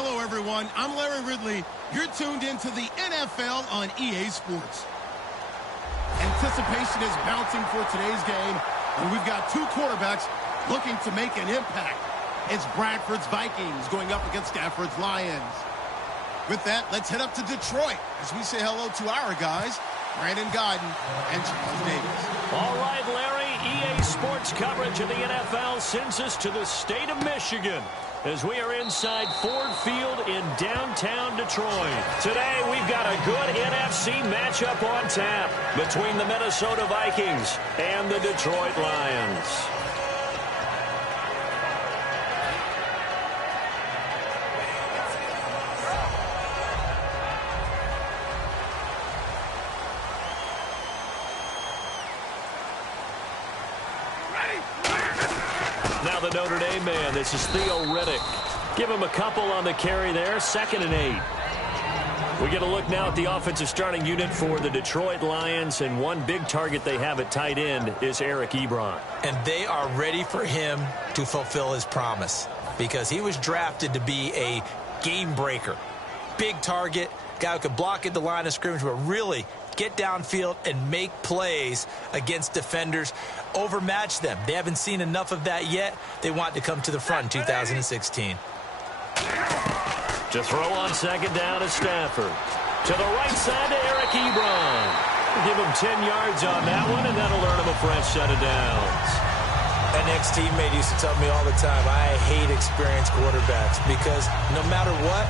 Hello, everyone. I'm Larry Ridley. You're tuned into the NFL on EA Sports. Anticipation is bouncing for today's game, and we've got two quarterbacks looking to make an impact. It's Bradford's Vikings going up against Stafford's Lions. With that, let's head up to Detroit as we say hello to our guys, Brandon Godden and Charles Davis. All right, Larry, EA Sports coverage of the NFL sends us to the state of Michigan as we are inside Ford Field in downtown Detroit. Today, we've got a good NFC matchup on tap between the Minnesota Vikings and the Detroit Lions. Now the Notre Dame man, this is Theo Riddick. Give him a couple on the carry there, 2nd and 8. We get a look now at the offensive starting unit for the Detroit Lions, and one big target they have at tight end is Eric Ebron. And they are ready for him to fulfill his promise because he was drafted to be a game breaker. Big target, guy who could block at the line of scrimmage, but really get downfield and make plays against defenders, overmatch them. They haven't seen enough of that yet. They want to come to the front in 2016. To throw on 2nd down is Stafford. To the right side to Eric Ebron. Give him 10 yards on that one, and that'll earn him a fresh set of downs. An ex-teammate used to tell me all the time, I hate experienced quarterbacks because no matter what,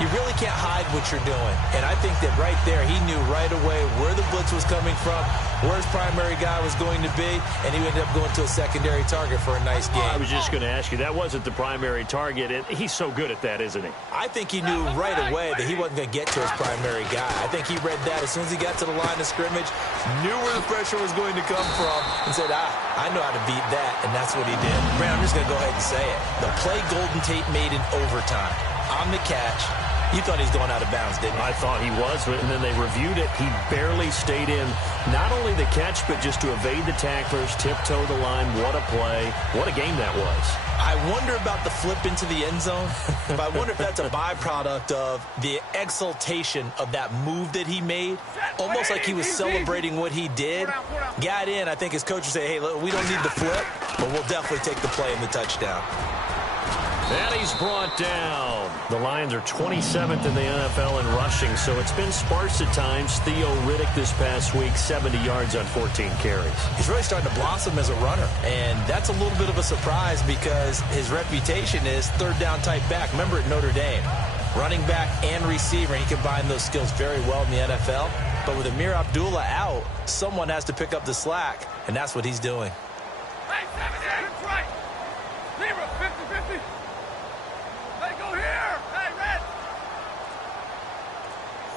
you really can't hide what you're doing. And I think that right there, he knew right away where the blitz was coming from, where his primary guy was going to be, and he ended up going to a secondary target for a nice game. I was just going to ask you, that wasn't the primary target, and he's so good at that, isn't he? I think he knew right away that he wasn't going to get to his primary guy. I think he read that as soon as he got to the line of scrimmage, knew where the pressure was going to come from, and said, I know how to beat that, and that's what he did. Brad, I'm just going to go ahead and say it. The play Golden Tate made in overtime on the catch, you thought he was going out of bounds, didn't you? I thought he was, and then they reviewed it. He barely stayed in. Not only the catch, but just to evade the tacklers, tiptoe the line. What a play. What a game that was. I wonder about the flip into the end zone, but I wonder if that's a byproduct of the exultation of that move that he made. Almost like he was celebrating what he did. Got in, I think his coach would say, hey, look, we don't need the flip, but we'll definitely take the play and the touchdown. And he's brought down. The Lions are 27th in the NFL in rushing, so it's been sparse at times. Theo Riddick this past week, 70 yards on 14 carries. He's really starting to blossom as a runner, and that's a little bit of a surprise because his reputation is third down type back. Remember at Notre Dame, running back and receiver, he combined those skills very well in the NFL. But with Amir Abdullah out, someone has to pick up the slack, and that's what he's doing. Hey, 7, that's right. Zero, 50-50. Hey, go here. Hey, red.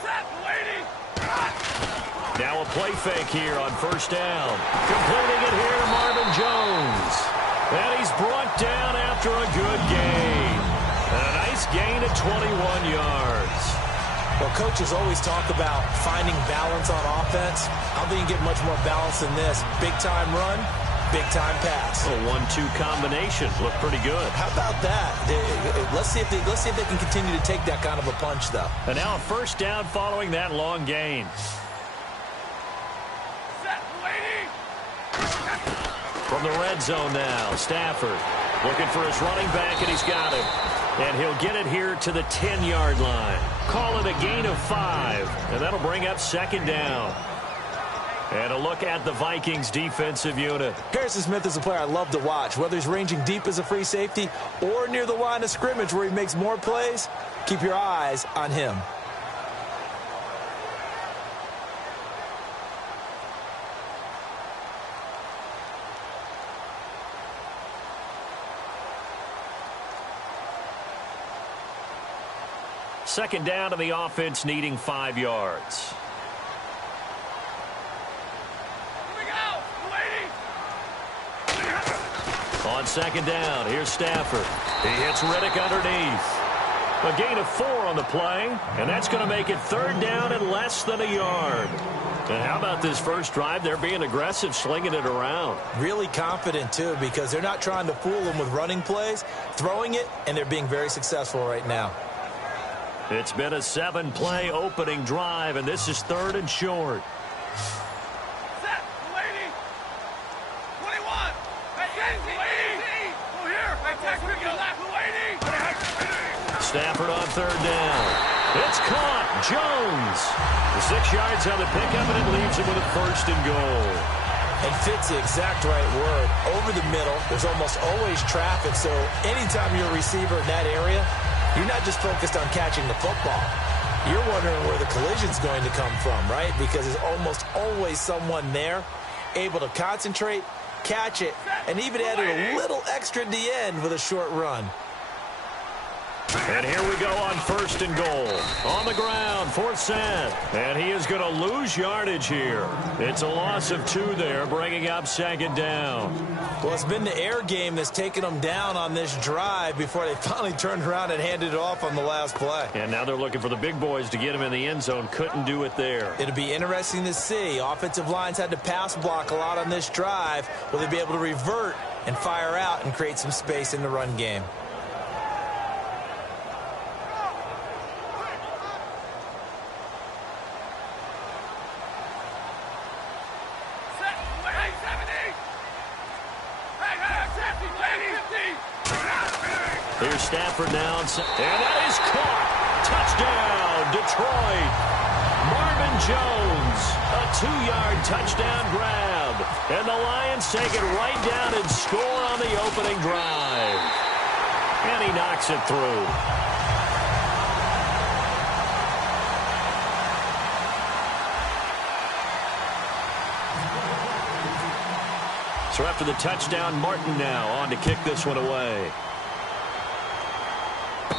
Set, lady. Now a play fake here on 1st down. Completing it here to Marvin Jones. And he's brought down after a good gain. And a nice gain at 21 yards. Well, coaches always talk about finding balance on offense. I don't think you can get much more balance than this. Big-time run, big-time pass. A 1-2 combination. Looked pretty good. How about that? Let's see if they can continue to take that kind of a punch, though. And now a 1st down following that long gain. Set, lady. From the red zone now, Stafford looking for his running back, and he's got him. And he'll get it here to the 10-yard line. Call it a gain of 5, and that'll bring up 2nd down. And a look at the Vikings defensive unit. Harrison Smith is a player I love to watch. Whether he's ranging deep as a free safety or near the line of scrimmage where he makes more plays, keep your eyes on him. Second down to the offense, needing 5 yards. On 2nd down, here's Stafford. He hits Riddick underneath. A gain of 4 on the play, and that's going to make it 3rd down and less than a yard. And how about this first drive? They're being aggressive, slinging it around. Really confident, too, because they're not trying to fool them with running plays, throwing it, and they're being very successful right now. It's been a 7-play opening drive, and this is 3rd and short. Set, lady. 21. Hey, lady. Go here. Hey, tax me your left, lady. Stafford on 3rd down. It's caught. Jones. The 6 yards on the pickup, and it leaves him with a 1st and goal. And fits the exact right word. Over the middle, there's almost always traffic, so anytime you're a receiver in that area, you're not just focused on catching the football. You're wondering where the collision's going to come from, right? Because there's almost always someone there able to concentrate, catch it, and even add a little extra at the end with a short run. And here we go on 1st and goal. On the ground, 4th set. And he is going to lose yardage here. It's a loss of 2 there, bringing up 2nd down. Well, it's been the air game that's taken them down on this drive before they finally turned around and handed it off on the last play. And now they're looking for the big boys to get him in the end zone. Couldn't do it there. It'll be interesting to see. Offensive lines had to pass block a lot on this drive. Will they be able to revert and fire out and create some space in the run game? Here's Stafford now, and that is caught. Touchdown, Detroit. Marvin Jones, a 2-yard touchdown grab. And the Lions take it right down and score on the opening drive. And he knocks it through. So after the touchdown, Martin now on to kick this one away.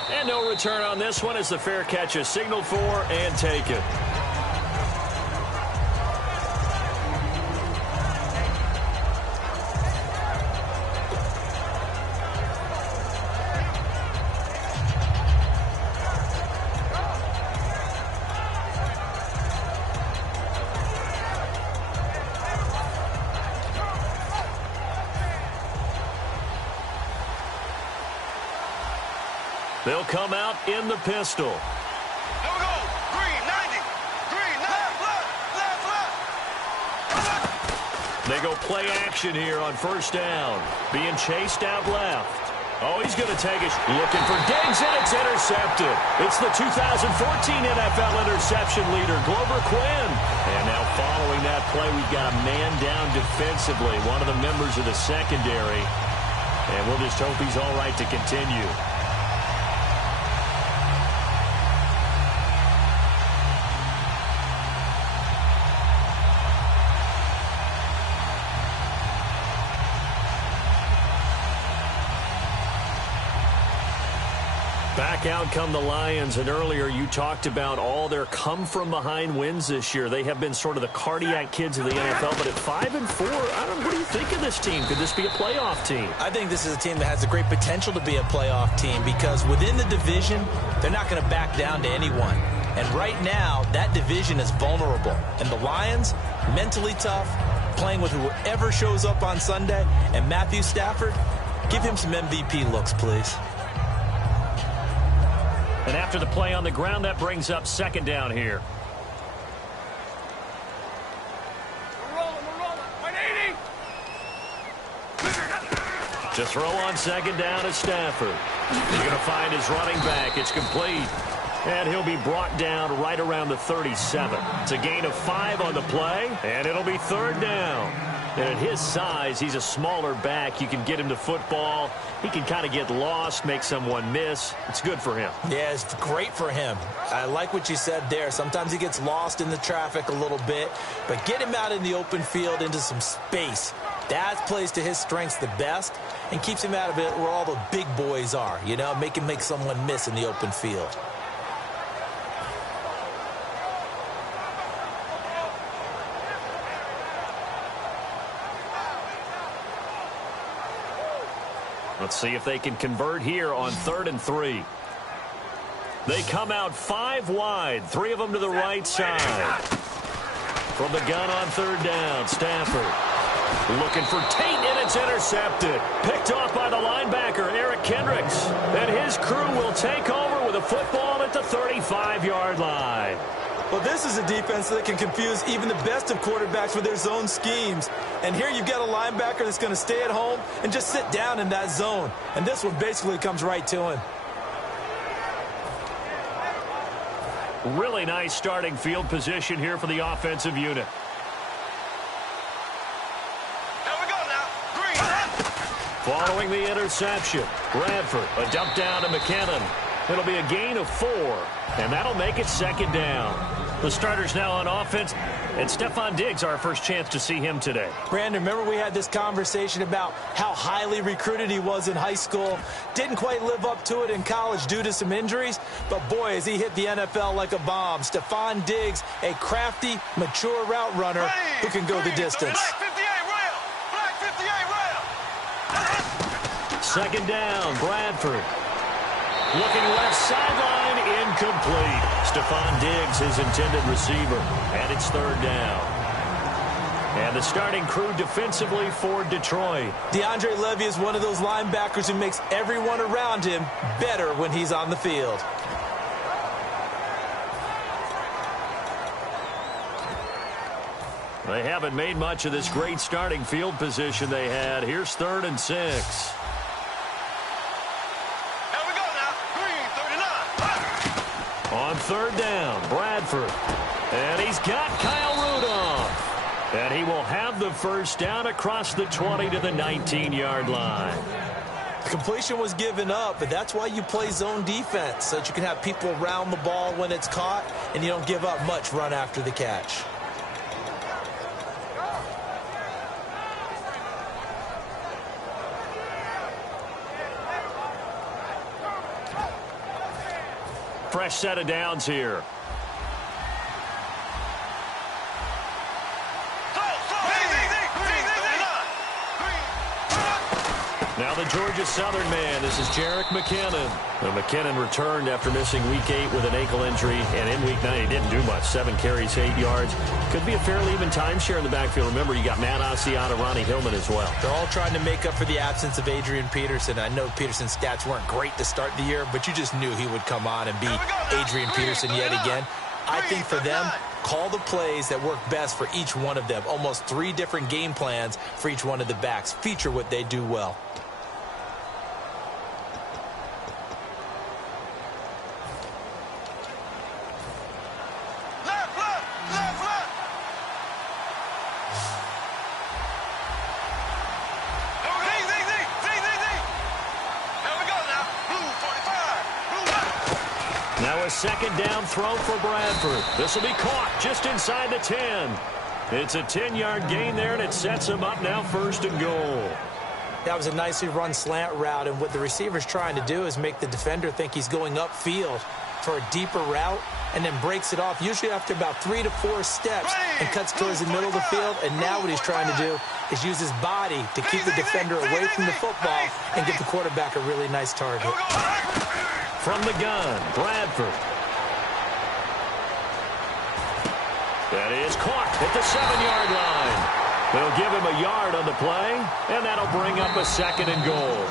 And no return on this one as the fair catch is signaled for and taken. They'll come out in the pistol. Here we go. Green, 90. Green, left. They go play action here on 1st down. Being chased out left. Oh, he's going to take it. Looking for Diggs, and it's intercepted. It's the 2014 NFL interception leader, Glover Quinn. And now following that play, we've got a man down defensively, one of the members of the secondary. And we'll just hope he's all right to continue. Back out come the Lions, and earlier you talked about all their come-from-behind wins this year. They have been sort of the cardiac kids of the NFL, but at 5-4, I don't know, what do you think of this team? Could this be a playoff team? I think this is a team that has a great potential to be a playoff team because within the division, they're not going to back down to anyone. And right now, that division is vulnerable. And the Lions, mentally tough, playing with whoever shows up on Sunday, and Matthew Stafford, give him some MVP looks, please. And after the play on the ground, that brings up 2nd down here. We're rolling. 180. To throw on 2nd down is Stafford. He's going to find his running back. It's complete. And he'll be brought down right around the 37. It's a gain of 5 on the play, and it'll be 3rd down. And at his size, he's a smaller back. You can get him to football. He can kind of get lost, make someone miss. It's good for him. Yeah, it's great for him. I like what you said there. Sometimes he gets lost in the traffic a little bit, but get him out in the open field into some space. That plays to his strengths the best and keeps him out of it where all the big boys are, you know, make him make someone miss in the open field. Let's see if they can convert here on 3rd and 3. They come out 5 wide, 3 of them to the right side. From the gun on 3rd down, Stafford. Looking for Tate, and it's intercepted. Picked off by the linebacker, Eric Kendricks. And his crew will take over with a football at the 35-yard line. Well, this is a defense that can confuse even the best of quarterbacks with their zone schemes. And here you've got a linebacker that's going to stay at home and just sit down in that zone. And this one basically comes right to him. Really nice starting field position here for the offensive unit. Following the interception, Bradford, a dump down to McKinnon. It'll be a gain of 4, and that'll make it second down. The starters now on offense, and Stephon Diggs, our first chance to see him today. Brandon, remember we had this conversation about how highly recruited he was in high school. Didn't quite live up to it in college due to some injuries, but boy, has he hit the NFL like a bomb. Stephon Diggs, a crafty, mature route runner who can go the distance. Second down, Bradford. Looking left sideline, incomplete. Stephon Diggs, his intended receiver, and it's third down. And the starting crew defensively for Detroit. DeAndre Levy is one of those linebackers who makes everyone around him better when he's on the field. They haven't made much of this great starting field position they had. Here's 3rd and 6. On third down, Bradford. And he's got Kyle Rudolph. And he will have the first down across the 20 to the 19-yard line. The completion was given up, but that's why you play zone defense, so that you can have people around the ball when it's caught, and you don't give up much run after the catch. Fresh set of downs here. Now the Georgia Southern man. This is Jerick McKinnon. Now McKinnon returned after missing Week 8 with an ankle injury, and in Week 9 he didn't do much. 7 carries, 8 yards. Could be a fairly even timeshare in the backfield. Remember, you got Matt Asiata, Ronnie Hillman as well. They're all trying to make up for the absence of Adrian Peterson. I know Peterson's stats weren't great to start the year, but you just knew he would come on and be Adrian Peterson yet again. I think for them, call the plays that work best for each one of them. Almost 3 different game plans for each one of the backs. Feature what they do well. Second down throw for Bradford. This will be caught just inside the 10. It's a 10-yard gain there, and it sets him up now 1st and goal. That was a nicely run slant route, and what the receiver's trying to do is make the defender think he's going upfield for a deeper route, and then breaks it off, usually after about 3 to 4 steps, and cuts towards the middle of the field. And now what he's trying to do is use his body to keep the defender away from the football and give the quarterback a really nice target. From the gun, Bradford. That is caught at the 7-yard line. They'll give him a yard on the play, and that'll bring up a 2nd and goal.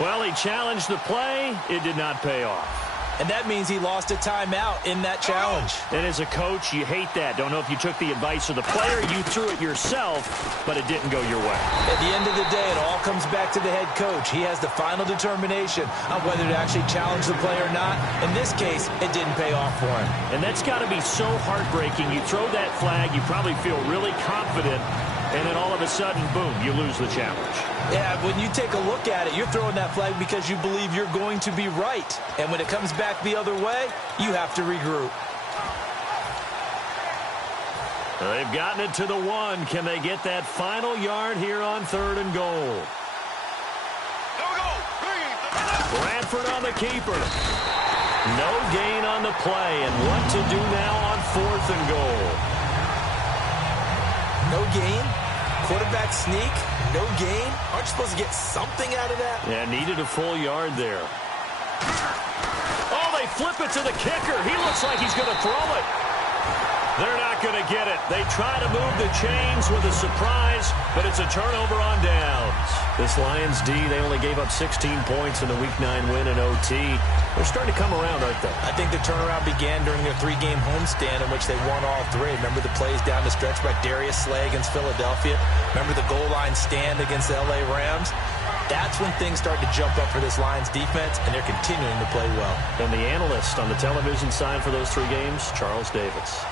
Well, he challenged the play. It did not pay off. And that means he lost a timeout in that challenge. And as a coach, you hate that. Don't know if you took the advice of the player, you threw it yourself, but it didn't go your way. At the end of the day, it all comes back to the head coach. He has the final determination on whether to actually challenge the play or not. In this case, it didn't pay off for him. And that's got to be so heartbreaking. You throw that flag, you probably feel really confident, and then all of a sudden, boom, you lose the challenge. Yeah, when you take a look at it, you're throwing that flag because you believe you're going to be right. And when it comes back the other way, you have to regroup. They've gotten it to the 1. Can they get that final yard here on 3rd and goal? Bradford on the keeper. No gain on the play. And what to do now on 4th and goal? No gain? Quarterback sneak? No gain? Aren't you supposed to get something out of that? Yeah, needed a full yard there. Oh, they flip it to the kicker. He looks like he's going to throw it. They're not going to get it. They try to move the chains with a surprise, but it's a turnover on downs. This Lions D, they only gave up 16 points in the Week 9 win in OT. They're starting to come around, aren't they? I think the turnaround began during their 3-game homestand in which they won all 3. Remember the plays down the stretch by Darius Slay against Philadelphia? Remember the goal line stand against the LA Rams? That's when things start to jump up for this Lions defense, and they're continuing to play well. And the analyst on the television side for those 3 games, Charles Davis.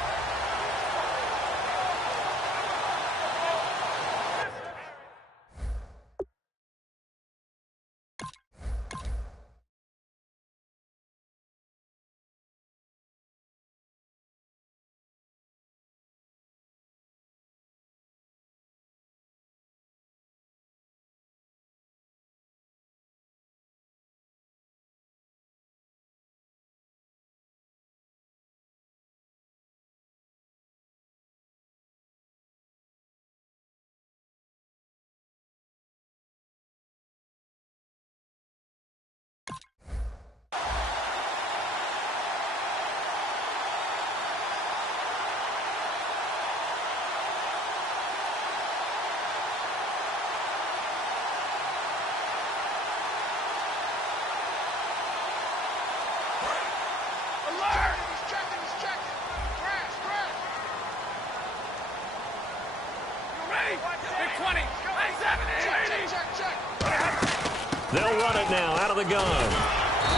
They'll run it now out of the gun.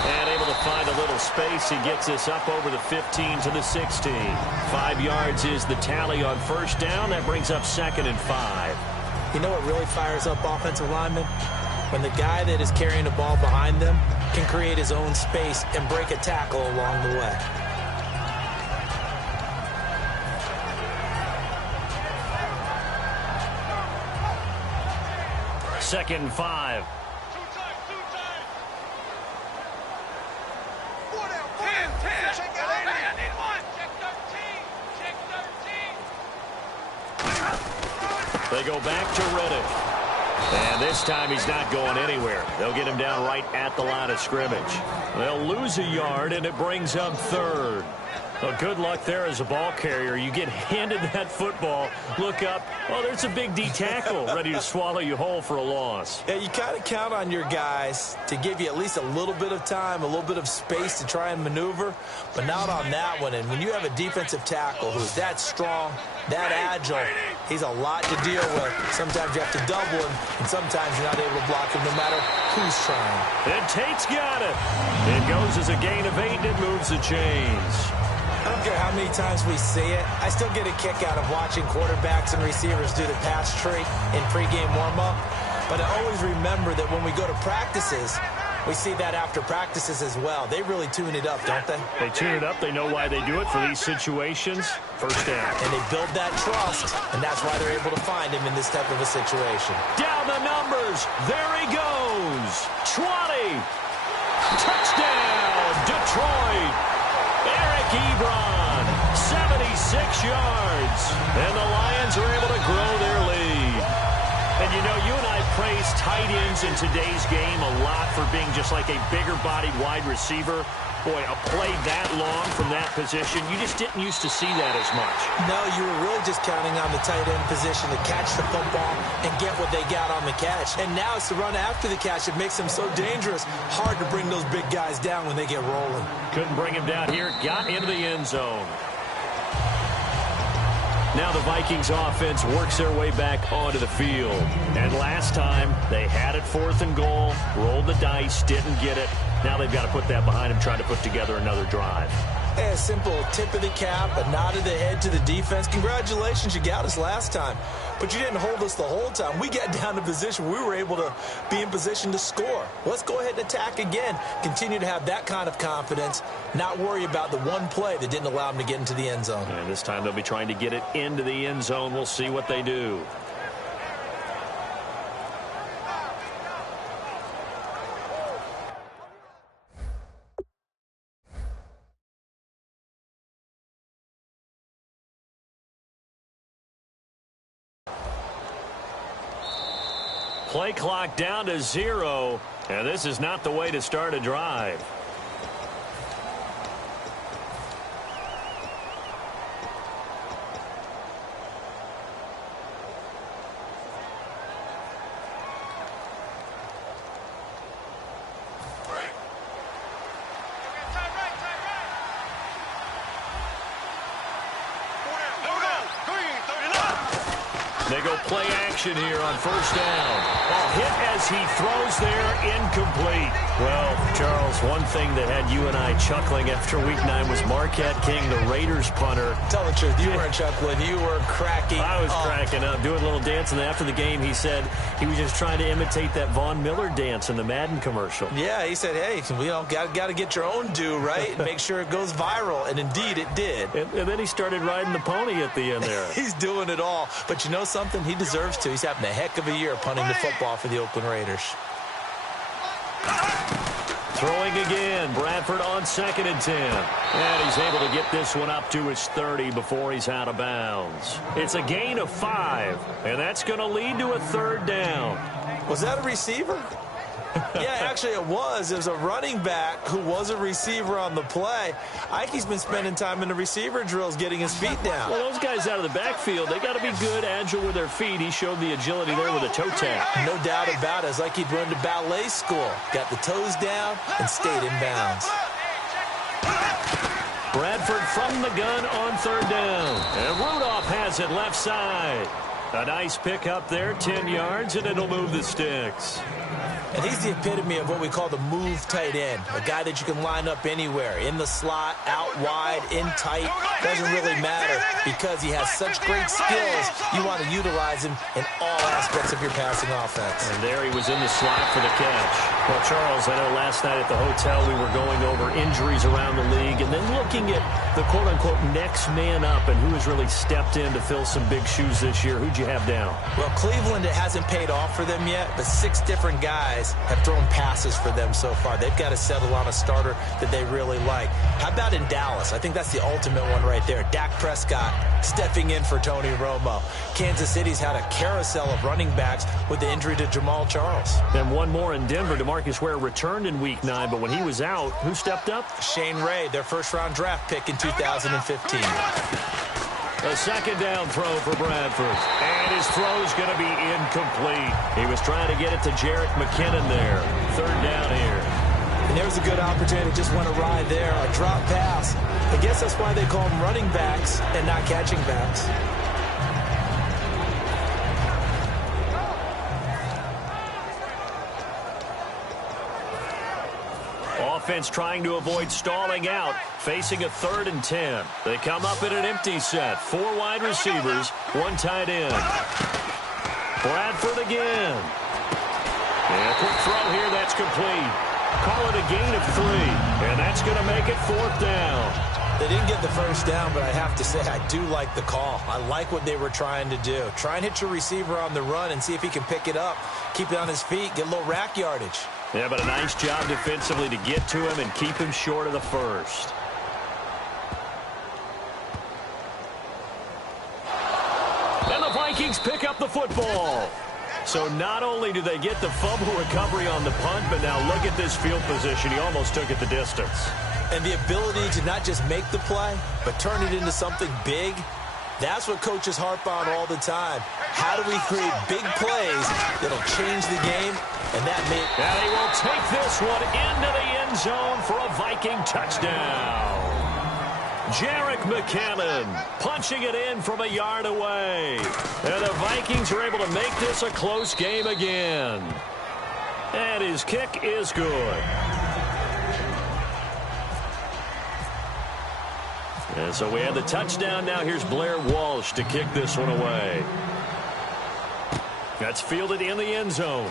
And able to find a little space. He gets this up over the 15 to the 16. 5 yards is the tally on first down. That brings up 2nd and 5. You know what really fires up offensive linemen? When the guy that is carrying the ball behind them can create his own space and break a tackle along the way. Second and 5. They go back to Reddick. And this time he's not going anywhere. They'll get him down right at the line of scrimmage. They'll lose a yard, and it brings up 3rd. Well, good luck there as a ball carrier. You get handed that football, look up, oh, there's a big D tackle ready to swallow you whole for a loss. Yeah, you kind of count on your guys to give you at least a little bit of time, a little bit of space to try and maneuver, but not on that one. And when you have a defensive tackle who's that strong, that agile, he's a lot to deal with. Sometimes you have to double him, and sometimes you're not able to block him no matter who's trying. And Tate's got it. It goes as a gain of 8, and it moves the chains. I don't care how many times we see it. I still get a kick out of watching quarterbacks and receivers do the pass tree in pregame warm-up. But I always remember that when we go to practices, we see that after practices as well. They really tune it up, don't they? They tune it up. They know why they do it for these situations. First down. And they build that trust, and that's why they're able to find him in this type of a situation. Down the numbers. There he goes. 20. Touchdown, Detroit. Eric Ebron, 76 yards. And the Lions are able to grow their lead. And, you know, you and I praise tight ends in today's game a lot for being just like a bigger-bodied wide receiver. Boy, a play that long from that position, you just didn't used to see that as much. No, you were really just counting on the tight end position to catch the football and get what they got on the catch. And now it's the run after the catch that makes them so dangerous. Hard to bring those big guys down when they get rolling. Couldn't bring him down here. Got into the end zone. Now the Vikings offense works their way back onto the field. And last time, they had it 4th and goal, rolled the dice, didn't get it. Now they've got to put that behind them, trying to put together another drive. A simple tip of the cap, a nod of the head to the defense. Congratulations, you got us last time. But you didn't hold us the whole time. We got down to position. We were able to be in position to score. Let's go ahead and attack again. Continue to have that kind of confidence. Not worry about the one play that didn't allow them to get into the end zone. And this time they'll be trying to get it into the end zone. We'll see what they do. Play clock down to 0, and this is not the way to start a drive. They go play action here on first down. Hit as he throws there, incomplete. Well, Charles, one thing that had you and I chuckling after Week 9 was Marquette King, the Raiders punter. Tell the truth, you weren't chuckling. You were cracking up. I was cracking up, doing a little dance, and after the game he said he was just trying to imitate that Von Miller dance in the Madden commercial. Yeah, he said, hey, we got to get your own due, right? And make sure it goes viral. And indeed it did. And then he started riding the pony at the end there. He's doing it all. But you know something? He deserves to. He's having a heck of a year punting the football for the Oakland Raiders. Throwing again. Bradford on 2nd and 10. And he's able to get this one up to his 30 before he's out of bounds. It's a gain of 5. And that's going to lead to a 3rd down. Was that a receiver? Yeah, actually it was. It was a running back who was a receiver on the play. Ike's been spending time in the receiver drills getting his feet down. Well, those guys out of the backfield, they got to be good, agile with their feet. He showed the agility there with a toe tap. No doubt about it. It's like he'd run to ballet school. Got the toes down and stayed in bounds. Bradford from the gun on 3rd down. And Rudolph has it left side. A nice pickup there, 10 yards, and it'll move the sticks. And he's the epitome of what we call the move tight end, a guy that you can line up anywhere, in the slot, out wide, in tight. Doesn't really matter because he has such great skills. You want to utilize him in all aspects of your passing offense. And there he was in the slot for the catch. Well, Charles, I know last night at the hotel we were going over injuries around the league and then looking at the quote-unquote next man up and who has really stepped in to fill some big shoes this year. Who'd you have down? Well, Cleveland, it hasn't paid off for them yet, but 6 different guys have thrown passes for them so far. They've got to settle on a starter that they really like. How about in Dallas? I think that's the ultimate one right there. Dak Prescott stepping in for Tony Romo. Kansas City's had a carousel of running backs with the injury to Jamal Charles. Then one more in Denver. DeMarcus Ware returned in Week 9, but when he was out, who stepped up? Shane Ray, their first-round draft pick in 2015. A 2nd down throw for Bradford. And his throw's going to be incomplete. He was trying to get it to Jerick McKinnon there. 3rd down here. And there was a good opportunity. Just went awry there. A drop pass. I guess that's why they call them running backs and not catching backs. Offense trying to avoid stalling out, facing a 3rd and 10. They come up in an empty set. 4 wide receivers, 1 tight end. Bradford again. And a quick throw here, that's complete. Call it a gain of 3, and that's going to make it 4th down. They didn't get the first down, but I have to say I do like the call. I like what they were trying to do. Try and hit your receiver on the run and see if he can pick it up, keep it on his feet, get a little rack yardage. Yeah, but a nice job defensively to get to him and keep him short of the first. And the Vikings pick up the football. So not only do they get the fumble recovery on the punt, but now look at this field position. He almost took it the distance. And the ability to not just make the play, but turn it into something big, that's what coaches harp on all the time. How do we create big plays that'll change the game? And he will take this one into the end zone for a Viking touchdown. Jerick McKinnon punching it in from a yard away. And the Vikings are able to make this a close game again. And his kick is good. And so we have the touchdown. Now here's Blair Walsh to kick this one away. That's fielded in the end zone.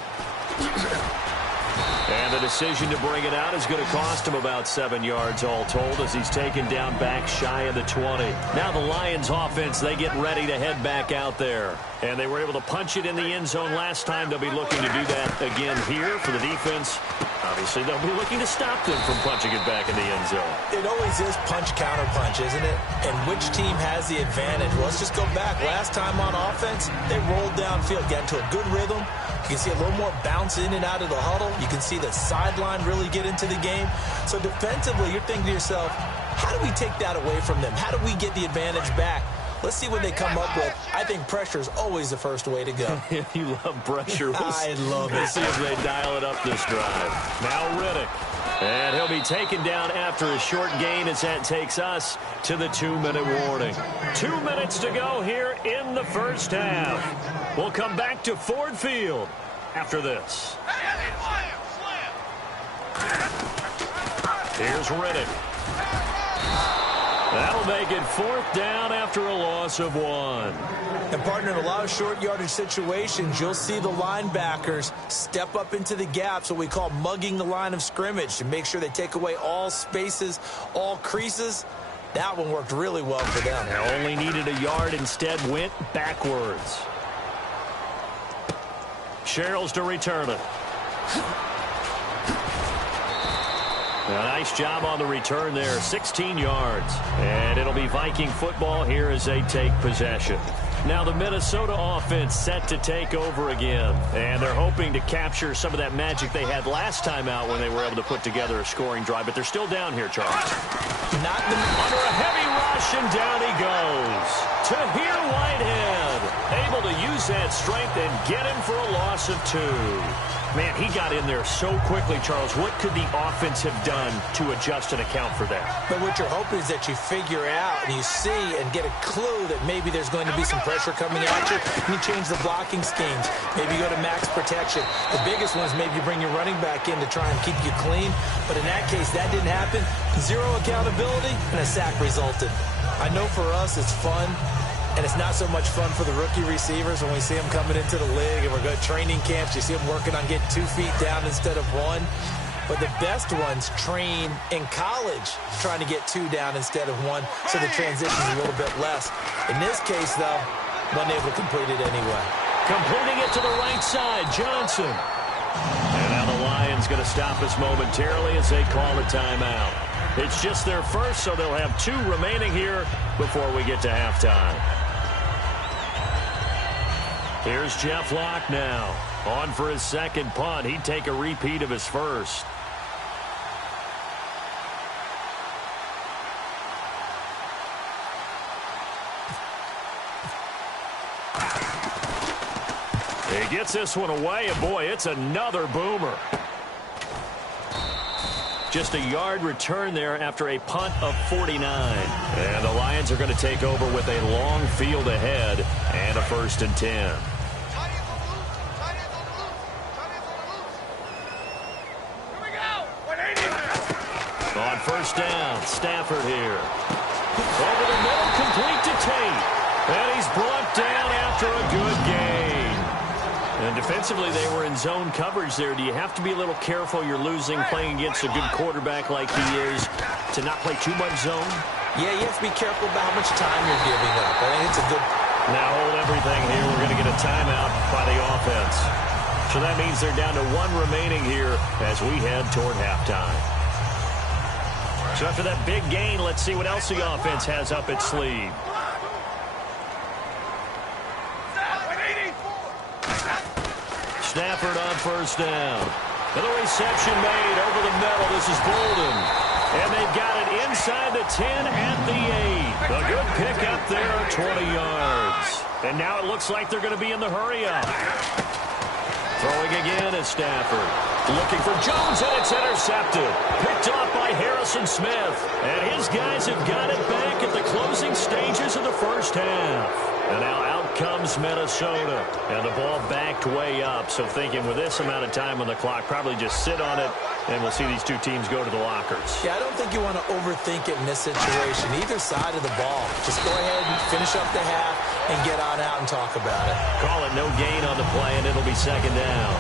And the decision to bring it out is going to cost him about 7 yards all told as he's taken down back shy of the 20. Now the Lions offense, they get ready to head back out there. And they were able to punch it in the end zone last time. They'll be looking to do that again here for the defense. Obviously, they'll be looking to stop them from punching it back in the end zone. It always is punch-counter-punch, isn't it? And which team has the advantage? Well, let's just go back. Last time on offense, they rolled downfield, got into a good rhythm. You can see a little more bounce in and out of the huddle. You can see the sideline really get into the game. So defensively, you're thinking to yourself, how do we take that away from them? How do we get the advantage back? Let's see what they come up with. I think pressure is always the first way to go. You love pressure. I love it. Let's see if they dial it up this drive. Now Riddick. And he'll be taken down after a short gain as that takes us to the 2-minute warning. 2 minutes to go here in the first half. We'll come back to Ford Field after this. Here's Riddick. That'll make it 4th down after a loss of 1. And, partner, in a lot of short yardage situations, you'll see the linebackers step up into the gaps, what we call mugging the line of scrimmage, to make sure they take away all spaces, all creases. That one worked really well for them. They only needed a yard, instead went backwards. Sherrills to return it. A nice job on the return there, 16 yards. And it'll be Viking football here as they take possession. Now the Minnesota offense set to take over again. And they're hoping to capture some of that magic they had last time out when they were able to put together a scoring drive. But they're still down here, Charles. Under a heavy rush, and down he goes. Tahir Whitehead, able to use that strength and get him for a loss of 2. Man, he got in there so quickly, Charles. What could the offense have done to adjust and account for that? But what you're hoping is that you figure out and you see and get a clue that maybe there's going to be some pressure coming at you, and you change the blocking schemes. Maybe you go to max protection. The biggest one is maybe you bring your running back in to try and keep you clean. But in that case, that didn't happen. 0 accountability, and a sack resulted. I know for us it's fun. And it's not so much fun for the rookie receivers when we see them coming into the league and we're going to training camps. You see them working on getting 2 feet down instead of 1. But the best ones train in college trying to get 2 down instead of 1, so the transition's a little bit less. In this case, though, wasn't able to complete it anyway. Completing it to the right side, Johnson. And now the Lions going to stop us momentarily as they call a timeout. It's just their first, so they'll have 2 remaining here before we get to halftime. Here's Jeff Locke now. On for his second punt. He'd take a repeat of his first. He gets this one away, and boy, it's another boomer. Just a yard return there after a punt of 49. And the Lions are going to take over with a long field ahead and a 1st and 10. On 1st down, Stafford here. Over the middle, complete to Tate. And he's brought down after a good gain. And defensively, they were in zone coverage there. Do you have to be a little careful? You're losing playing against a good quarterback like he is to not play too much zone? Yeah, you have to be careful about how much time you're giving up. I think it's a good... Now hold everything here. We're going to get a timeout by the offense. So that means they're down to 1 remaining here as we head toward halftime. So after that big gain, let's see what else the offense has up its sleeve. Stafford on 1st down. And the reception made over the middle. This is Bolden. And they've got it inside the 10 at the 8. A good pick up there, 20 yards. And now it looks like they're going to be in the hurry-up. Throwing again is Stafford. Looking for Jones, and it's intercepted. Picked off by Harrison Smith. And his guys have got it back at the closing stages of the first half. And now out comes Minnesota. And the ball backed way up. So thinking with this amount of time on the clock, probably just sit on it, and we'll see these 2 teams go to the lockers. Yeah, I don't think you want to overthink it in this situation. Either side of the ball. Just go ahead and finish up the half and get on out and talk about it. Call it no gain on the play, and it'll be 2nd down.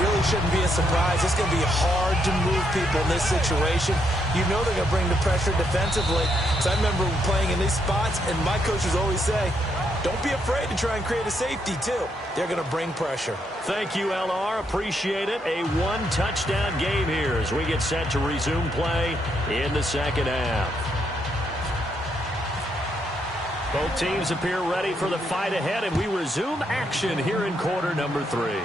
Really shouldn't be a surprise. It's going to be hard to move people in this situation. You know they're going to bring the pressure defensively. So I remember playing in these spots, and my coaches always say, don't be afraid to try and create a safety, too. They're going to bring pressure. Thank you, LR. Appreciate it. A 1-touchdown game here as we get set to resume play in the second half. Both teams appear ready for the fight ahead, and we resume action here in quarter number 3.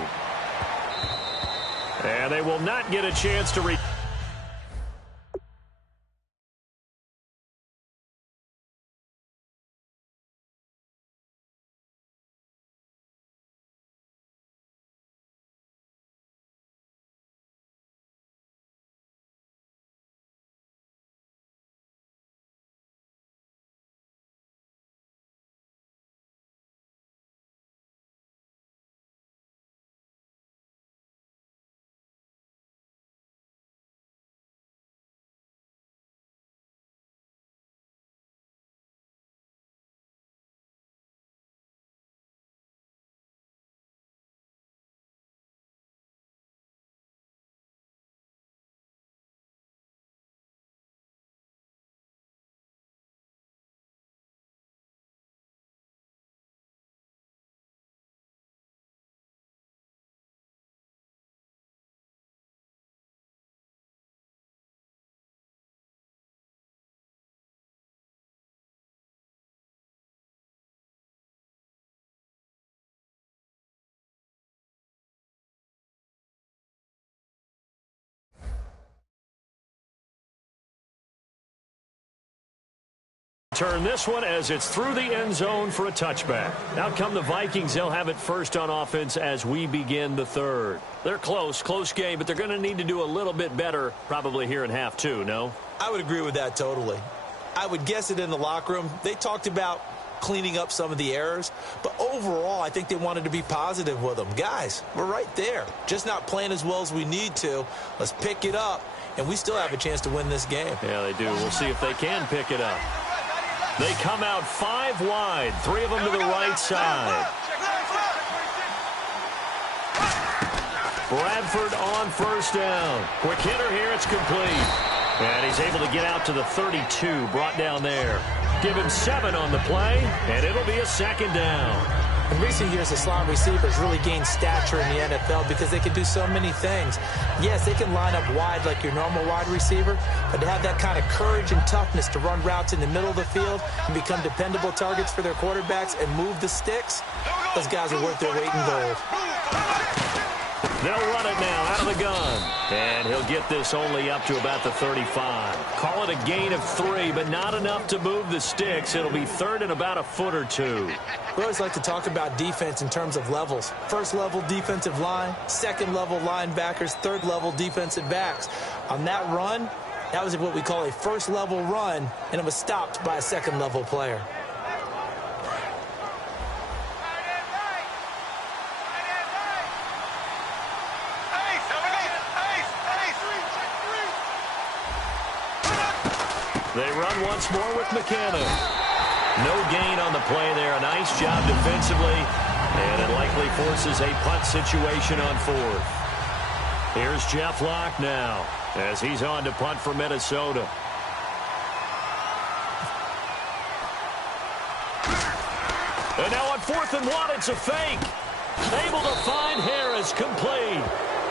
And they will not get a chance to return this one as it's through the end zone for a touchback. Out come the Vikings. They'll have it first on offense as we begin the third. They're close game, but they're going to need to do a little bit better probably here in half two, no? I would agree with that totally. I would guess it in the locker room. They talked about cleaning up some of the errors, but overall I think they wanted to be positive with them. Guys, we're right there. Just not playing as well as we need to. Let's pick it up, and we still have a chance to win this game. Yeah, they do. We'll see if they can pick it up. They come out 5 wide, 3 of them to the right side. Bradford on first down. Quick hitter here, it's complete. And he's able to get out to the 32, brought down there. Give him 7 on the play, and it'll be a second down. In recent years, the slot receivers really gained stature in the NFL because they can do so many things. Yes, they can line up wide like your normal wide receiver, but to have that kind of courage and toughness to run routes in the middle of the field and become dependable targets for their quarterbacks and move the sticks, those guys are worth their weight in gold. They'll run it now out of the gun. And he'll get this only up to about the 35. Call it a gain of 3, but not enough to move the sticks. It'll be third and about a foot or 2. We always like to talk about defense in terms of levels. First level defensive line, second level linebackers, third level defensive backs. On that run, that was what we call a first level run, and it was stopped by a second level player. They run once more with McKenna. No gain on the play there. A nice job defensively. And it likely forces a punt situation on 4th. Here's Jeff Locke now as he's on to punt for Minnesota. And now on 4th and 1, it's a fake. Able to find Harris, complete.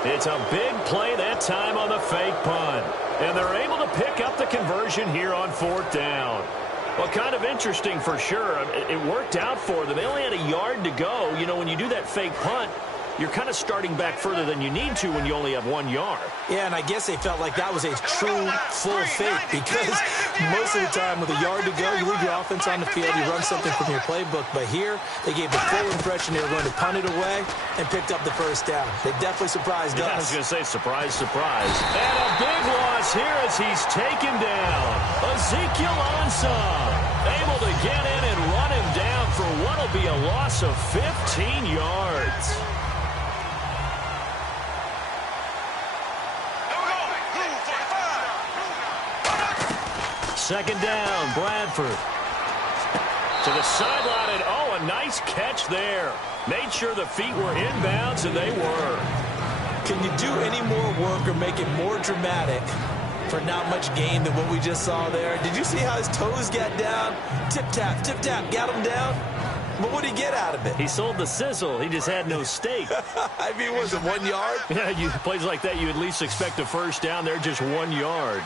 It's a big play that time on the fake punt. And they're able to pick up the conversion here on 4th down. Well, kind of interesting for sure. It worked out for them. They only had a yard to go. You know, when you do that fake punt, you're kind of starting back further than you need to when you only have 1 yard. Yeah, and I guess they felt like that was a true full fake because most of the time with a yard to go, you leave your offense on the field, you run something from your playbook. But here, they gave the full impression they were going to punt it away and picked up the first down. They definitely surprised us. I was going to say surprise, surprise. And a big loss here as he's taken down. Ezekiel Ansah able to get in and run him down for what will be a loss of 15 yards. Second down, Bradford. To the sideline, and oh, a nice catch there. Made sure the feet were inbounds, and they were. Can you do any more work or make it more dramatic for not much gain than what we just saw there? Did you see how his toes got down? Tip-tap, got him down. But what did he get out of it? He sold the sizzle. He just had no steak. I mean, was it 1 yard? Yeah, plays like that, you at least expect a first down. They're just 1 yard.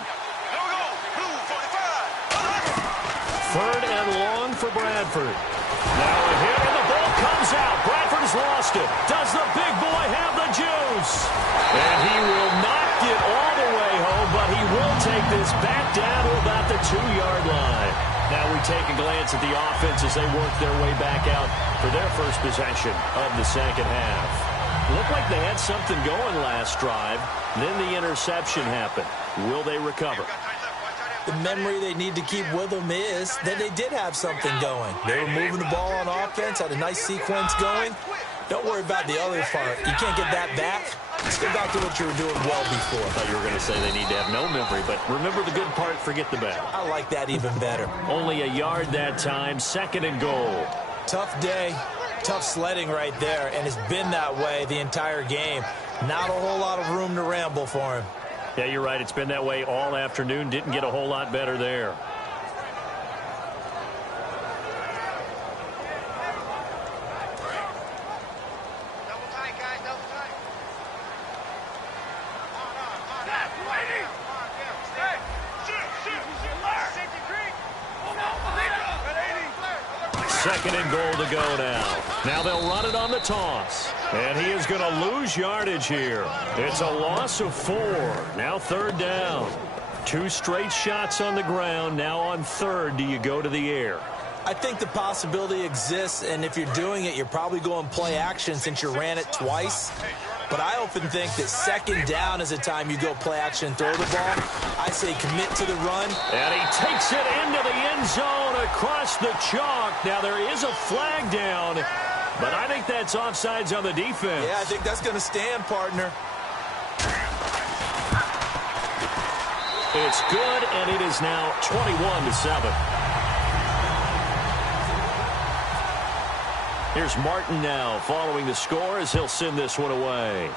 Third and long for Bradford. Now a hit, and the ball comes out. Bradford has lost it. Does the big boy have the juice? And he will not get all the way home, but he will take this back down to about the 2-yard line. Now we take a glance at the offense as they work their way back out for their first possession of the second half. Looked like they had something going last drive. Then the interception happened. Will they recover? The memory they need to keep with them is that they did have something going. They were moving the ball on offense, had a nice sequence going. Don't worry about the other part. You can't get that back. Let's get back to what you were doing well before. I thought you were going to say they need to have no memory, but remember the good part, forget the bad. I like that even better. Only a yard that time, second and goal. Tough day, tough sledding right there, and it's been that way the entire game. Not a whole lot of room to ramble for him. Yeah, you're right. It's been that way all afternoon. Didn't get a whole lot better there. Double tight, guys. Double tight. Second and goal to go now. Now they'll run it on the toss. And he is going to lose yardage here. It's a loss of 4. Now third down. 2 straight shots on the ground. Now on third, do you go to the air? I think the possibility exists, and if you're doing it, you're probably going play action since you ran it twice. But I often think that second down is a time you go play action and throw the ball. I say commit to the run. And he takes it into the end zone across the chalk. Now there is a flag down, but I think that's offsides on the defense. Yeah, I think that's going to stand, partner. It's good, and it is now 21-7. Here's Martin now following the score as he'll send this one away.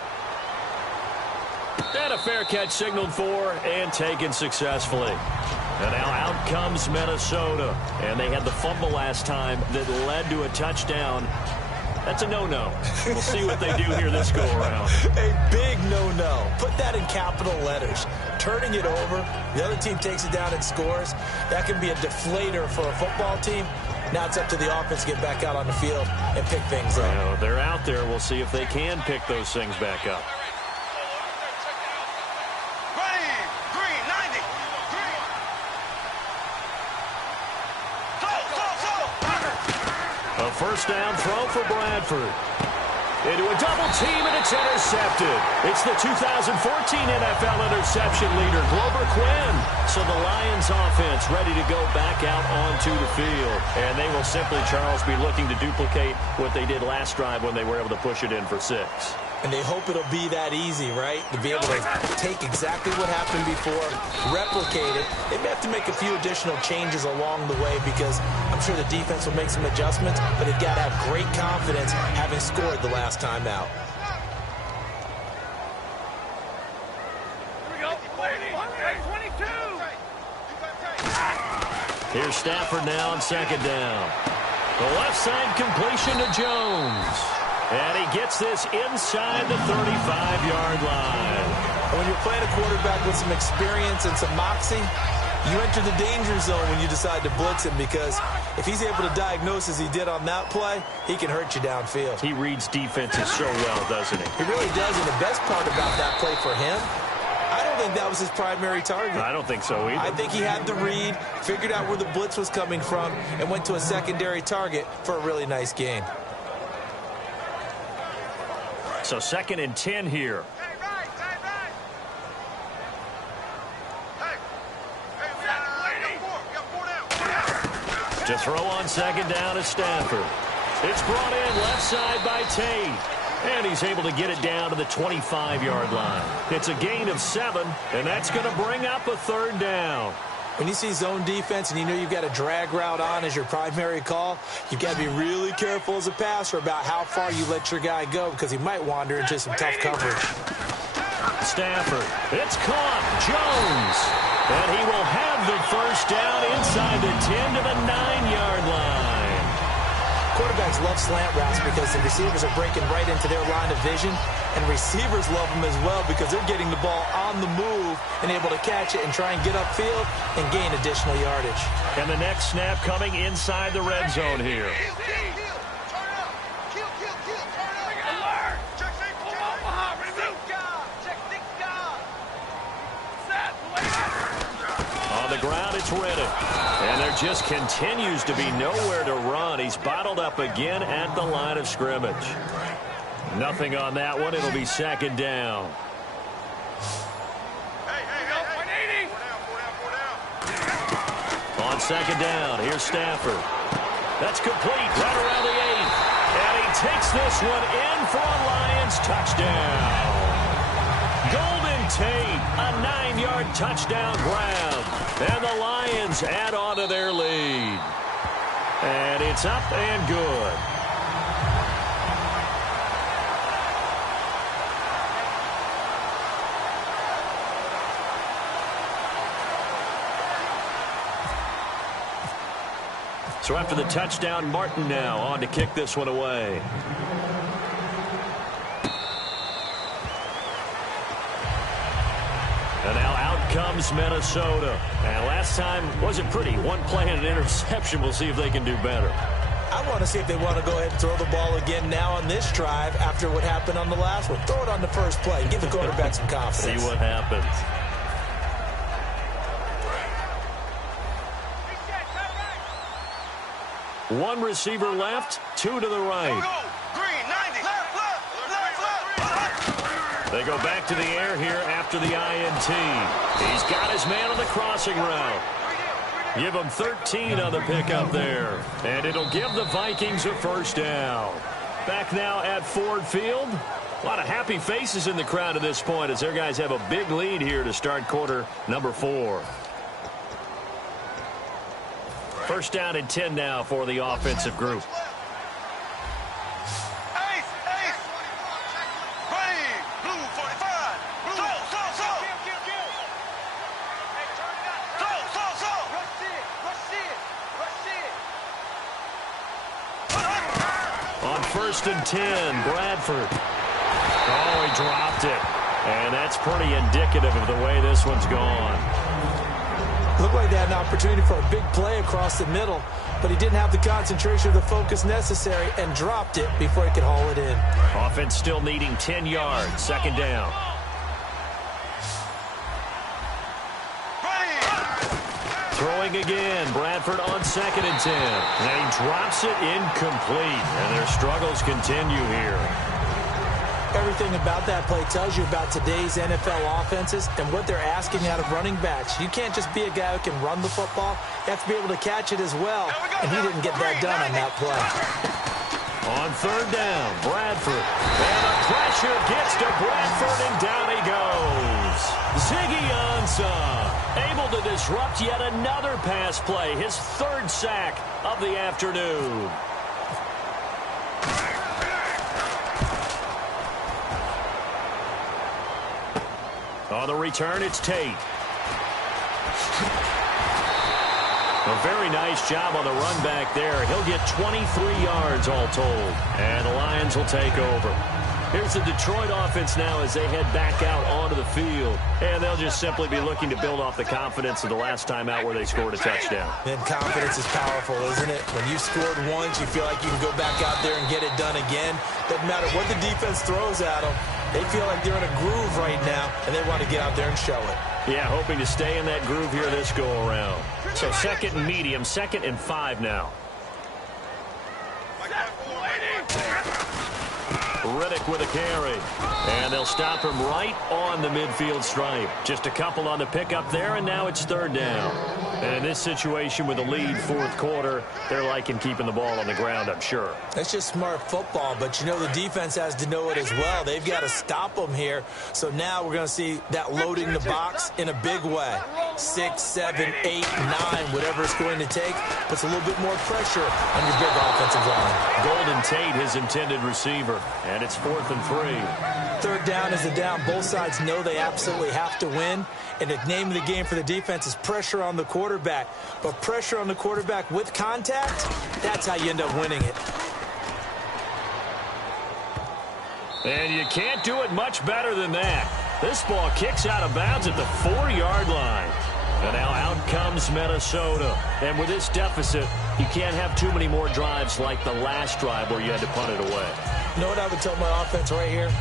And a fair catch signaled for and taken successfully. And now out comes Minnesota. And they had the fumble last time that led to a touchdown. That's a no-no. We'll see what they do here this go-around. A big no-no. Put that in capital letters. Turning it over, the other team takes it down and scores. That can be a deflator for a football team. Now it's up to the offense to get back out on the field and pick things up. Well, they're out there. We'll see if they can pick those things back up. A first down throw for Bradford. Into a double team, and it's intercepted. It's the 2014 NFL interception leader, Glover Quinn. So the Lions offense ready to go back out onto the field. And they will simply, Charles, be looking to duplicate what they did last drive when they were able to push it in for 6. And they hope it'll be that easy, right? To be able to take exactly what happened before, replicate it. They may have to make a few additional changes along the way because I'm sure the defense will make some adjustments, but they've got to have great confidence having scored the last time out. Here we go. 22. Here's Stafford now on second down. The left side completion to Jones. And he gets this inside the 35-yard line. When you're playing a quarterback with some experience and some moxie, you enter the danger zone when you decide to blitz him because if he's able to diagnose as he did on that play, he can hurt you downfield. He reads defenses so well, doesn't he? He really does, and the best part about that play for him, I don't think that was his primary target. I don't think so either. I think he had the read, figured out where the blitz was coming from, and went to a secondary target for a really nice gain. So 2nd and 10 here. To throw on second down is Stafford. It's brought in left side by Tate. And he's able to get it down to the 25-yard line. It's a gain of 7, and that's going to bring up a 3rd down. When you see zone defense and you know you've got a drag route on as your primary call, you've got to be really careful as a passer about how far you let your guy go because he might wander into some tough coverage. Stafford, it's caught. Jones. And he will have the first down inside the 10 to the 9-yard line. Quarterbacks love slant routes because the receivers are breaking right into their line of vision, and receivers love them as well because they're getting the ball on the move and able to catch it and try and get upfield and gain additional yardage. And the next snap coming inside the red zone here. On the ground, it's Reddick. And there just continues to be nowhere to run. He's bottled up again at the line of scrimmage. Nothing on that one. It'll be 2nd down. On 2nd down, here's Stafford. That's complete right around the 8th. And he takes this one in for a Lions touchdown. Golden Tate, a 9-yard touchdown grab. And the Lions add on to their lead. And it's up and good. So after the touchdown, Martin now on to kick this one away. And now out comes Minnesota. And last time wasn't pretty. One play and an interception. We'll see if they can do better. I want to see if they want to go ahead and throw the ball again now on this drive after what happened on the last one. Throw it on the first play. Give the quarterback some confidence. See what happens. One receiver left, two to the right. They go back to the air here after the INT. He's got his man on the crossing route. Give him 13 on the pickup there. And it'll give the Vikings a first down. Back now at Ford Field. A lot of happy faces in the crowd at this point as their guys have a big lead here to start quarter number 4. First down and 10 now for the offensive group. On first and 10, Bradford. Oh, he dropped it. And that's pretty indicative of the way this one's gone. Looked like they had an opportunity for a big play across the middle, but he didn't have the concentration or the focus necessary and dropped it before he could haul it in. Offense still needing 10 yards. Second down. Throwing again. Bradford on second and 10. And he drops it incomplete. And their struggles continue here. Everything about that play tells you about today's NFL offenses and what they're asking out of running backs. You can't just be a guy who can run the football. You have to be able to catch it as well, and he didn't get that done on that play. On third down, Bradford. And the pressure gets to Bradford, and down he goes. Ziggy Ansah able to disrupt yet another pass play, his third sack of the afternoon. On the return, it's Tate. A very nice job on the run back there. He'll get 23 yards all told. And the Lions will take over. Here's the Detroit offense now as they head back out onto the field. And they'll just simply be looking to build off the confidence of the last time out where they scored a touchdown. And confidence is powerful, isn't it? When you scored once, you feel like you can go back out there and get it done again. Doesn't matter what the defense throws at them. They feel like they're in a groove right now, and they want to get out there and show it. Yeah, hoping to stay in that groove here this go-around. So second and medium, 2nd and 5 now. Riddick with a carry. And they'll stop him right on the midfield stripe. Just a couple on the pickup there, and now it's third down. And in this situation with a lead fourth quarter, they're liking keeping the ball on the ground, I'm sure. That's just smart football, but you know the defense has to know it as well. They've got to stop them here. So now we're going to see that loading the box in a big way. 6, 7, 8, 9, whatever it's going to take, puts a little bit more pressure on your big offensive line. Golden Tate, his intended receiver, and it's 4th and 3. Third down is a down. Both sides know they absolutely have to win, and the name of the game for the defense is pressure on the quarterback. But pressure on the quarterback with contact, that's how you end up winning it. And you can't do it much better than that. This ball kicks out of bounds at the 4-yard line. And now out comes Minnesota. And with this deficit, you can't have too many more drives like the last drive where you had to punt it away. You know what I would tell my offense right here?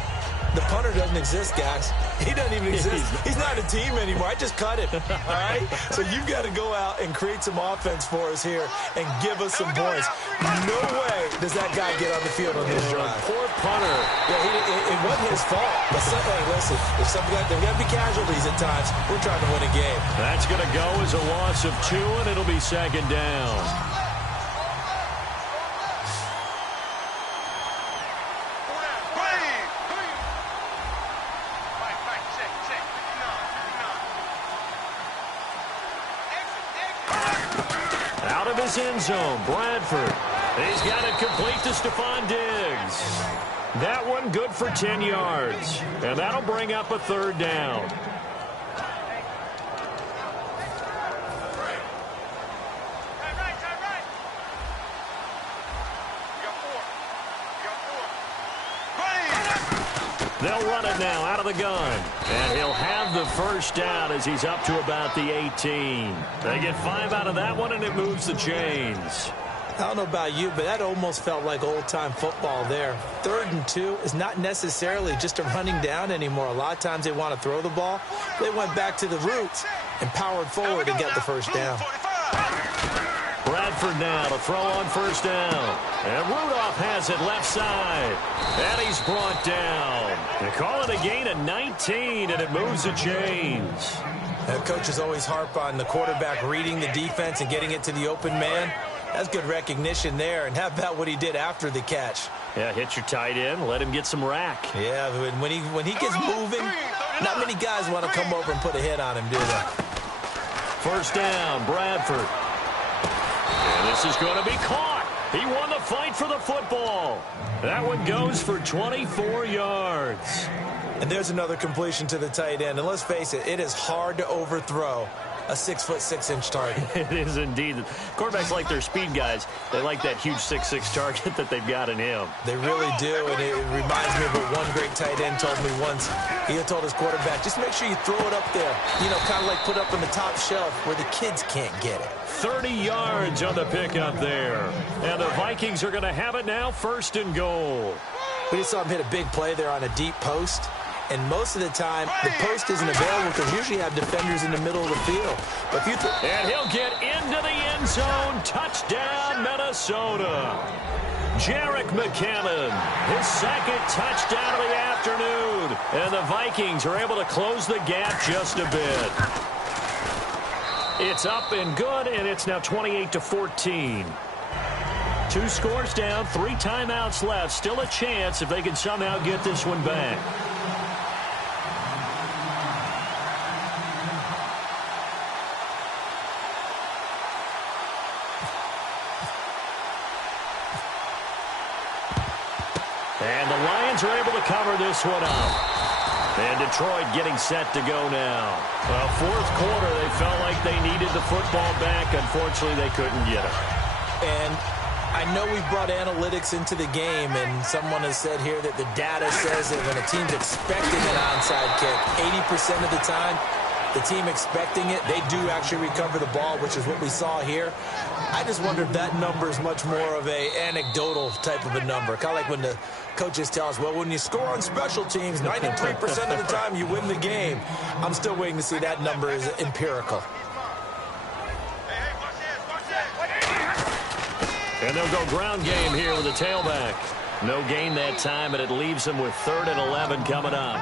The punter doesn't exist, guys. He doesn't even exist. He's not a team anymore. I just cut him, all right? So you've got to go out and create some offense for us here and give us some points. No way does that guy get on the field on this drive. Poor punter. Yeah, it wasn't his fault. But hey, listen, there's got to be casualties at times. We're trying to win a game. That's going to go as a loss of 2, and it'll be second down. End zone, Bradford. He's got it complete to Stephon Diggs. That one good for 10 yards. And that'll bring up a third down. They'll run it now out of the gun. And he'll have the first down as he's up to about the 18. They get 5 out of that one, and it moves the chains. I don't know about you, but that almost felt like old-time football there. 3rd and 2 is not necessarily just a running down anymore. A lot of times they want to throw the ball. They went back to the roots and powered forward and got the first down. Bradford now to throw on first down. And Rudolph has it left side. And he's brought down. They call it a gain of 19, and it moves the chains. Coaches always harp on the quarterback reading the defense and getting it to the open man. That's good recognition there. And how about what he did after the catch? Yeah, hit your tight end, let him get some rack. Yeah, when he gets moving, not many guys want to come over and put a hit on him, do they? First down, Bradford. And this is going to be caught. He won the fight for the football. That one goes for 24 yards. And there's another completion to the tight end. And let's face it, it is hard to overthrow a 6'6" target. It is indeed. Quarterbacks like their speed guys. They like that huge 6'6" target that they've got in him. They really do, and it reminds me of what one great tight end told me once. He told his quarterback, just make sure you throw it up there. You know, kind of like put up on the top shelf where the kids can't get it. 30 yards on the pickup there. And the Vikings are going to have it now, 1st and goal. We just saw him hit a big play there on a deep post. And most of the time, the post isn't available because usually you have defenders in the middle of the field. But if you and he'll get into the end zone. Touchdown, Minnesota. Jerick McKinnon, his 2nd touchdown of the afternoon. And the Vikings are able to close the gap just a bit. It's up and good, and it's now 28-14. 2 scores down, 3 timeouts left. Still a chance if they can somehow get this one back. And the Lions are able to cover this one up. And Detroit getting set to go now. Well, 4th quarter, they felt like they needed the football back. Unfortunately, they couldn't get it. And I know we've brought analytics into the game, and someone has said here that the data says that when a team's expecting an onside kick, 80% of the time, the team expecting it, they do actually recover the ball, which is what we saw here. I just wonder if that number is much more of a anecdotal type of a number. Kind of like when the coaches tell us, well, when you score on special teams, 93% of the time you win the game. I'm still waiting to see that number is empirical. And they'll go ground game here with a tailback. No gain that time, and it leaves them with 3rd and 11 coming up.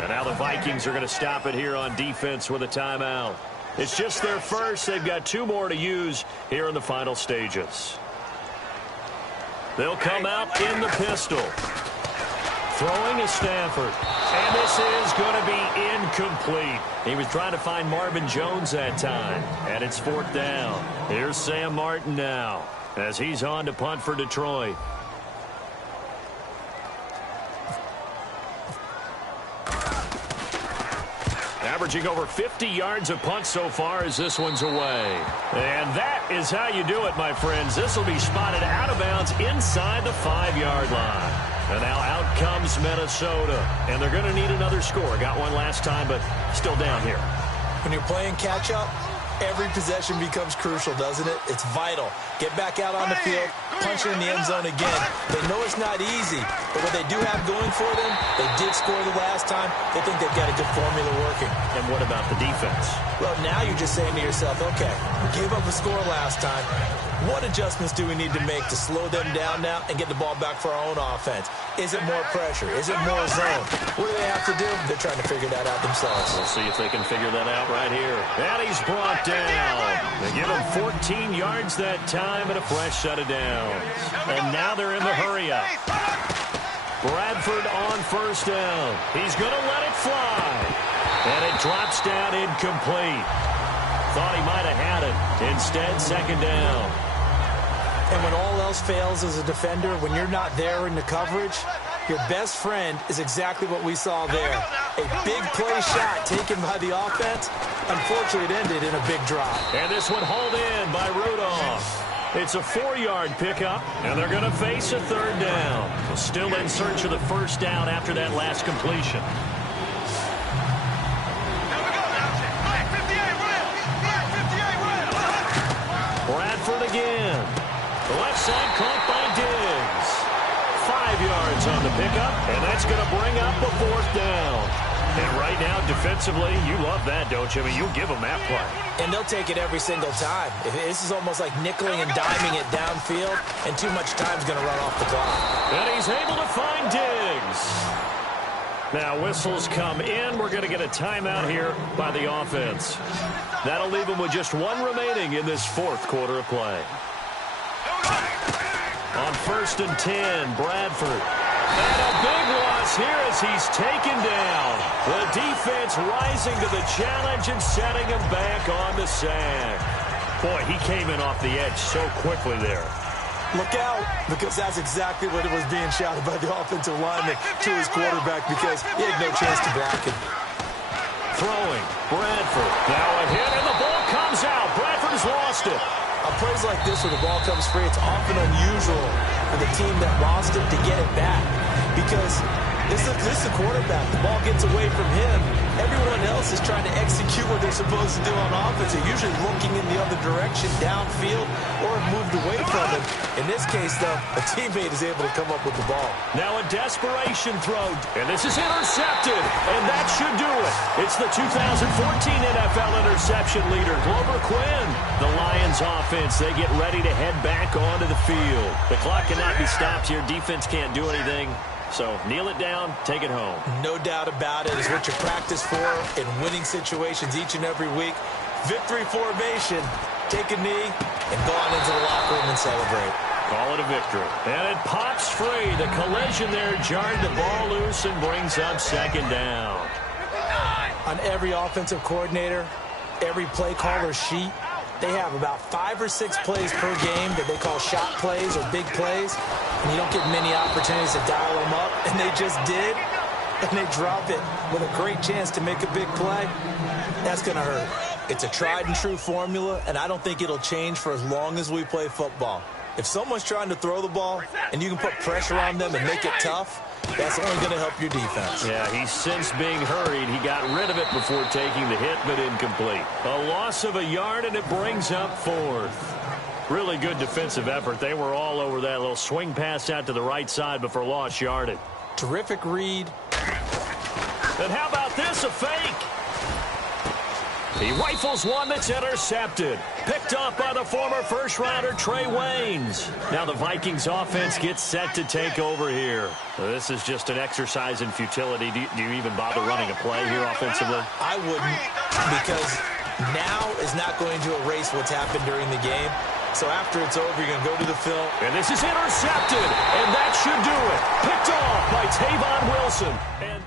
And now the Vikings are going to stop it here on defense with a timeout. It's just their first. They've got 2 more to use here in the final stages. They'll come out in the pistol. Throwing is Stafford. And this is going to be incomplete. He was trying to find Marvin Jones that time. And it's 4th down. Here's Sam Martin now as he's on to punt for Detroit. Averaging over 50 yards a punt so far as this one's away. And that is how you do it, my friends. This will be spotted out of bounds inside the 5-yard line. And now out comes Minnesota. And they're going to need another score. Got one last time, but still down here. When you're playing catch-up, every possession becomes crucial, doesn't it? It's vital. Get back out on the field, punch it in the end zone again. They know it's not easy, but what they do have going for them, they did score the last time. They think they've got a good formula working. And what about the defense? Well, now you're just saying to yourself, okay, we gave up a score last time. What adjustments do we need to make to slow them down now and get the ball back for our own offense? Is it more pressure? Is it more zone? What do they have to do? They're trying to figure that out themselves. We'll see if they can figure that out right here. And he's brought down. They give him 14 yards that time and a fresh set of downs. And now they're in the hurry-up. Bradford on first down. He's going to let it fly. And it drops down incomplete. Thought he might have had it. Instead, 2nd down. And when all else fails as a defender, when you're not there in the coverage, your best friend is exactly what we saw there. A big play shot taken by the offense. Unfortunately, it ended in a big drop. And this one hauled in by Rudolph. It's a 4-yard pickup, and they're going to face a 3rd down. Still in search of the 1st down after that last completion. Bradford again. The left side caught by Diggs. 5 yards on the pickup, and that's going to bring up a 4th down. And right now, defensively, you love that, don't you? I mean, you'll give them that play. And they'll take it every single time. This is almost like nickeling and diming it downfield, and too much time's going to run off the clock. And he's able to find Diggs. Now, whistles come in. We're going to get a timeout here by the offense. That'll leave them with just one remaining in this fourth quarter of play. On 1st and 10, Bradford. And a big loss here as he's taken down. The defense rising to the challenge and setting him back on the sack. Boy, he came in off the edge so quickly there. Look out, because that's exactly what it was being shouted by the offensive lineman to his quarterback, because he had no chance to block him. Throwing, Bradford. Now a hit, and the ball comes out. Bradford has lost it. On plays like this where the ball comes free, it's often unusual for the team that lost it to get it back, because this is the quarterback. The ball gets away from him. Everyone else is trying to execute what they're supposed to do on offense. They're usually looking in the other direction, downfield, or have moved away from him. In this case, though, a teammate is able to come up with the ball. Now a desperation throw, and this is intercepted, and that should do it. It's the 2014 NFL interception leader, Glover Quinn. The Lions offense, they get ready to head back onto the field. The clock cannot be stopped here. Defense can't do anything. So kneel it down, take it home. No doubt about it. It's what you practice for in winning situations each and every week. Victory formation. Take a knee and go on into the locker room and celebrate. Call it a victory. And it pops free. The collision there jarred the ball loose and brings up 2nd down. On every offensive coordinator, every play caller sheet, they have about 5 or 6 plays per game that they call shot plays or big plays. And you don't get many opportunities to dial them up. And they just did. And they drop it with a great chance to make a big play. That's going to hurt. It's a tried and true formula, and I don't think it'll change for as long as we play football. If someone's trying to throw the ball and you can put pressure on them and make it tough, that's only going to help your defense. Yeah, he's since being hurried. He got rid of it before taking the hit, but incomplete. A loss of a yard, and it brings up 4th. Really good defensive effort. They were all over that little swing pass out to the right side before lost yardage. Terrific read. And how about this, a fake? He rifles one that's intercepted. Picked off by the former first-rounder Trey Waynes. Now the Vikings offense gets set to take over here. This is just an exercise in futility. Do you even bother running a play here offensively? I wouldn't, because now is not going to erase what's happened during the game. So after it's over, you're going to go to the film. And this is intercepted, and that should do it. Picked off by Tavon Wilson. And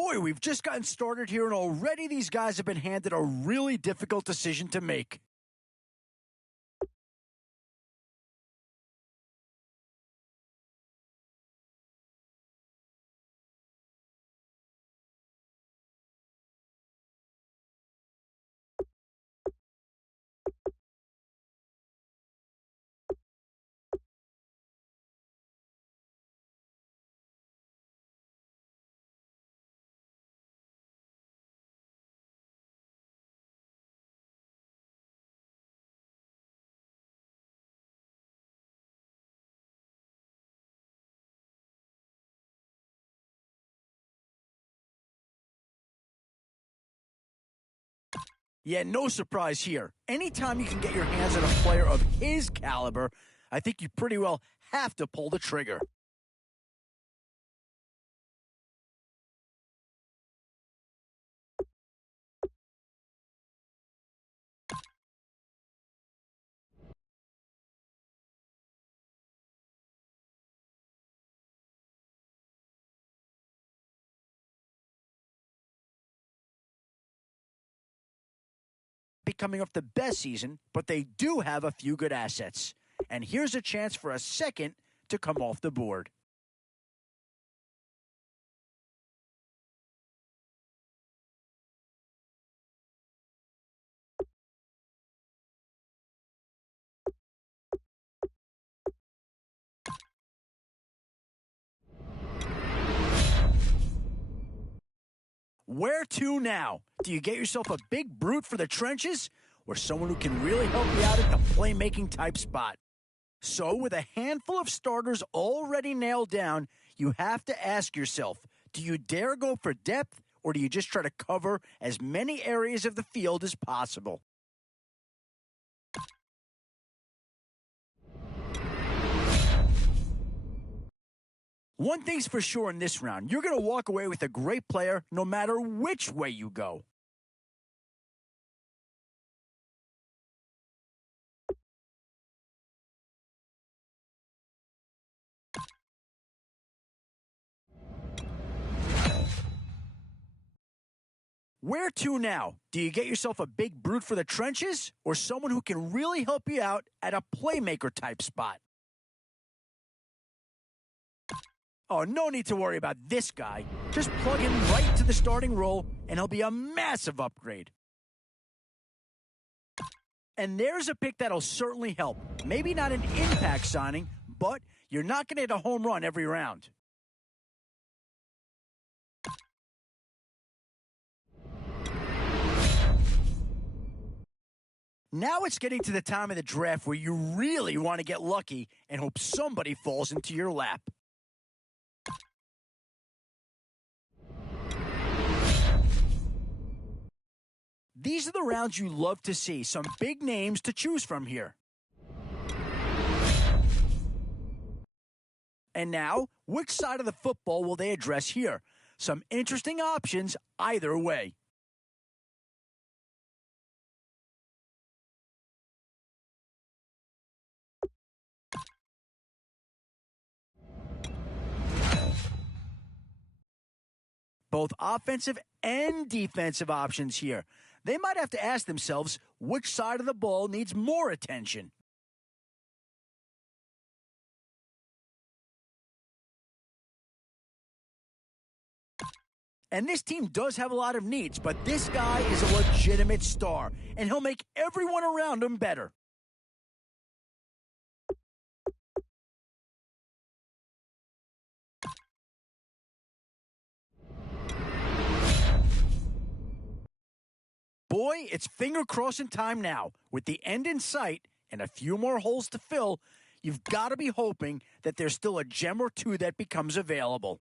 Boy, we've just gotten started here, and already these guys have been handed a really difficult decision to make. Yeah, no surprise here. Anytime you can get your hands on a player of his caliber, I think you pretty well have to pull the trigger. Be coming off the best season, but they do have a few good assets. And here's a chance for a second to come off the board. Where to now? Do you get yourself a big brute for the trenches or someone who can really help you out at the playmaking type spot? So with a handful of starters already nailed down, you have to ask yourself, do you dare go for depth or do you just try to cover as many areas of the field as possible? One thing's for sure in this round, you're going to walk away with a great player no matter which way you go. Where to now? Do you get yourself a big brute for the trenches or someone who can really help you out at a playmaker type spot? Oh, no need to worry about this guy. Just plug him right into the starting role, and he'll be a massive upgrade. And there's a pick that'll certainly help. Maybe not an impact signing, but you're not going to hit a home run every round. Now it's getting to the time of the draft where you really want to get lucky and hope somebody falls into your lap. These are the rounds you love to see. Some big names to choose from here. And now, which side of the football will they address here? Some interesting options either way. Both offensive and defensive options here. They might have to ask themselves which side of the ball needs more attention. And this team does have a lot of needs, but this guy is a legitimate star, and he'll make everyone around him better. Boy, it's finger-crossing time now. With the end in sight and a few more holes to fill, you've got to be hoping that there's still a gem or two that becomes available.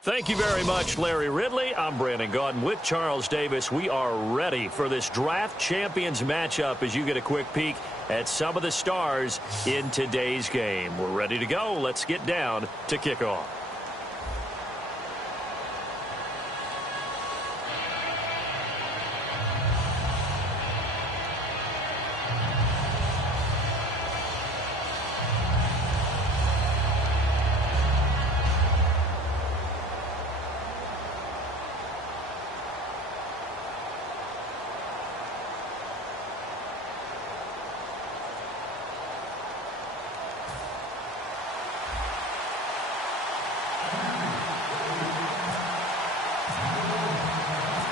Thank you very much, Larry Ridley. I'm Brandon Gaudin with Charles Davis. We are ready for this draft champions matchup as you get a quick peek at some of the stars in today's game. We're ready to go. Let's get down to kickoff.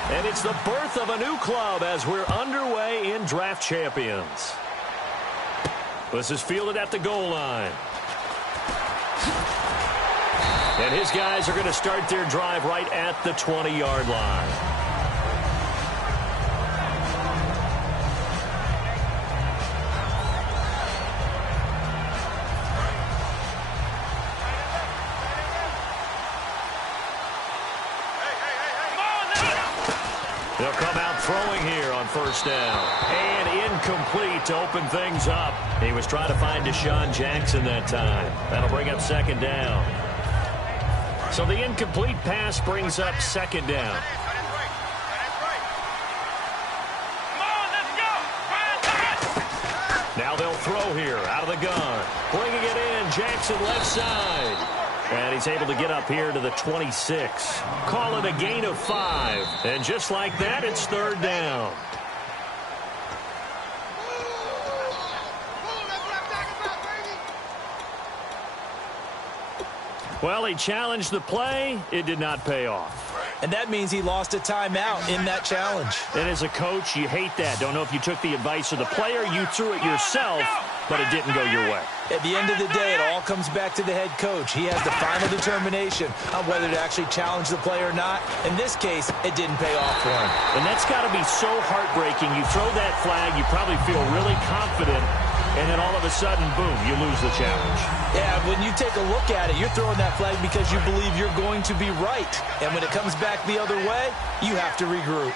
And it's the birth of a new club as we're underway in Draft Champions. This is fielded at the goal line. And his guys are going to start their drive right at the 20-yard line. They'll come out throwing here on first down. And incomplete to open things up. He was trying to find Deshaun Jackson that time. That'll bring up second down. So the incomplete pass brings up second down. Now they'll throw here out of the gun. Bringing it in, Jackson left side. And he's able to get up here to the 26. Call it a gain of 5. And just like that, it's third down. Well, he challenged the play. It did not pay off. And that means he lost a timeout in that challenge. And as a coach, you hate that. Don't know if you took the advice of the player, you threw it yourself, but it didn't go your way. At the end of the day, it all comes back to the head coach. He has the final determination on whether to actually challenge the play or not. In this case, it didn't pay off for him. And that's got to be so heartbreaking. You throw that flag, you probably feel really confident, and then all of a sudden, boom, you lose the challenge. Yeah, when you take a look at it, you're throwing that flag because you believe you're going to be right. And when it comes back the other way, you have to regroup.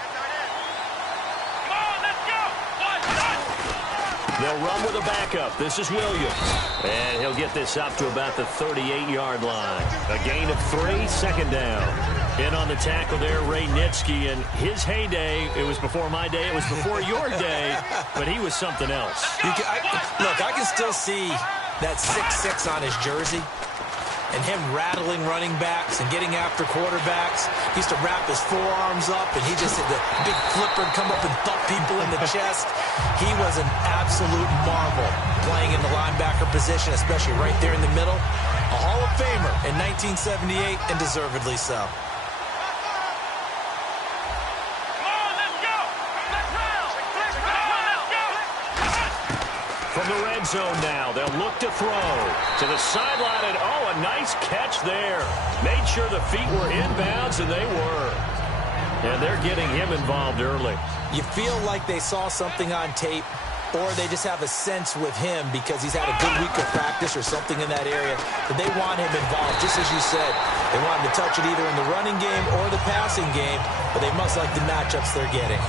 They'll run with a backup. This is Williams. And he'll get this up to about the 38-yard line. A gain of 3, second down. In on the tackle there, Ray Nitschke. And his heyday, it was before my day, it was before your day, but he was something else. Look, I can still see that 6'6" on his jersey. And him rattling running backs and getting after quarterbacks. He used to wrap his forearms up, and he just had the big flipper come up and thump people in the chest. He was an absolute marvel playing in the linebacker position, especially right there in the middle. A Hall of Famer in 1978, and deservedly so. From the red zone now, they'll look to throw to the sideline, and oh, a nice catch there. Made sure the feet were inbounds, and they were. And they're getting him involved early. You feel like they saw something on tape, or they just have a sense with him because he's had a good week of practice or something in that area, that they want him involved, just as you said. They want him to touch it either in the running game or the passing game, but they must like the matchups they're getting.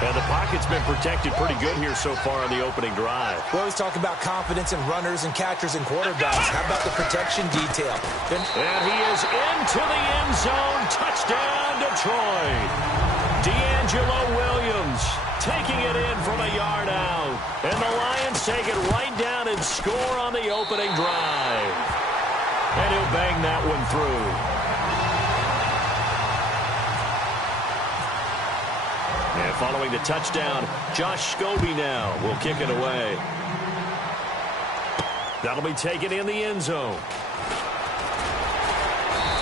And the pocket's been protected pretty good here so far on the opening drive. We always talk about confidence in runners and catchers and quarterbacks. How about the protection detail? And he is into the end zone. Touchdown, Detroit. D'Angelo Williams taking it in from a yard out. And the Lions take it right down and score on the opening drive. And he'll bang that one through. And following the touchdown, Josh Scobie now will kick it away. That'll be taken in the end zone.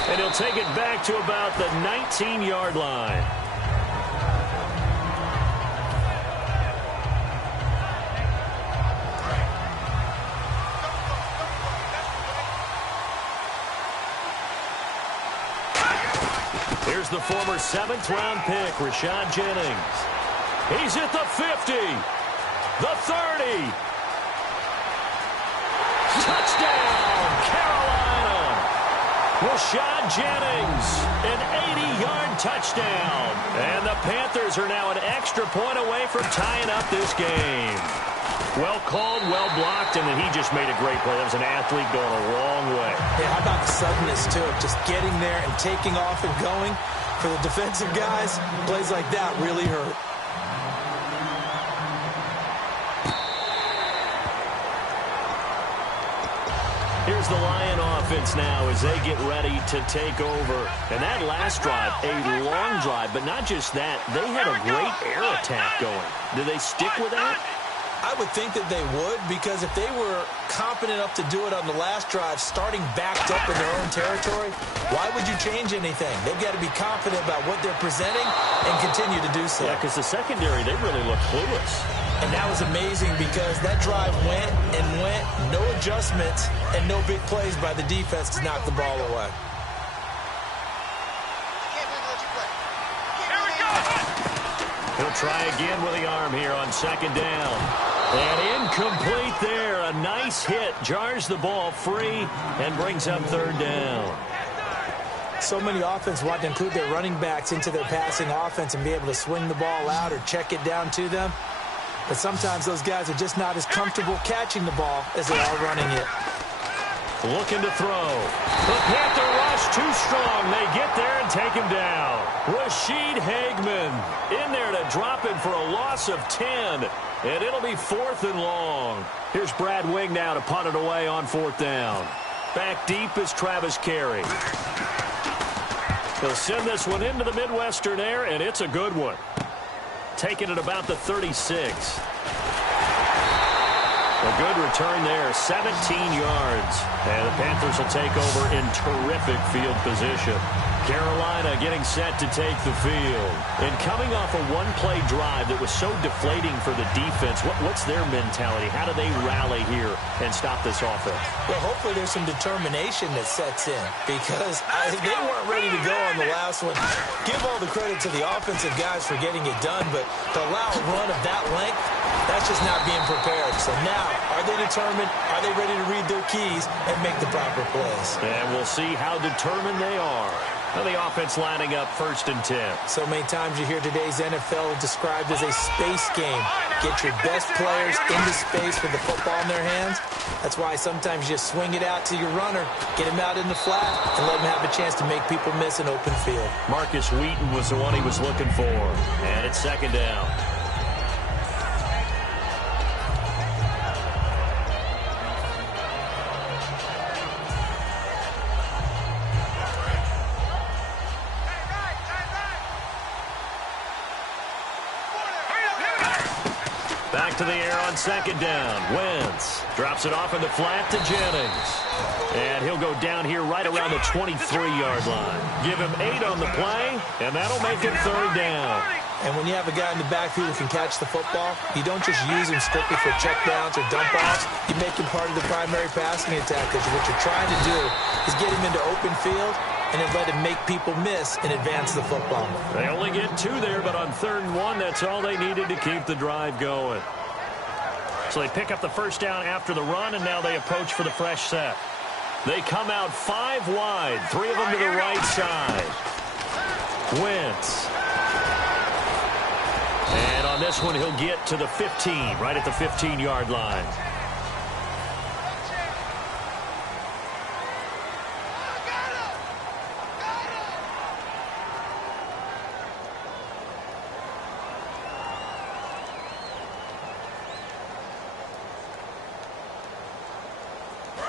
And he'll take it back to about the 19-yard line. Here's the former 7th-round pick, Rashad Jennings. He's at the 50, the 30. Touchdown, Carolina. Rashad Jennings, an 80-yard touchdown. And the Panthers are now an extra point away from tying up this game. Well called, well blocked, and then he just made a great play. That was an athlete going a long way. Yeah, how about the suddenness to it? Just getting there and taking off and going. For the defensive guys, plays like that really hurt. Here's the Lion offense now as they get ready to take over. And that last drive, a long drive, but not just that. They had a great air attack going. Do they stick with that? I would think that they would, because if they were competent enough to do it on the last drive, starting backed up in their own territory, why would you change anything? They've got to be confident about what they're presenting and continue to do so. Yeah, because the secondary, they really look clueless. And that was amazing because that drive went and went, no adjustments, and no big plays by the defense to knock the ball away. He'll try again with the arm here on second down. And incomplete there. A nice hit. Jars the ball free and brings up third down. So many offenses want to include their running backs into their passing offense and be able to swing the ball out or check it down to them. But sometimes those guys are just not as comfortable catching the ball as they are running it. Looking to throw. The Panther rush too strong. They get there and take him down. Rashid Hageman in there to drop him for a loss of 10. And it'll be 4th and long. Here's Brad Wing now to punt it away on 4th down. Back deep is Travis Carey. He'll send this one into the Midwestern air, and it's a good one. Taking it about the 36. A good return there, 17 yards. And the Panthers will take over in terrific field position. Carolina getting set to take the field. And coming off a one-play drive that was so deflating for the defense, what's their mentality? How do they rally here and stop this offense? Well, hopefully there's some determination that sets in because they weren't ready to go on the last one. Give all the credit to the offensive guys for getting it done, but to allow a run of that length, that's just not being prepared. So now, are they determined? Are they ready to read their keys and make the proper plays? And we'll see how determined they are. Now the offense lining up 1st and 10. So many times you hear today's NFL described as a space game. Get your best players into space with the football in their hands. That's why sometimes you just swing it out to your runner, get him out in the flat, and let him have a chance to make people miss an open field. Marcus Wheaton was the one he was looking for. And it's 2nd down. Back to the air on 2nd down. Wentz drops it off in the flat to Jennings. And he'll go down here right around the 23-yard line. Give him 8 on the play, and that'll make it 3rd down. And when you have a guy in the backfield who can catch the football, you don't just use him strictly for checkdowns or dump-offs. You make him part of the primary passing attack because what you're trying to do is get him into open field and then let him make people miss and advance the football. They only get 2 there, but on 3rd and 1, that's all they needed to keep the drive going. So they pick up the 1st down after the run, and now they approach for the fresh set. They come out 5 wide, 3 of them to the right side. Wentz. And on this one, he'll get to the 15, right at the 15-yard line.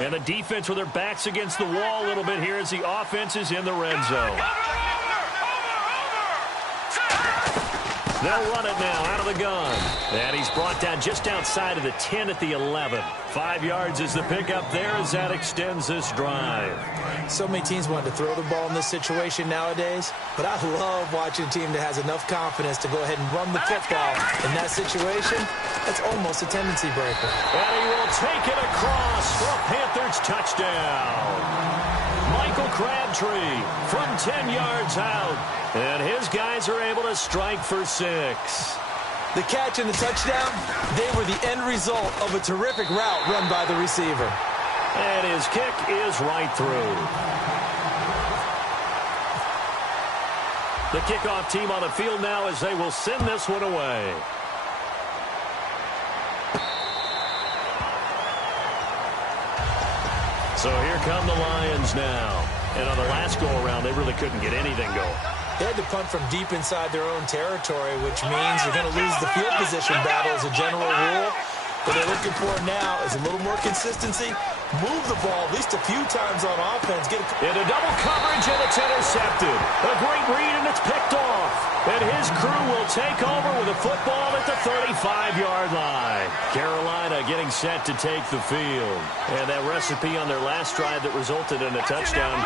And the defense with their backs against the wall a little bit here as the offense is in the red zone. They'll run it now out of the gun. And he's brought down just outside of the 10 at the 11. 5 yards is the pickup there as that extends this drive. So many teams want to throw the ball in this situation nowadays, but I love watching a team that has enough confidence to go ahead and run the football. In that situation, that's almost a tendency breaker. And he will take it across for a Panthers touchdown. Michael Crabtree from 10 yards out. And his guys are able to strike for 6. The catch and the touchdown, they were the end result of a terrific route run by the receiver. And his kick is right through. The kickoff team on the field now as they will send this one away. So here come the Lions now. And on the last go-around, they really couldn't get anything going. They had to punt from deep inside their own territory, which means you're going to lose the field position battle as a general rule. What they're looking for now is a little more consistency. Move the ball at least a few times on offense. Into double coverage, and it's intercepted. A great read, and it's picked off. And his crew will take over with a football at the 35-yard line. Carolina getting set to take the field. And that recipe on their last drive that resulted in a touchdown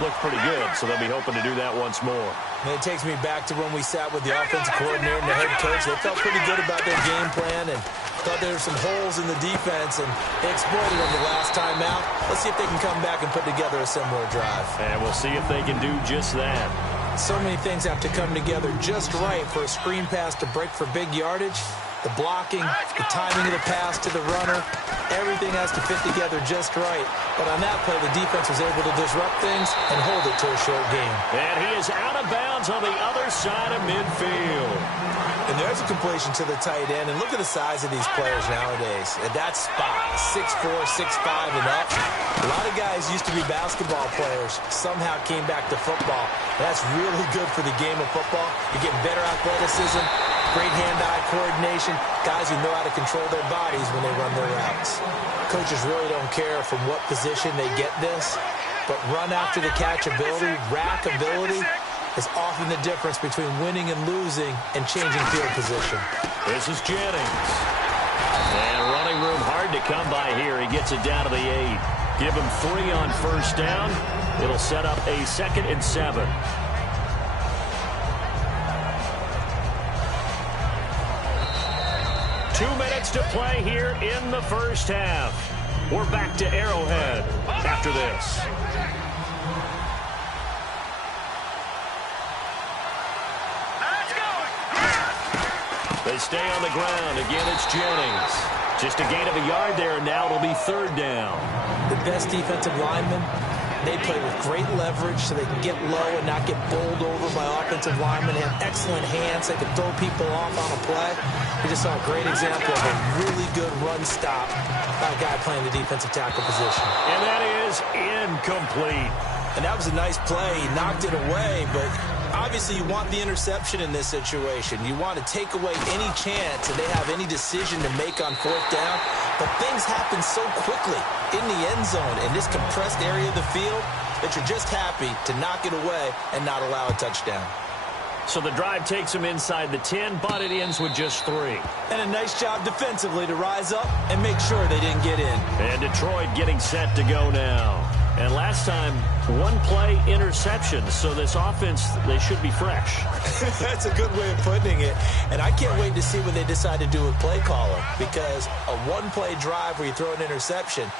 looked pretty good, so they'll be hoping to do that once more. And it takes me back to when we sat with the offensive coordinator and the head coach. They felt pretty good about their game plan and thought there were some holes in the defense, and they exploited them the last time out. Let's see if they can come back and put together a similar drive. And we'll see if they can do just that. So many things have to come together just right for a screen pass to break for big yardage. The blocking, the timing of the pass to the runner, everything has to fit together just right. But on that play, the defense was able to disrupt things and hold it to a short game. And he is out of bounds on the other side of midfield. And there's a completion to the tight end. And look at the size of these players nowadays. At that spot, 6'4", 6'5", and up. A lot of guys used to be basketball players, somehow came back to football. That's really good for the game of football. You're getting better athleticism, great hand-eye coordination, guys who know how to control their bodies when they run their routes. Coaches really don't care from what position they get this, but run after the catch ability, rack ability, is often the difference between winning and losing and changing field position. This is Jennings. And running room hard to come by here. He gets it down to the 8. Give him 3 on first down. It'll set up a 2nd and 7. Two minutes to play here in the first half. We're back to Arrowhead after this. They stay on the ground. Again, it's Jennings. Just a gain of a yard there, and now it'll be 3rd down. The best defensive linemen, they play with great leverage so they can get low and not get bowled over by offensive linemen. They have excellent hands. They can throw people off on a play. We just saw a great example of a really good run stop by a guy playing the defensive tackle position. And that is incomplete. And that was a nice play. He knocked it away, but obviously you want the interception in this situation. You want to take away any chance that they have any decision to make on 4th down. But things happen so quickly in the end zone in this compressed area of the field that you're just happy to knock it away and not allow a touchdown. So the drive takes them inside the 10, but it ends with just 3. And a nice job defensively to rise up and make sure they didn't get in. And Detroit getting set to go now. And last time, 1-play interception. So this offense, they should be fresh. That's a good way of putting it. And I can't wait to see what they decide to do with play calling. Because a 1-play drive where you throw an interception,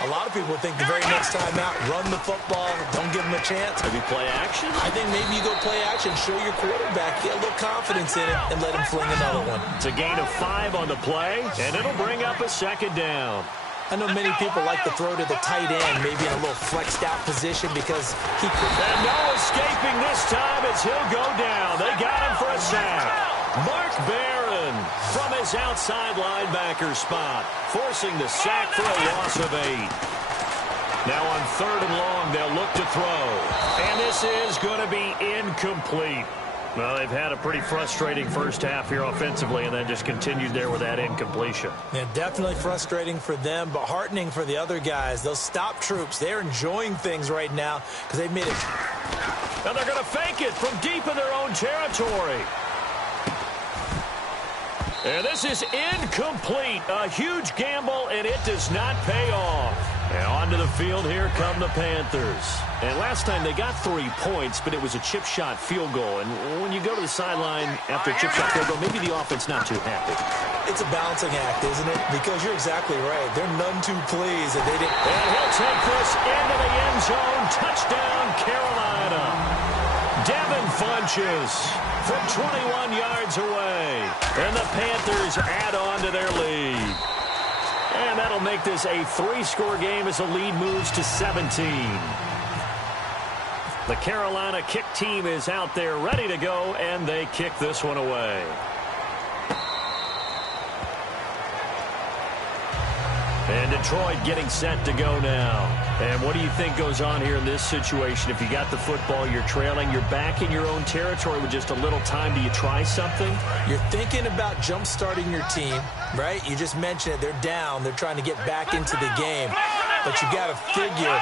a lot of people think the very next time out, run the football, don't give them a chance. Maybe play action? I think maybe you go play action, show your quarterback, get a little confidence in it, and let him fling another one. It's a gain of 5 on the play, and it'll bring up a 2nd down. I know many people like to throw to the tight end, maybe in a little flexed out position because he could. And no escaping this time as he'll go down. They got him for a sack. Mark Barron from his outside linebacker spot, forcing the sack for a loss of 8. Now on 3rd and long, they'll look to throw. And this is going to be incomplete. Well, they've had a pretty frustrating first half here offensively and then just continued there with that incompletion. Yeah, definitely frustrating for them, but heartening for the other guys. Those stop troops, they're enjoying things right now because they've made it. And they're going to fake it from deep in their own territory. And this is incomplete. A huge gamble, and it does not pay off. And onto the field, here come the Panthers. And last time they got 3 points, but it was a chip shot field goal. And when you go to the sideline after a chip shot field goal, maybe the offense not too happy. It's a balancing act, isn't it? Because you're exactly right. They're none too pleased that they didn't. And he'll take this into the end zone. Touchdown, Carolina. Devin Funches from 21 yards away. And the Panthers add on to their lead. And that'll make this a 3-score game as the lead moves to 17. The Carolina kick team is out there ready to go, and they kick this one away. And Detroit getting set to go now. And what do you think goes on here in this situation? If you got the football, you're trailing, you're back in your own territory with just a little time. Do you try something? You're thinking about jump-starting your team, right? You just mentioned it. They're down. They're trying to get back into the game. But you got to figure,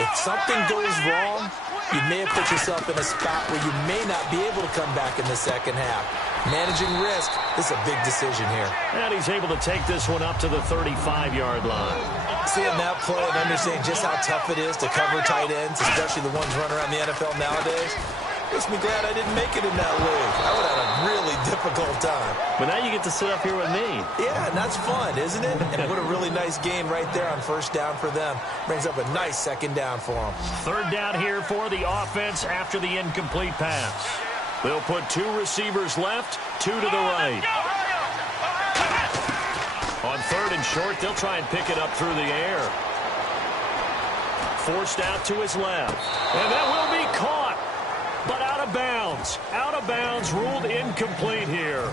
if something goes wrong, you may have put yourself in a spot where you may not be able to come back in the second half. Managing risk, this is a big decision here. And he's able to take this one up to the 35-yard line. Seeing that play and understanding just how tough it is to cover tight ends, especially the ones running around the NFL nowadays, makes me glad I didn't make it in that league. I would have had a really difficult time. But now you get to sit up here with me. Yeah, and that's fun, isn't it? And what a really nice game right there on first down for them. Brings up a nice second down for them. Third down here for the offense after the incomplete pass. They'll put 2 receivers left, 2 to the right. On third and short, they'll try and pick it up through the air. Forced out to his left. And that will be caught, but out of bounds. Out of bounds, ruled incomplete here.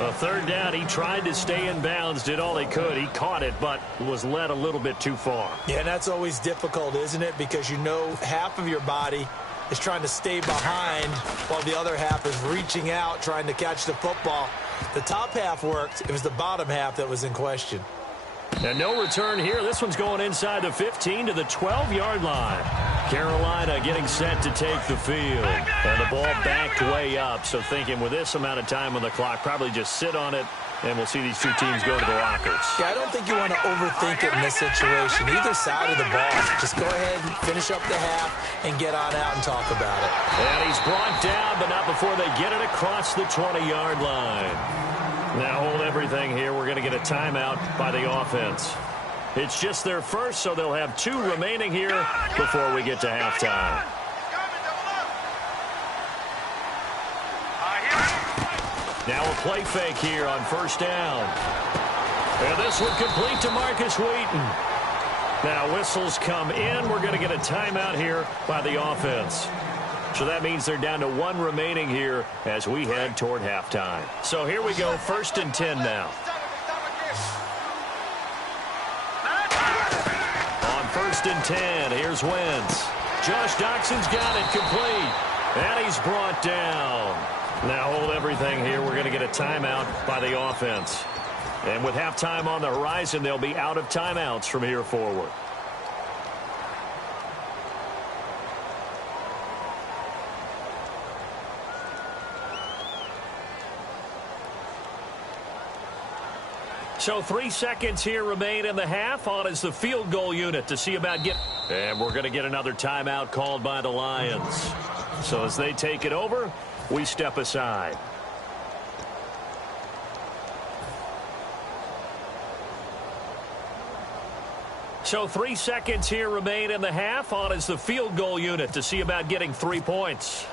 A third down, he tried to stay in bounds, did all he could. He caught it, but was led a little bit too far. Yeah, and that's always difficult, isn't it? Because you know half of your body is trying to stay behind while the other half is reaching out, trying to catch the football. The top half worked. It was the bottom half that was in question. And no return here. This one's going inside the 15 to the 12-yard line. Carolina getting set to take the field. And the ball backed way up. So thinking with this amount of time on the clock, probably just sit on it, and we'll see these two teams go to the lockers. Yeah, I don't think you want to overthink it in this situation. Either side of the ball. Just go ahead and finish up the half and get on out and talk about it. And he's brought down, but not before they get it across the 20-yard line. Now hold everything here. We're going to get a timeout by the offense. It's just their first, so they'll have 2 remaining here before we get to halftime. Now a play fake here on first down. And this one complete to Marcus Wheaton. Now whistles come in. We're going to get a timeout here by the offense. So that means they're down to 1 remaining here as we head toward halftime. So here we go, 1st and 10 now. On 1st and 10, here's Wentz. Josh Doxson's got it complete. And he's brought down. Now hold everything here. We're going to get a timeout by the offense. And with halftime on the horizon, they'll be out of timeouts from here forward. So 3 seconds here remain in the half. On is the field goal unit to see about get. And we're going to get another timeout called by the Lions. So as they take it over, we step aside. So 3 seconds here remain in the half. On is the field goal unit to see about getting 3 points.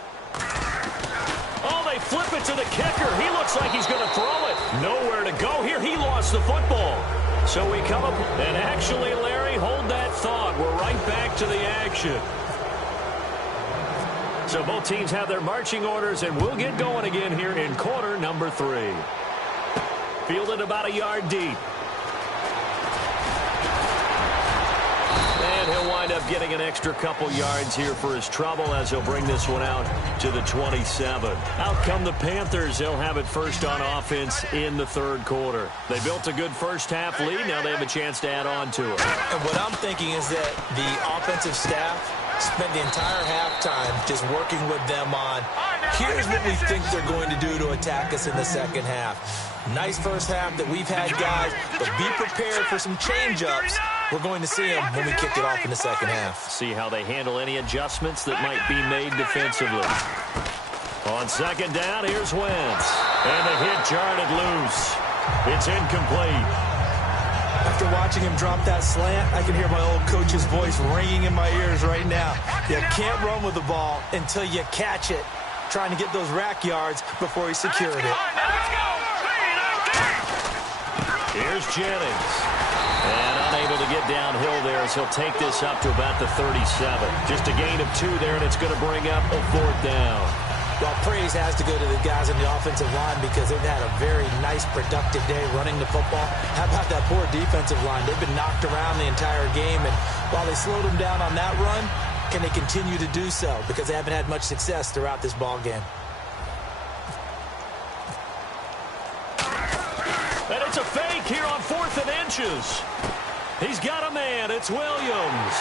Oh, they flip it to the kicker. He looks like he's going to throw it. Nowhere to go here. He lost the football. So we come up, and actually, Larry, hold that thought. We're right back to the action. So both teams have their marching orders, and we'll get going again here in quarter number 3. Fielded about a yard deep. And he'll wind up getting an extra couple yards here for his trouble as he'll bring this one out to the 27. Out come the Panthers. They'll have it first on offense in the 3rd quarter. They built a good first half lead. Now they have a chance to add on to it. And what I'm thinking is that the offensive staff spent the entire halftime just working with them on, here's what we think they're going to do to attack us in the second half. Nice first half that we've had, guys, but be prepared for some change-ups. We're going to see them when we kick it off in the second half. See how they handle any adjustments that might be made defensively. On second down, here's Wentz. And the hit jarred it loose. It's incomplete. After watching him drop that slant, I can hear my old coach's voice ringing in my ears right now. You can't run with the ball until you catch it, trying to get those rack yards before he secured it. Here's Jennings. And unable able to get downhill there as he'll take this up to about the 37. Just a gain of 2 there, and it's going to bring up a 4th down. Well, praise has to go to the guys on the offensive line because they've had a very nice, productive day running the football. How about that poor defensive line? They've been knocked around the entire game, and while they slowed them down on that run, can they continue to do so? Because they haven't had much success throughout this ball game. And it's a fake here on 4th and inches. He's got a man. It's Williams.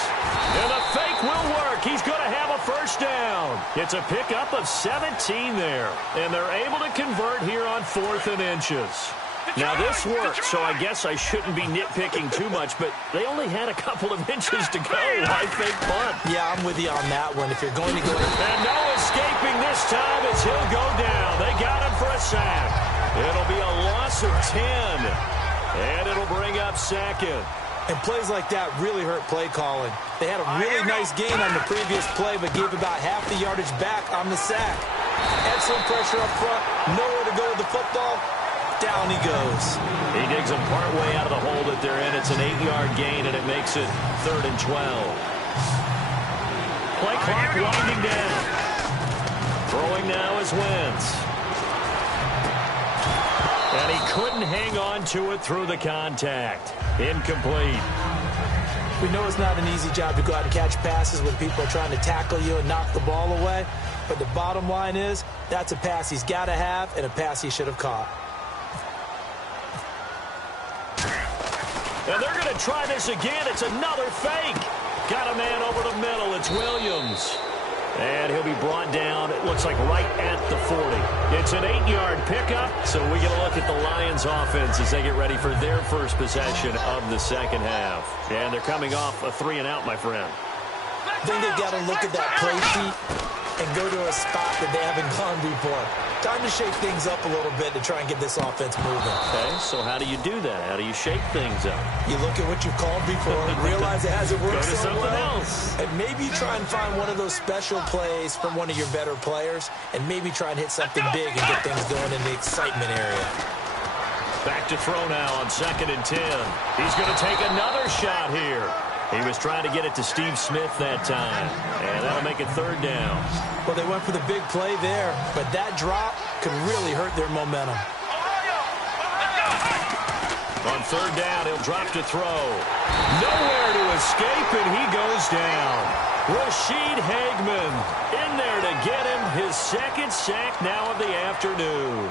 And the fake will work. He's going to have a 1st down. It's a pickup of 17 there. And they're able to convert here on 4th and inches. Now, this worked, so I guess I shouldn't be nitpicking too much, but they only had a couple of inches to go. Why fake punt? Yeah, I'm with you on that one. If you're going to go... And no escaping this time as he'll go down. They got him for a sack. It'll be a loss of 10. And it'll bring up 2nd. And plays like that really hurt play calling. They had a really nice gain on the previous play, but gave about half the yardage back on the sack. Excellent pressure up front. Nowhere to go with the football. Down he goes. He digs him partway out of the hole that they're in. It's an 8-yard gain, and it makes it 3rd and 12. Play clock winding down. Throwing now is Wentz. And he couldn't hang on to it through the contact. Incomplete. We know it's not an easy job to go out and catch passes when people are trying to tackle you and knock the ball away. But the bottom line is, that's a pass he's got to have and a pass he should have caught. And they're going to try this again. It's another fake. Got a man over the middle. It's Williams. And he'll be brought down, it looks like right at the 40. It's an 8-yard pickup, so we get a look at the Lions offense as they get ready for their first possession of the 2nd half. And they're coming off a 3-and-out, my friend. I think they've got to look at that play sheet and go to a spot that they haven't gone before. Time to shake things up a little bit to try and get this offense moving. Okay, so how do you do that? How do you shake things up? You look at what you've called before and realize it hasn't worked Go to so something well. else. And maybe try and find one of those special plays from one of your better players and maybe try and hit something big and get things going in the excitement area. Back to throw now on 2nd and 10. He's going to take another shot here. He was trying to get it to Steve Smith that time. And that'll make it 3rd down. Well, they went for the big play there, but that drop could really hurt their momentum. On 3rd down, he'll drop to throw. Nowhere to escape, and he goes down. Rashid Hageman in there to get him his 2nd sack now of the afternoon.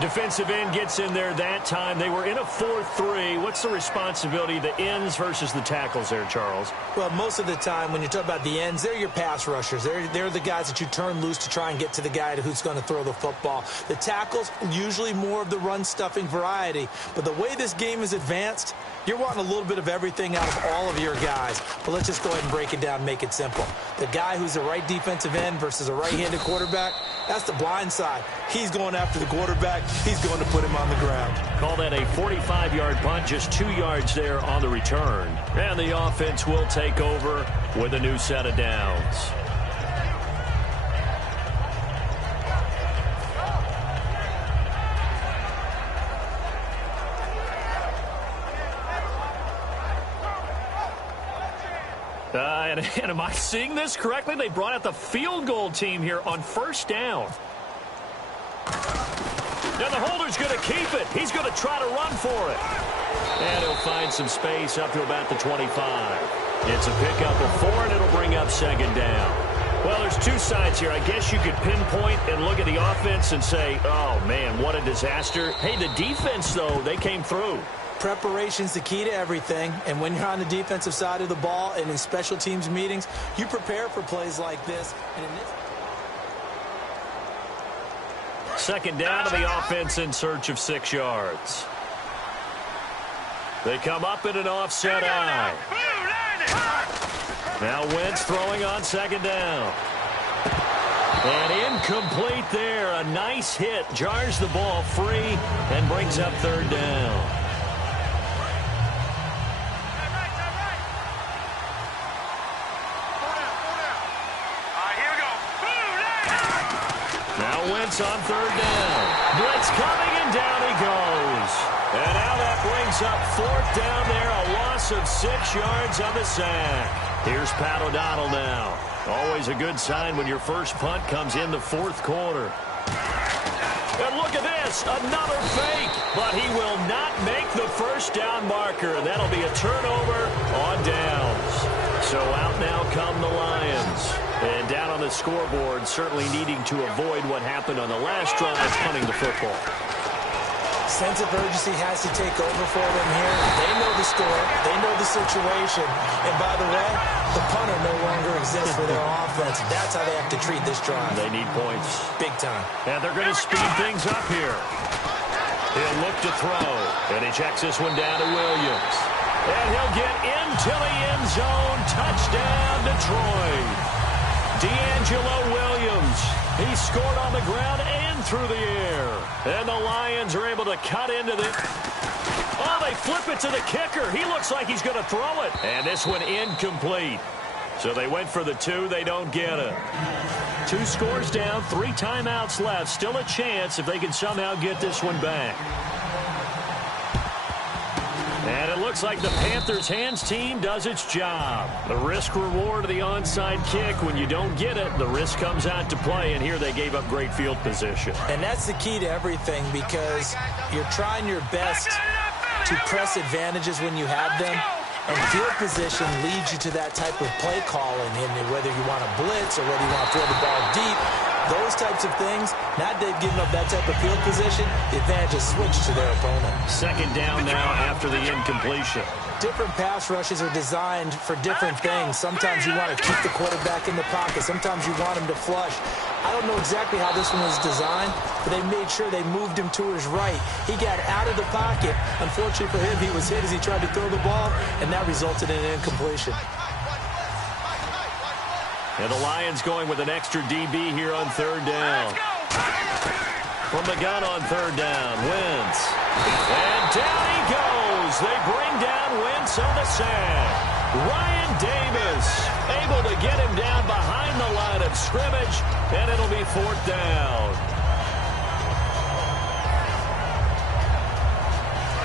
Defensive end gets in there that time. They were in a 4-3. What's the responsibility, the ends versus the tackles there, Charles? Well, most of the time when you talk about the ends, they're your pass rushers. They're the guys that you turn loose to try and get to the guy who's going to throw the football. The tackles, usually more of the run-stuffing variety. But the way this game is advanced, you're wanting a little bit of everything out of all of your guys. But let's just go ahead and break it down and make it simple. The guy who's a right defensive end versus a right-handed quarterback, that's the blind side. He's going after the quarterback. He's going to put him on the ground. Call that a 45-yard punt, just 2 yards there on the return. And the offense will take over with a new set of downs. And am I seeing this correctly? They brought out the field goal team here on 1st down. Now the holder's going to keep it. He's going to try to run for it. And he'll find some space up to about the 25. It's a pickup of 4, and it'll bring up 2nd down. Well, there's 2 sides here. I guess you could pinpoint and look at the offense and say, oh, man, what a disaster. Hey, the defense, though, they came through. Preparation's the key to everything, and when you're on the defensive side of the ball and in special teams meetings, you prepare for plays like this. And in this 2nd down to the offense in search of 6 yards. They come up in an offset eye. Now Wentz throwing on 2nd down. And incomplete there. A nice hit. Jars the ball free and brings up 3rd down. Wentz on 3rd down. Blitz coming, and down he goes. And now that brings up 4th down there, a loss loss of 6 yards on the sack. Here's Pat O'Donnell now. Always a good sign when your first punt comes in the fourth quarter. And look at this, another fake, but he will not make the first down marker. That'll be a turnover on downs. So out now come the Lions. And down on the scoreboard, certainly needing to avoid what happened on the last drive, punting the football. Sense of urgency has to take over for them here. They know the score. They know the situation. And by the way, the punter no longer exists for their offense. That's how they have to treat this drive. They need points. Big time. And they're going to speed things up here. He'll look to throw. And he checks this one down to Williams. And he'll get into the end zone. Touchdown, Detroit. D'Angelo Williams. He scored on the ground and through the air. And the Lions are able to cut into the... Oh, they flip it to the kicker. He looks like he's going to throw it. And this one incomplete. So they went for the 2. They don't get it. 2 scores down, 3 timeouts left. Still a chance if they can somehow get this one back. And it looks like the Panthers' hands team does its job. The risk-reward of the onside kick, when you don't get it, the risk comes out to play, and here they gave up great field position. And that's the key to everything, because you're trying your best to press advantages when you have them, and field position leads you to that type of play calling, and whether you want to blitz or whether you want to throw the ball deep, those types of things, now they've given up that type of field position, the advantage is switched to their opponent. Second down now after the incompletion. Different pass rushes are designed for different things. Sometimes you want to keep the quarterback in the pocket. Sometimes you want him to flush. I don't know exactly how this one was designed, but they made sure they moved him to his right. He got out of the pocket. Unfortunately for him, he was hit as he tried to throw the ball, and that resulted in an incompletion. And the Lions going with an extra DB here on third down. From the gun on third down, Wentz. And down he goes. They bring down Wentz on the sack. Ryan Davis able to get him down behind the line of scrimmage, and it'll be fourth down.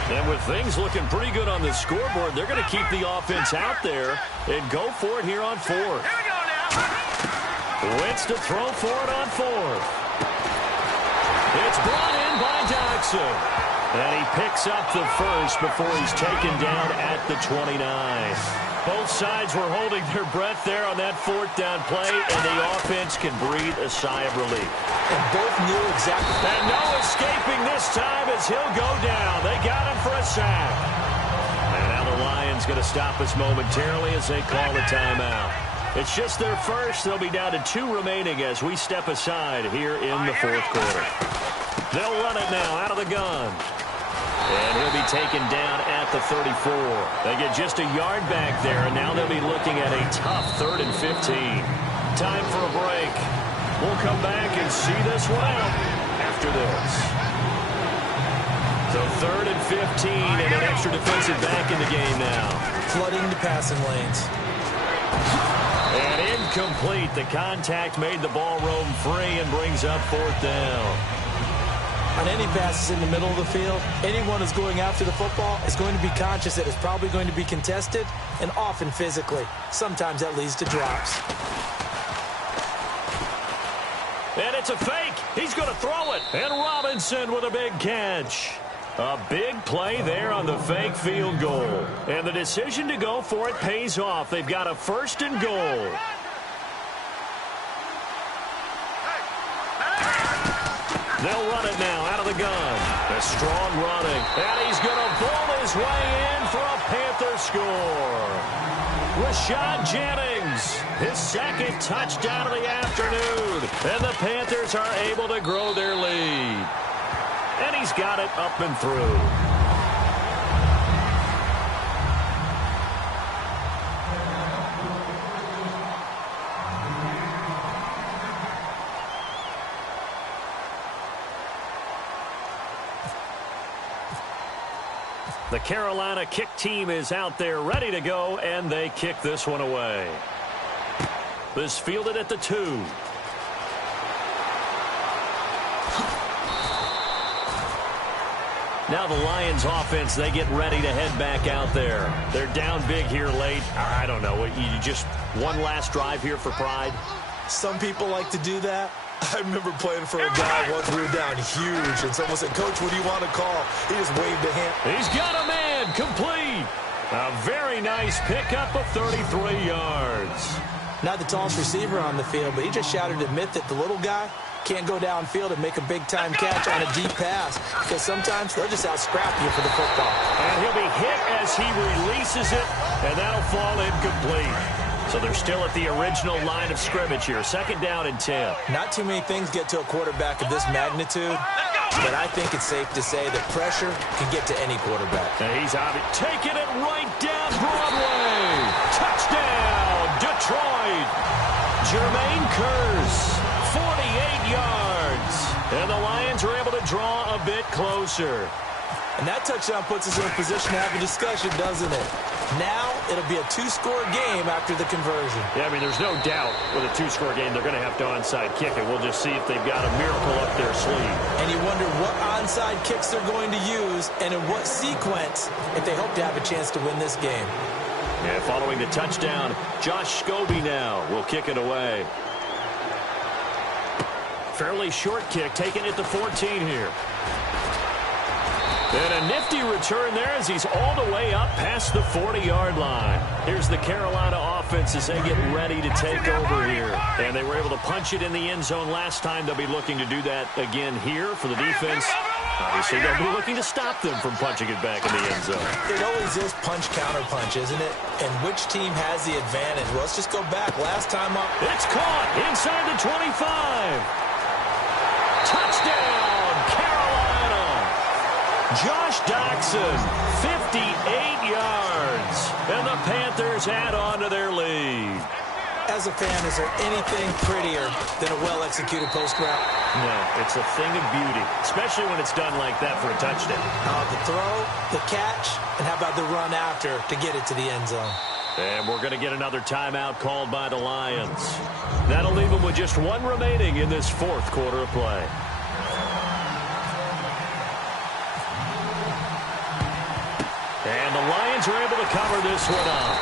And with things looking pretty good on the scoreboard, they're going to keep the offense out there and go for it here on fourth. Wentz to throw for it on fourth. It's brought in by Doxson. And he picks up the first before he's taken down at the 29. Both sides were holding their breath there on that fourth down play, and the offense can breathe a sigh of relief. And both knew exactly. And no escaping this time as he'll go down. They got him for a sack. And now the Lions going to stop us momentarily as they call a timeout. It's just their first. They'll be down to 2 remaining as we step aside here in the fourth quarter. They'll run it now out of the gun. And he'll be taken down at the 34. They get just a yard back there, and now they'll be looking at a tough 3rd and 15. Time for a break. We'll come back and see this one out after this. So 3rd and 15, and an extra defensive back in the game now. Flooding the passing lanes. And incomplete. The contact made the ball roam free and brings up fourth down. On any passes in the middle of the field, anyone who's going after the football is going to be conscious that it's probably going to be contested, and often physically. Sometimes that leads to drops. And it's a fake. He's going to throw it. And Robinson with a big catch. A big play there on the fake field goal. And the decision to go for it pays off. They've got a 1st and goal. They'll run it now out of the gun. A strong running. And he's going to bowl his way in for a Panther score. Rashad Jennings, his 2nd touchdown of the afternoon. And the Panthers are able to grow their lead. And he's got it up and through. The Carolina kick team is out there ready to go, and they kick this one away. This fielded at the 2. Now the Lions offense, they get ready to head back out there. They're down big here late. I don't know. You just one last drive here for pride? Some people like to do that. I remember playing for a guy once we were down huge, and someone said, "Coach, what do you want to call?" He just waved a hand. He's got a man, complete. A very nice pickup of 33 yards. Not the tallest receiver on the field, but he just shouted to admit that the little guy can't go downfield and make a big-time catch on a deep pass, because sometimes they'll just out-scrap you for the football. And he'll be hit as he releases it, and that'll fall incomplete. So they're still at the original line of scrimmage here. 2nd down and 10. Not too many things get to a quarterback of this magnitude, but I think it's safe to say that pressure can get to any quarterback. And he's out, taking it right down Broadway. Touchdown, Detroit. Jermaine Kearse, 48 yards. And the Lions are able to draw a bit closer. And that touchdown puts us in a position to have a discussion, doesn't it? Now it'll be a 2-score game after the conversion. Yeah, I mean, there's no doubt with a 2-score game they're going to have to onside kick it. We'll just see if they've got a miracle up their sleeve. And you wonder what onside kicks they're going to use and in what sequence if they hope to have a chance to win this game. Yeah, following the touchdown, Josh Scobie now will kick it away. Fairly short kick, taking it to 14 here. And a nifty return there as he's all the way up past the 40-yard line. Here's the Carolina offense as they get ready to take over here. And they were able to punch it in the end zone last time. They'll be looking to do that again here for the defense. Obviously, they'll be looking to stop them from punching it back in the end zone. It always is punch-counter-punch, isn't it? And which team has the advantage? Well, let's just go back. Last time up. It's caught inside the 25. Touchdown, Carolina. Josh Doxson, 58 yards. And the Panthers add on to their lead. As a fan, is there anything prettier than a well-executed post route? No, it's a thing of beauty, especially when it's done like that for a touchdown. The throw, the catch, and how about the run after to get it to the end zone? And we're going to get another timeout called by the Lions. That'll leave them with just one remaining in this 4th quarter of play. And the Lions are able to cover this one up.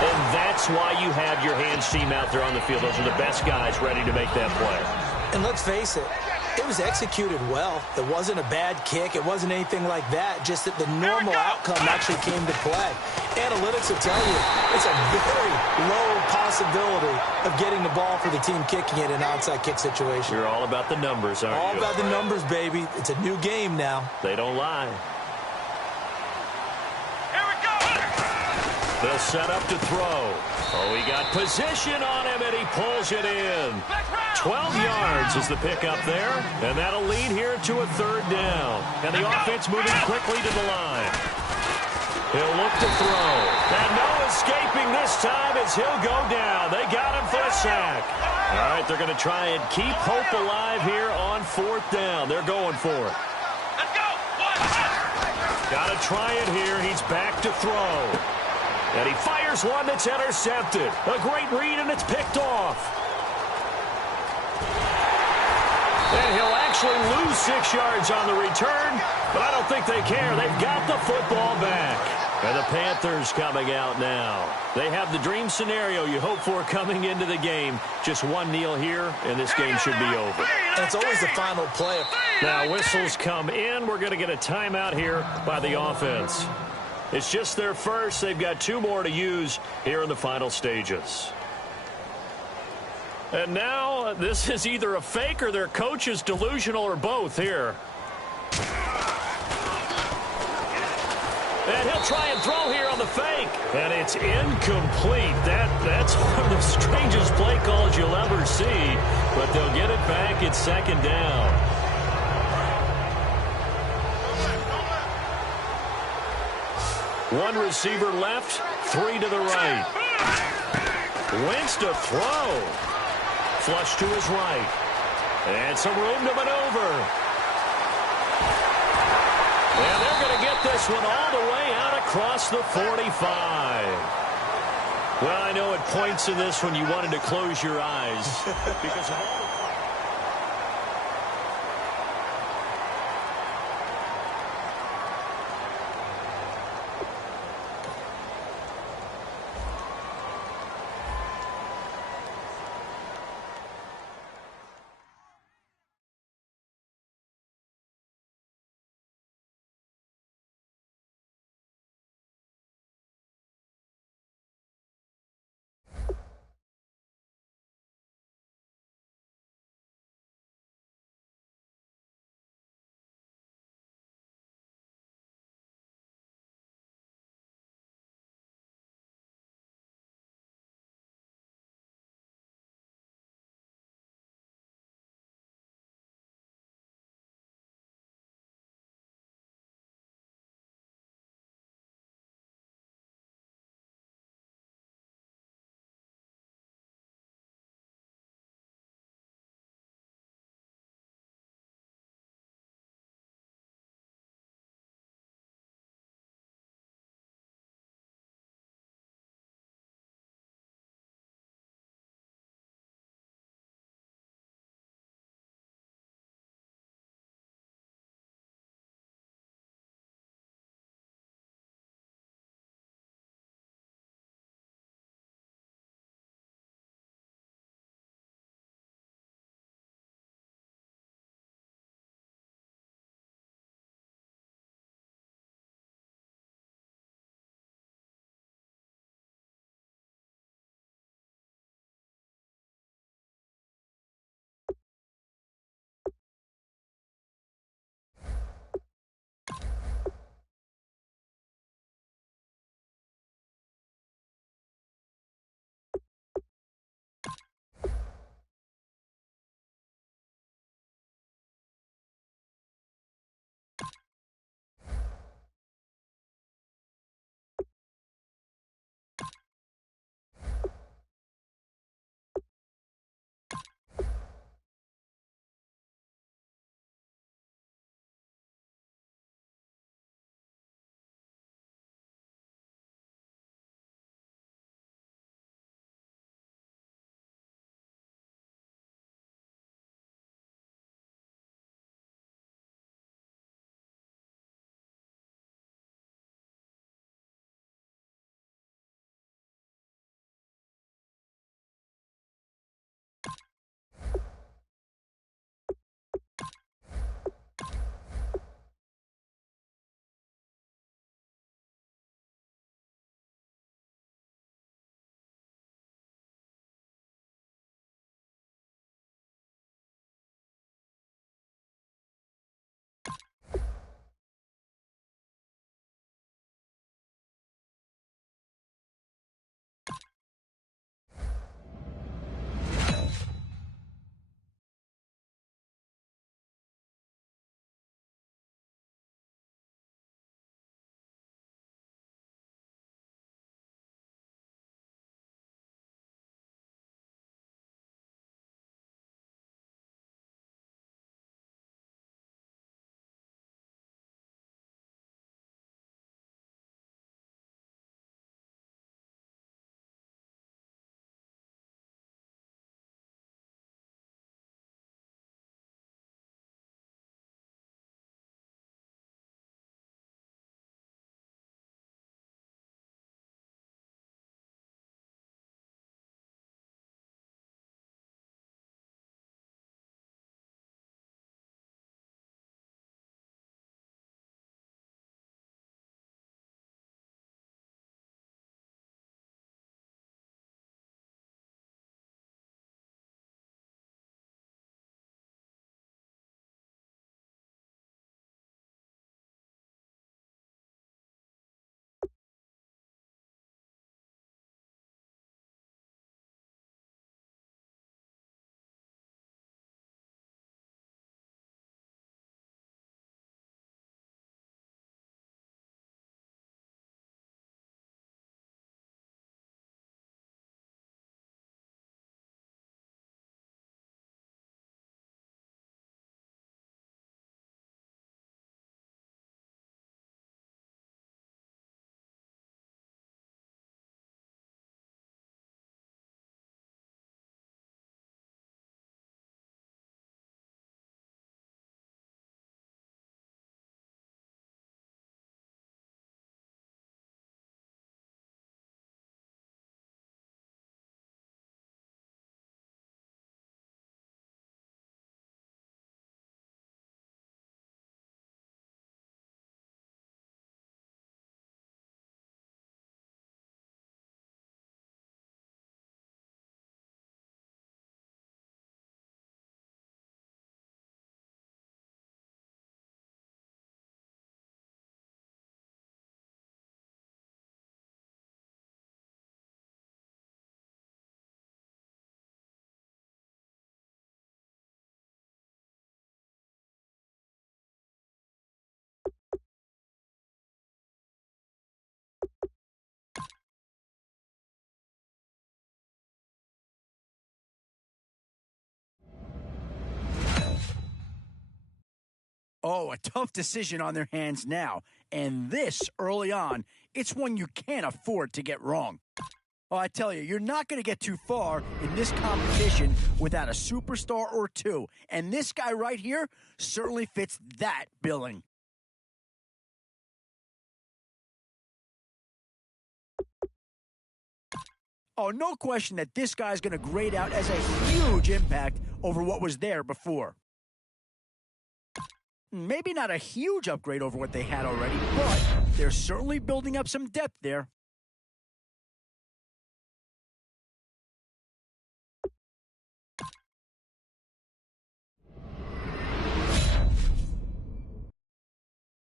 And that's why you have your hands team out there on the field. Those are the best guys ready to make that play. And let's face it, it was executed well. It wasn't a bad kick. It wasn't anything like that. Just that the normal outcome actually came to play. Analytics will tell you it's a very low possibility of getting the ball for the team kicking it in an onside kick situation. You're all about the numbers, aren't you? All about the numbers, baby. It's a new game now. They don't lie. They'll set up to throw. Oh, he got position on him, and he pulls it in. 12 yards is the pickup there, and that'll lead here to a 3rd down. And the offense moving quickly to the line. He'll look to throw. And no escaping this time as he'll go down. They got him for a sack. All right, they're going to try and keep hope alive here on 4th down. They're going for it. Let's go. Got to try it here. He's back to throw. And he fires one that's intercepted. A great read, and it's picked off. And he'll actually lose 6 yards on the return, but I don't think they care. They've got the football back. And the Panthers coming out now. They have the dream scenario you hope for coming into the game. Just one kneel here, and this game should be over. And it's always the final play. Now whistles come in. We're going to get a timeout here by the offense. It's just their first. They've got 2 more to use here in the final stages. And now this is either a fake or their coach is delusional or both here. And he'll try and throw here on the fake. And it's incomplete. That's one of the strangest play calls you'll ever see. But they'll get it back at 2nd down. One receiver left, 3 to the right. Wentz to throw. Flush to his right. And some room to maneuver. And they're going to get this one all the way out across the 45. Well, I know at points in this when you wanted to close your eyes because of all the... Oh, a tough decision on their hands now. And this, early on, it's one you can't afford to get wrong. Oh, I tell you, you're not going to get too far in this competition without a superstar or two. And this guy right here certainly fits that billing. Oh, no question that this guy's going to grade out as a huge impact over what was there before. Maybe not a huge upgrade over what they had already, but they're certainly building up some depth there.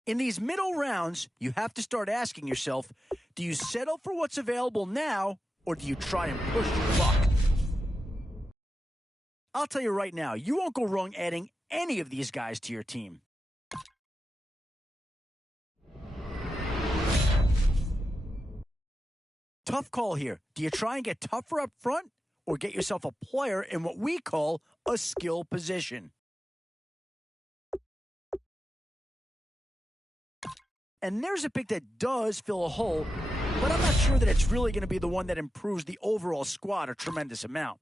In these middle rounds, you have to start asking yourself, do you settle for what's available now, or do you try and push your luck? I'll tell you right now, you won't go wrong adding any of these guys to your team. Tough call here. Do you try and get tougher up front, or get yourself a player in what we call a skill position? And there's a pick that does fill a hole, but I'm not sure that it's really going to be the one that improves the overall squad a tremendous amount.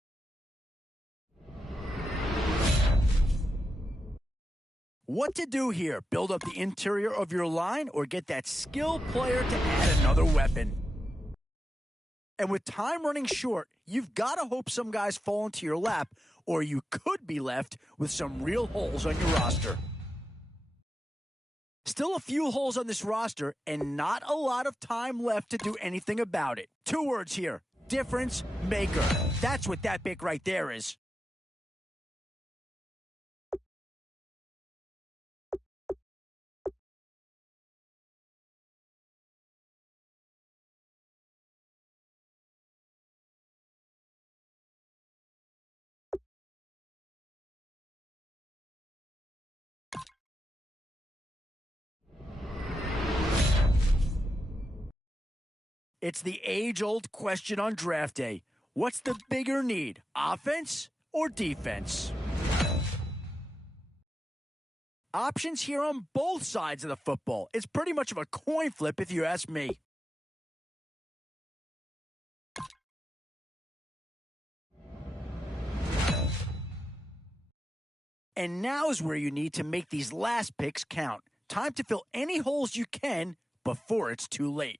What to do here? Build up the interior of your line or get that skill player to add another weapon? And with time running short, you've got to hope some guys fall into your lap, or you could be left with some real holes on your roster. Still a few holes on this roster, and not a lot of time left to do anything about it. 2 words here: difference maker. That's what that pick right there is. It's the age-old question on draft day. What's the bigger need, offense or defense? Options here on both sides of the football. It's pretty much of a coin flip if you ask me. And now is where you need to make these last picks count. Time to fill any holes you can before it's too late.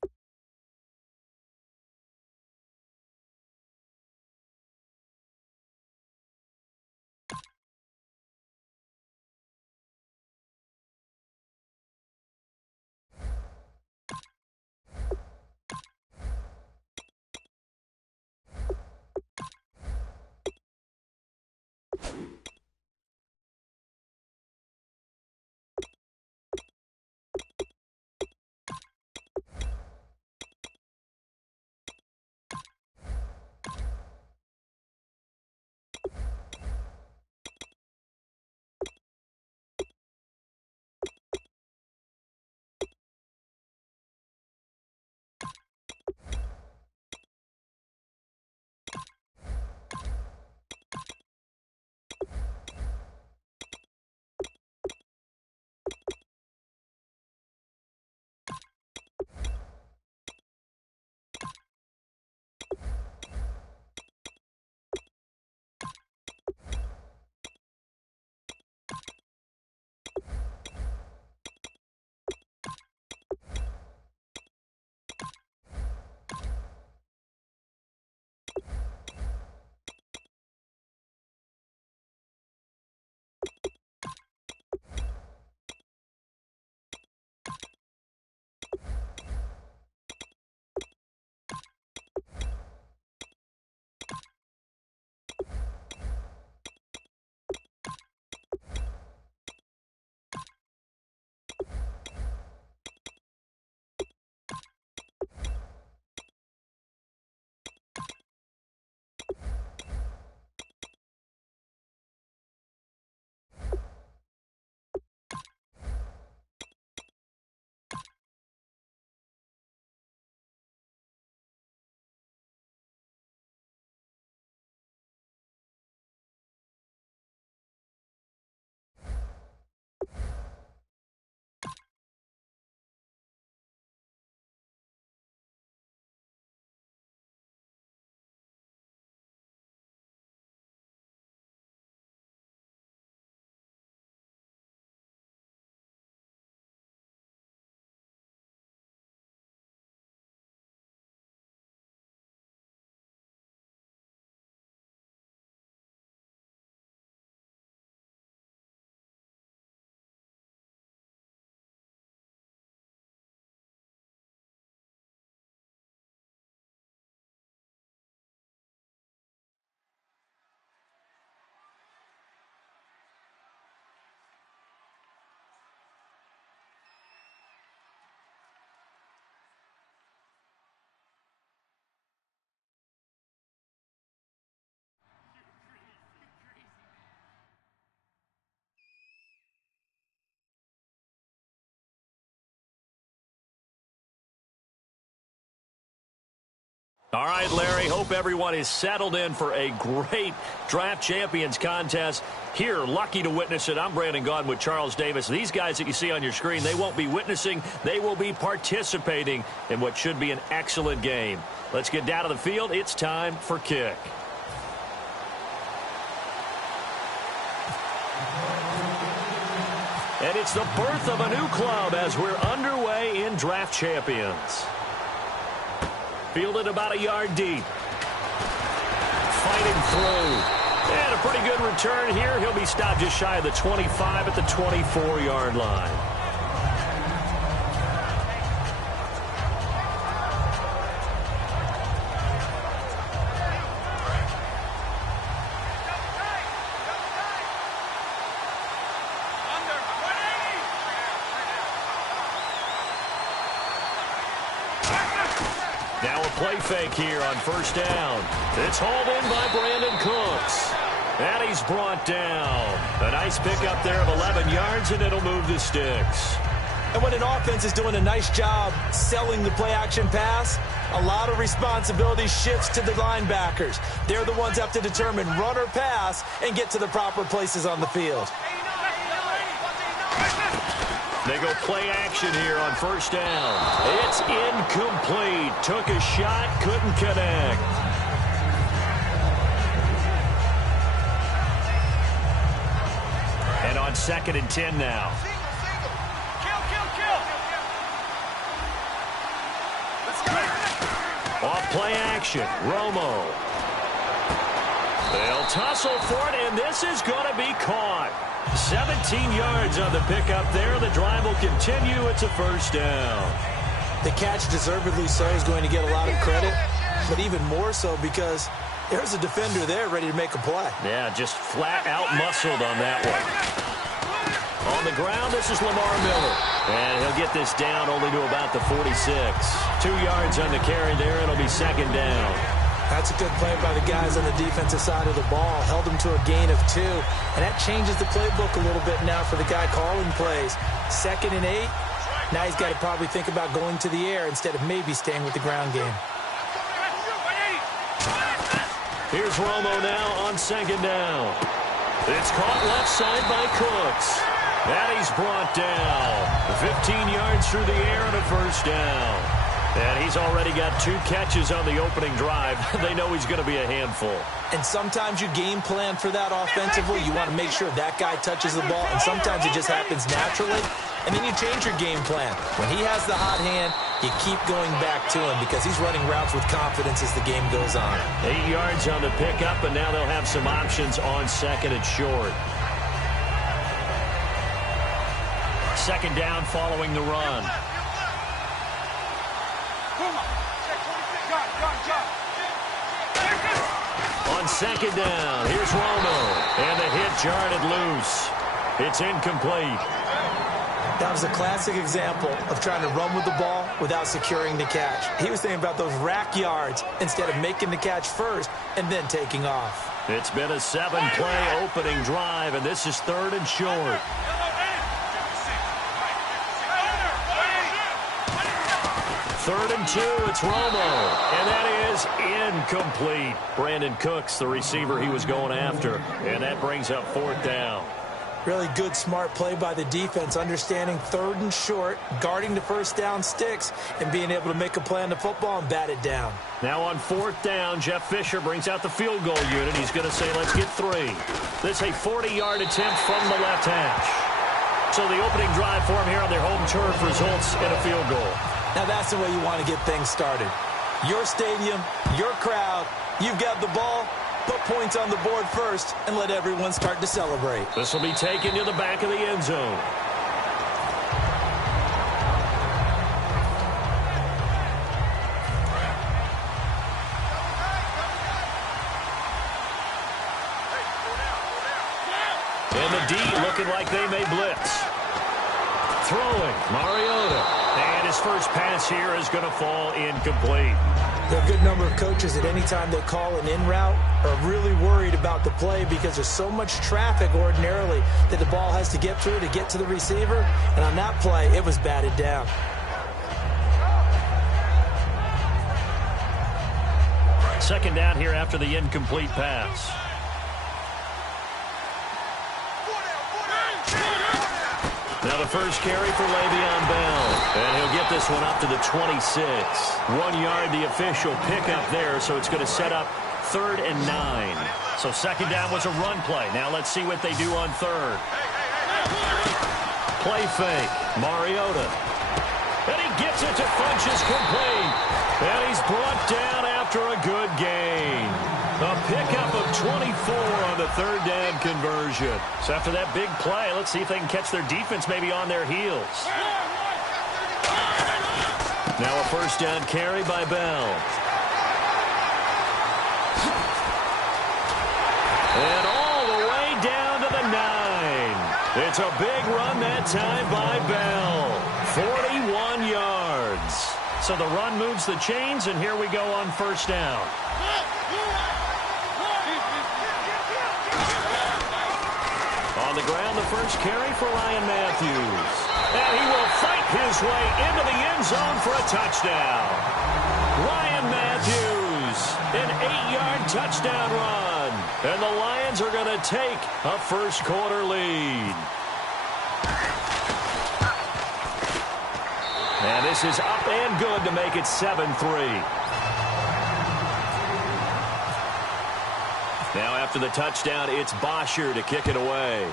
All right, Larry, hope everyone is settled in for a great Draft Champions contest. Here, lucky to witness it. I'm Brandon Gaudin with Charles Davis. These guys that you see on your screen, they won't be witnessing. They will be participating in what should be an excellent game. Let's get down to the field. It's time for kick. And it's the birth of a new club as we're underway in Draft Champions. Fielded about a yard deep. Fighting through. And a pretty good return here. He'll be stopped just shy of the 25 at the 24-yard line. Now a play fake here on first down. It's hauled in by Brandon Cooks. And he's brought down. A nice pickup there of 11 yards, and it'll move the sticks. And when an offense is doing a nice job selling the play-action pass, a lot of responsibility shifts to the linebackers. They're the ones that have to determine run or pass and get to the proper places on the field. They go play action here on first down. It's incomplete. Took a shot, couldn't connect. And on 2nd and 10 now. Off play action, Romo. They'll tussle for it, and this is going to be caught. 17 yards on the pickup there. The drive will continue. It's a first down. The catch, deservedly so, is going to get a lot of credit, but even more so because there's a defender there ready to make a play. Yeah, just flat out muscled on that one. On the ground, this is Lamar Miller. And he'll get this down only to about the 46. 2 yards on the carry there. It'll be second down. That's a good play by the guys on the defensive side of the ball. Held them to a gain of 2. And that changes the playbook a little bit now for the guy calling plays. 2nd and 8. Now he's got to probably think about going to the air instead of maybe staying with the ground game. Here's Romo now on 2nd down. It's caught left side by Cooks. And he's brought down. 15 yards through the air and a first down. And he's already got 2 catches on the opening drive. They know he's going to be a handful. And sometimes you game plan for that offensively. You want to make sure that guy touches the ball. And sometimes it just happens naturally. And then you change your game plan. When he has the hot hand, you keep going back to him because he's running routes with confidence as the game goes on. 8 yards on the pickup, and now they'll have some options on 2nd and short. 2nd down following the run. On 2nd down, here's Romo. And the hit jarred loose. It's incomplete. That was a classic example of trying to run with the ball without securing the catch. He was thinking about those rack yards instead of making the catch first and then taking off. It's been a 7-play opening drive, and this is 3rd and short. 3rd and 2, it's Romo. And that is incomplete. Brandon Cooks, the receiver he was going after. And that brings up 4th down. Really good, smart play by the defense, understanding 3rd and short, guarding the first down sticks, and being able to make a play on the football and bat it down. Now on 4th down, Jeff Fisher brings out the field goal unit. He's going to say, let's get 3. This is a 40-yard attempt from the left hash. So the opening drive for him here on their home turf results in a field goal. Now that's the way you want to get things started. Your stadium, your crowd, you've got the ball. Put points on the board first and let everyone start to celebrate. This will be taken to the back of the end zone. And the D looking like they may blitz. Throwing, Mariota. And his first pass here is going to fall incomplete. There are a good number of coaches at any time they call an in route are really worried about the play because there's so much traffic ordinarily that the ball has to get through to get to the receiver. And on that play, it was batted down. Second down here after the incomplete pass. Now the first carry for Le'Veon Bell. And he'll get this one up to the 26. 1 yard, the official pickup there, so it's going to set up 3rd and 9. So second down was a run play. Now let's see what they do on third. Play fake. Mariota. And he gets it to Funchess complete. And he's brought down after a good gain. A pickup of 24 on the 3rd down conversion. So after that big play, let's see if they can catch their defense maybe on their heels. Now a first down carry by Bell. And all the way down to the 9. It's a big run that time by Bell. 41 yards. So the run moves the chains, and here we go on first down. On the ground, the first carry for Ryan Matthews. And he will fight his way into the end zone for a touchdown. Ryan Matthews, an 8-yard touchdown run. And the Lions are going to take a first-quarter lead. And this is up and good to make it 7-3. Now after the touchdown, it's Bosher to kick it away.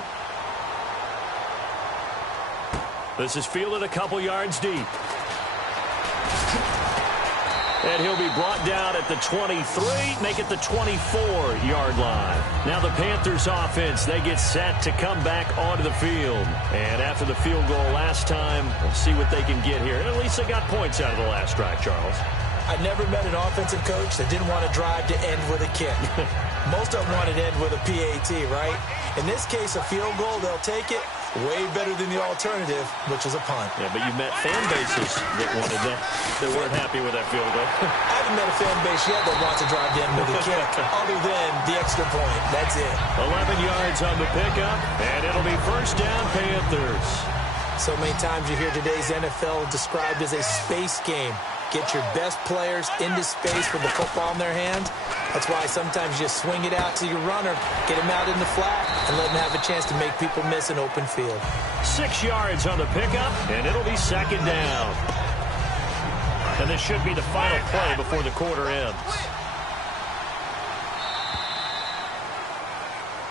This is fielded a couple yards deep. And he'll be brought down at the 23, make it the 24-yard line. Now the Panthers offense, they get set to come back onto the field. And after the field goal last time, we'll see what they can get here. And at least they got points out of the last drive, Charles. I never met an offensive coach that didn't want to drive to end with a kick. Most of them want to end with a PAT, right? In this case, a field goal, they'll take it. Way better than the alternative, which is a punt. Yeah, but you met fan bases that wanted that, that weren't happy with that field goal. I haven't met a fan base yet that wants to drive in with a kick, other than the extra point. That's it. 11 yards on the pickup, and it'll be first down Panthers. So many times you hear today's NFL described as a space game. Get your best players into space with the football in their hands. That's why sometimes you swing it out to your runner, get him out in the flat, and let him have a chance to make people miss an open field. 6 yards on the pickup, and it'll be second down. And this should be the final play before the quarter ends.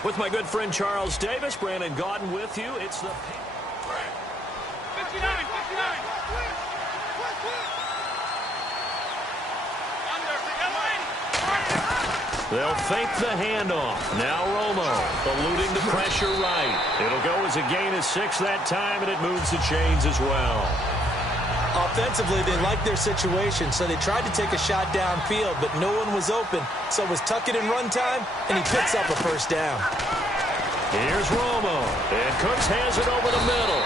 With my good friend Charles Davis, Brandon Gaudin with you. It's the 59. They'll fake the handoff. Now Romo eluding the pressure right. It'll go as a gain of 6 that time, and it moves the chains as well. Offensively, they liked their situation, so they tried to take a shot downfield, but no one was open. So it was tuck it in run time, and he picks up a first down. Here's Romo, and Cooks has it over the middle.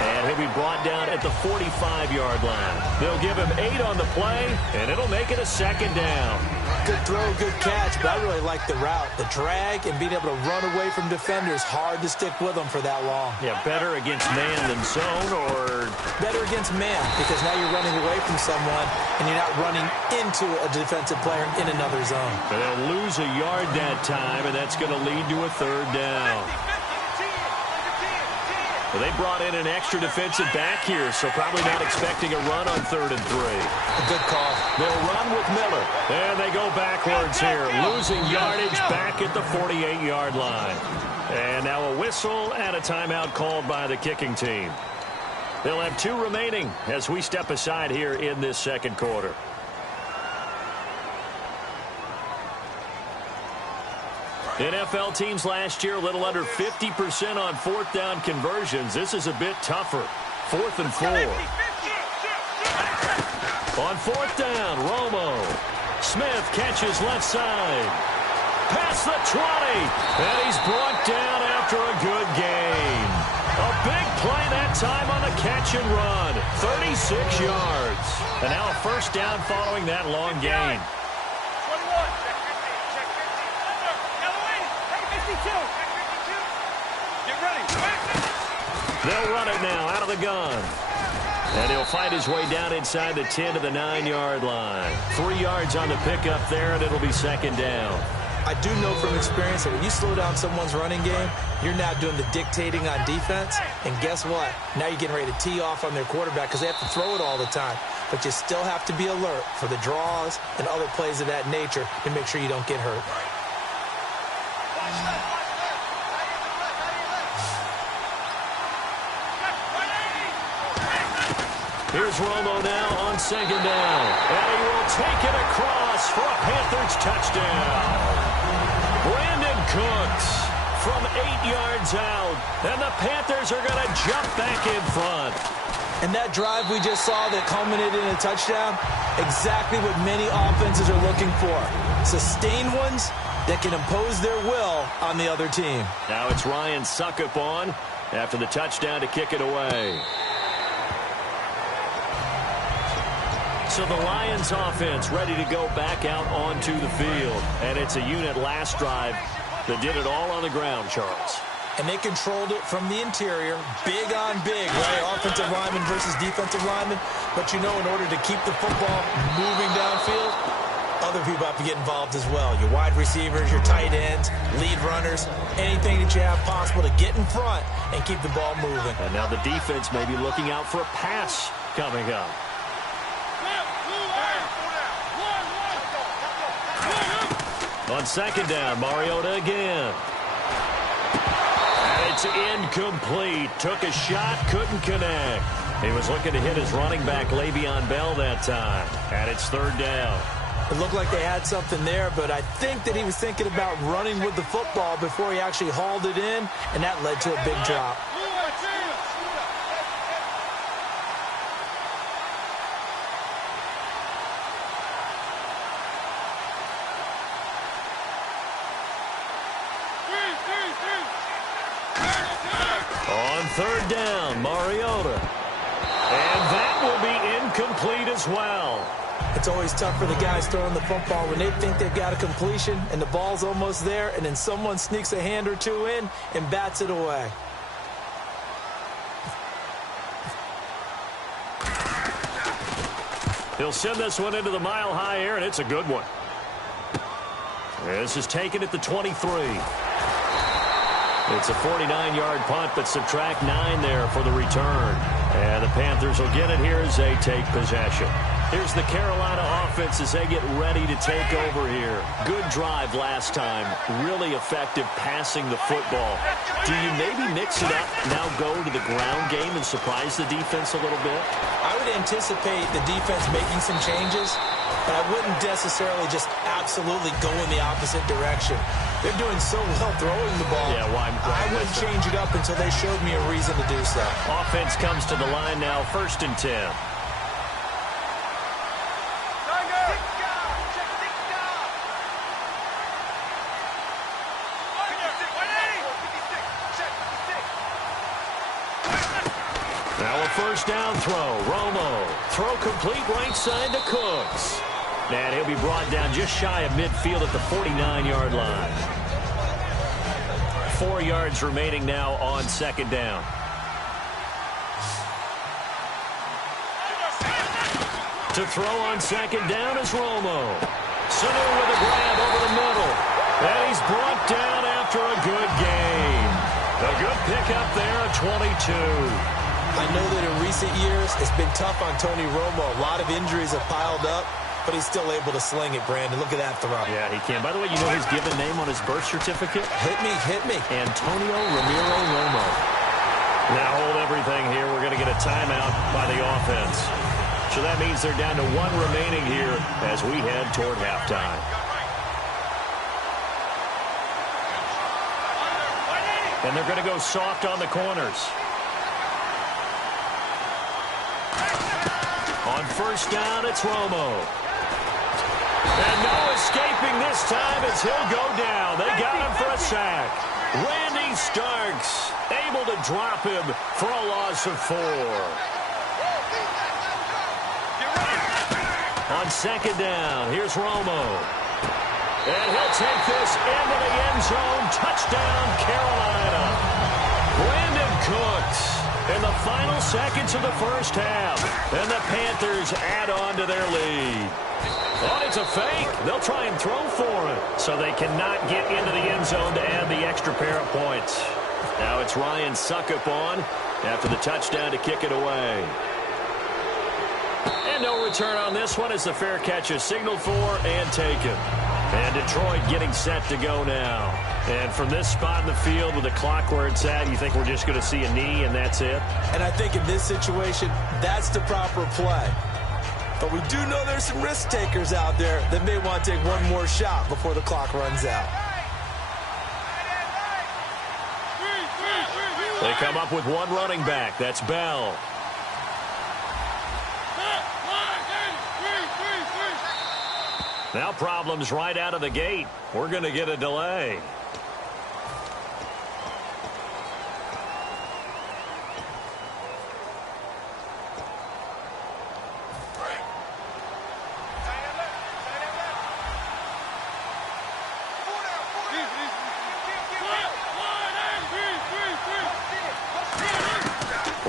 And he'll be brought down at the 45-yard line. They'll give him 8 on the play, and it'll make it a second down. Good throw, good catch, but I really like the route. The drag and being able to run away from defenders, hard to stick with them for that long. Yeah, better against man than zone, or better against man, because now you're running away from someone, and you're not running into a defensive player in another zone. But they'll lose a yard that time, and that's going to lead to a third down. Well, they brought in an extra defensive back here, so probably not expecting a run on 3rd and 3. A good call. They'll run with Miller. And they go backwards here, losing yardage back at the 48-yard line. And now a whistle and a timeout called by the kicking team. They'll have 2 remaining as we step aside here in this second quarter. NFL teams last year a little under 50% on 4th down conversions. This is a bit tougher. 4th and 4. On 4th down, Romo. Smith catches left side. Past the 20. And he's brought down after a good gain. A big play that time on the catch and run. 36 yards. And now a first down following that long gain. They'll run it now out of the gun. And he'll fight his way down inside the 10 to the 9-yard line. 3 yards on the pickup there, and it'll be second down. I do know from experience that when you slow down someone's running game, you're now doing the dictating on defense. And guess what? Now you're getting ready to tee off on their quarterback because they have to throw it all the time. But you still have to be alert for the draws and other plays of that nature to make sure you don't get hurt. Here's Romo now on second down. And he will take it across for a Panthers touchdown. Brandon Cooks from 8 yards out. And the Panthers are going to jump back in front. And that drive we just saw that culminated in a touchdown, exactly what many offenses are looking for. Sustained ones that can impose their will on the other team. Now it's Ryan Suckup on after the touchdown to kick it away. So the Lions offense ready to go back out onto the field. And it's a unit last drive that did it all on the ground, Charles. And they controlled it from the interior, big on big, right? Offensive lineman versus defensive lineman. But you know, in order to keep the football moving downfield, other people have to get involved as well. Your wide receivers, your tight ends, lead runners, anything that you have possible to get in front and keep the ball moving. And now the defense may be looking out for a pass coming up. On second down, Mariota again. And it's incomplete. Took a shot, couldn't connect. He was looking to hit his running back, Le'Veon Bell, that time. And it's third down. It looked like they had something there, but I think that he was thinking about running with the football before he actually hauled it in, and that led to a big drop. On third down, Mariota. And that will be incomplete as well. It's always tough for the guys throwing the football when they think they've got a completion and the ball's almost there, and then someone sneaks a hand or two in and bats it away. He'll send this one into the mile-high air, and it's a good one. This is taken at the 23. It's a 49-yard punt, but subtract 9 there for the return. And the Panthers will get it here as they take possession. Here's the Carolina offense as they get ready to take over here. Good drive last time. Really effective passing the football. Do you maybe mix it up, now go to the ground game and surprise the defense a little bit? I would anticipate the defense making some changes, but I wouldn't necessarily just absolutely go in the opposite direction. They're doing so well throwing the ball. Yeah, why I wouldn't change it up until they showed me a reason to do so. Offense comes to the line now, 1st and 10. Now a first down throw. Romo. Throw complete right side to Cooks. And he'll be brought down just shy of midfield at the 49-yard line. 4 yards remaining now on second down. To throw on second down is Romo. Sanu with a grab over the middle. And he's brought down after a good gain. A good pickup there at 22. I know that in recent years, it's been tough on Tony Romo. A lot of injuries have piled up, but he's still able to sling it, Brandon. Look at that throw. Yeah, he can. By the way, you know his given name on his birth certificate? Hit me, hit me. Antonio Ramiro Romo. Now hold everything here. We're going to get a timeout by the offense. So that means they're down to 1 remaining here as we head toward halftime. And they're going to go soft on the corners. On first down, it's Romo. And no escaping this time as he'll go down. They got him for a sack. Randy Starks able to drop him for a loss of 4. On second down, here's Romo. And he'll take this into the end zone. Touchdown, Carolina. Brandon Cooks in the final seconds of the first half. And the Panthers add on to their lead. Oh, it's a fake. They'll try and throw for it. So they cannot get into the end zone to add the extra pair of points. Now it's Ryan Suckup on after the touchdown to kick it away. And no return on this one as the fair catch is signaled for and taken. And Detroit getting set to go now. And from this spot in the field with the clock where it's at, you think we're just going to see a knee and that's it? And I think in this situation, that's the proper play. But we do know there's some risk takers out there that may want to take one more shot before the clock runs out. They come up with one running back. That's Bell. Now problems right out of the gate. We're going to get a delay.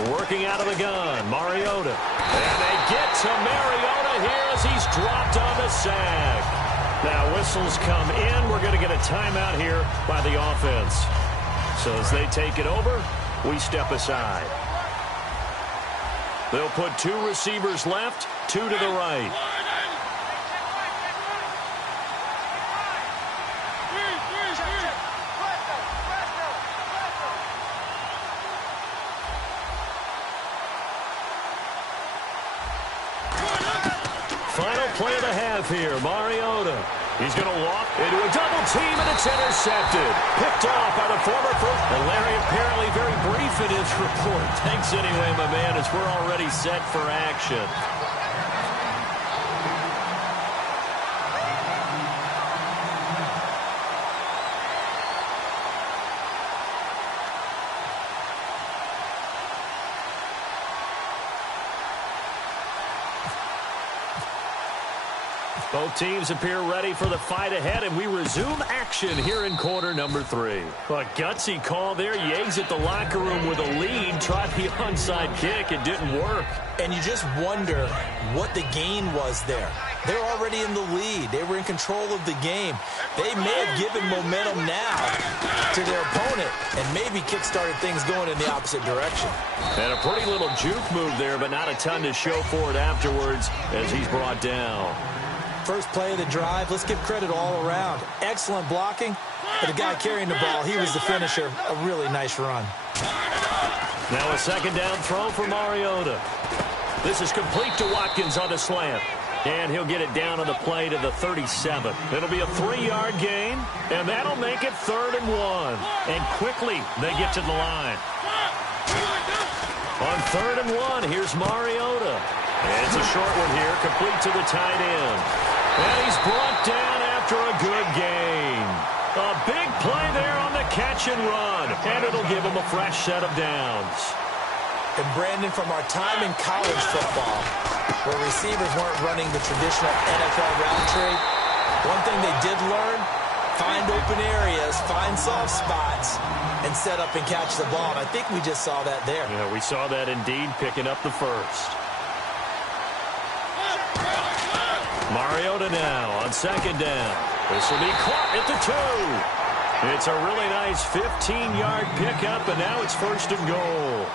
Working out of the gun, Mariota. And they get to Mariota here as he's dropped on the sack. Now whistles come in. We're going to get a timeout here by the offense. So as they take it over, we step aside. They'll put two receivers left, two to the right. Final play of the half here, Mariota. He's going to walk into a double team, and it's intercepted. Picked off by the former first. And Larry apparently very brief in his report. Thanks anyway, my man, as we're already set for action. Both teams appear ready for the fight ahead, and we resume action here in quarter number 3. A gutsy call there. Yates at the locker room with a lead. Tried the onside kick. It didn't work. And you just wonder what the gain was there. They're already in the lead. They were in control of the game. They may have given momentum now to their opponent and maybe kick-started things going in the opposite direction. And a pretty little juke move there, but not a ton to show for it afterwards as he's brought down. First play of the drive, let's give credit all around. Excellent blocking, but the guy carrying the ball, he was the finisher. A really nice run. Now a second down throw for Mariota. This is complete to Watkins on the slant. And he'll get it down on the play to the 37. It'll be a 3-yard gain, and that'll make it 3rd and 1. And quickly they get to the line. On 3rd and 1, here's Mariota. And it's a short one here, complete to the tight end. And he's brought down after a good gain. A big play there on the catch and run. And it'll give him a fresh set of downs. And Brandon, from our time in college football, where receivers weren't running the traditional NFL route tree, one thing they did learn, find open areas, find soft spots, and set up and catch the ball. And I think we just saw that there. Yeah, we saw that indeed, picking up the first. Mariota now on second down. This will be caught at the 2. It's a really nice 15-yard pickup, and now it's 1st and goal.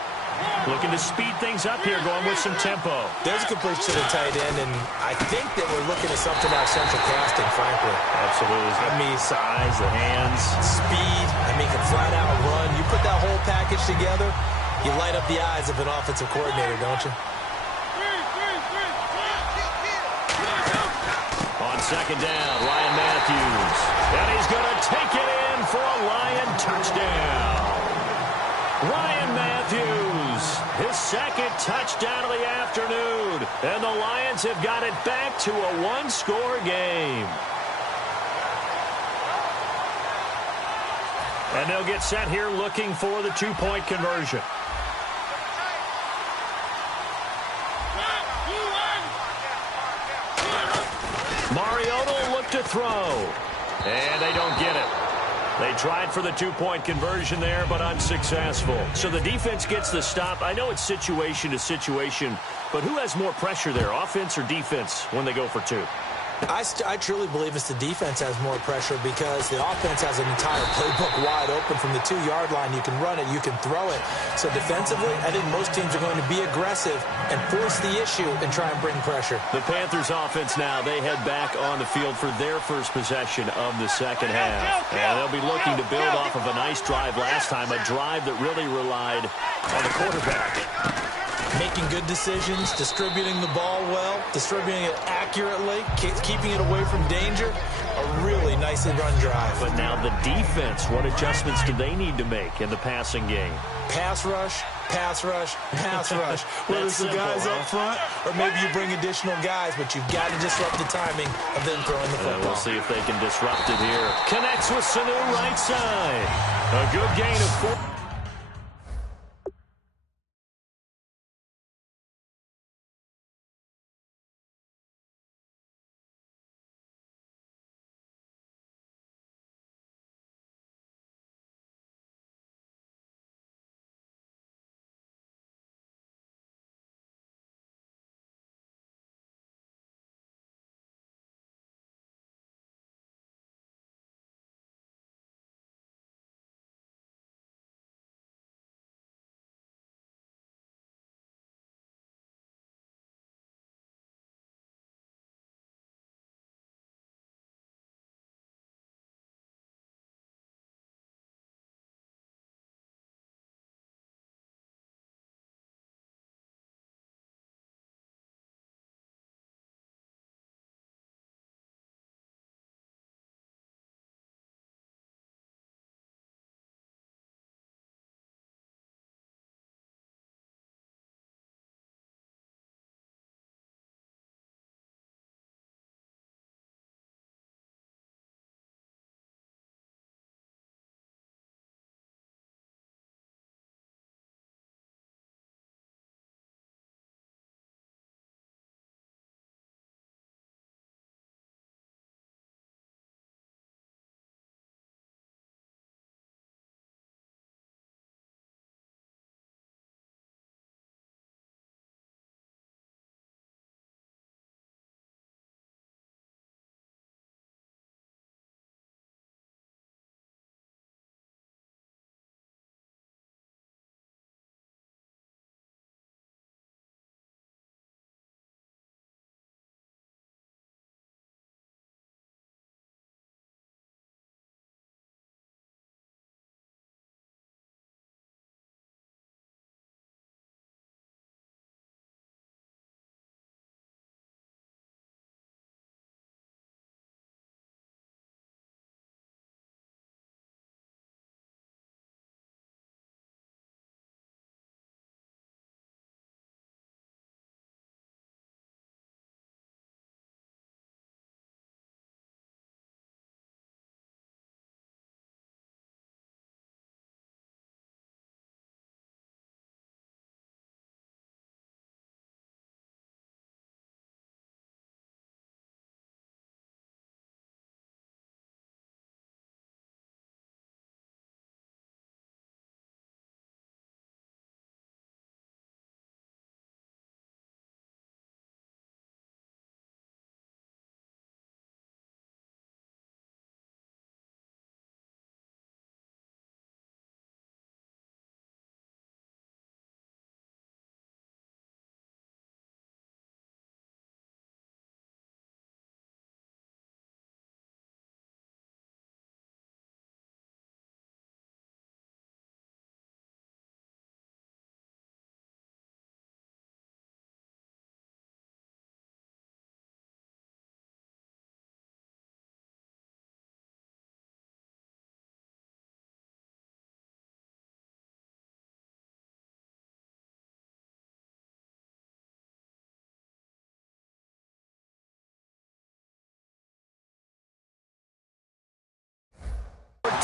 Looking to speed things up here, going with some tempo. There's a completion to the tight end, and I think that we're looking at something out of central casting, frankly. Absolutely. I mean, size, the hands. Speed. I mean, can flat out run. You put that whole package together, you light up the eyes of an offensive coordinator, don't you? On second down, Ryan Matthews. And he's going to take it in for a Lion touchdown. Ryan Matthews, his second touchdown of the afternoon. And the Lions have got it back to a 1-score game. And they'll get set here looking for the 2-point conversion. Mariota will look to throw. And they don't get it. They tried for the two-point conversion there, but unsuccessful. So the defense gets the stop. I know it's situation to situation, but who has more pressure there, offense or defense, when they go for two? I truly believe it's the defense has more pressure because the offense has an entire playbook wide open from the 2-yard line. You can run it, you can throw it. So defensively, I think most teams are going to be aggressive and force the issue and try and bring pressure. The Panthers offense now, they head back on the field for their first possession of the second half. And they'll be looking to build off of a nice drive last time, a drive that really relied on the quarterback. Making good decisions, distributing the ball well, distributing it accurately, keeping it away from danger. A really nicely run drive. But now the defense, what adjustments do they need to make in the passing game? Pass rush, pass rush, pass rush. Whether it's the guys up front or maybe you bring additional guys, but you've got to disrupt the timing of them throwing the football. We'll see if they can disrupt it here. Connects with Sanu right side. A good gain of 4.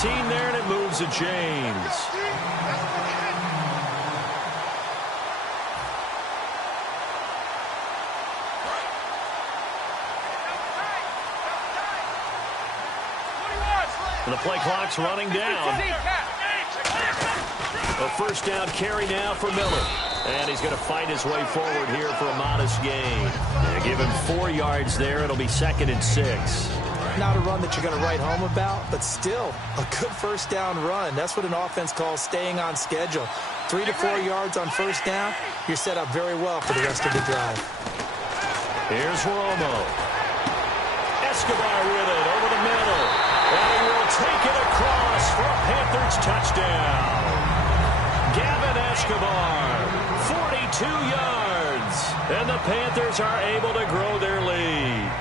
There, and it moves the chains. And the play clock's running down. A first down carry now for Miller. And he's going to fight his way forward here for a modest gain. Give him 4 yards there. It'll be 2nd and 6. Not a run that you're going to write home about, but still a good first down run. That's what an offense calls staying on schedule. 3 to 4 yards on first down. You're set up very well for the rest of the drive. Here's Romo. Escobar with it over the middle. And he will take it across for a Panthers touchdown. Gavin Escobar, 42 yards. And the Panthers are able to grow their lead.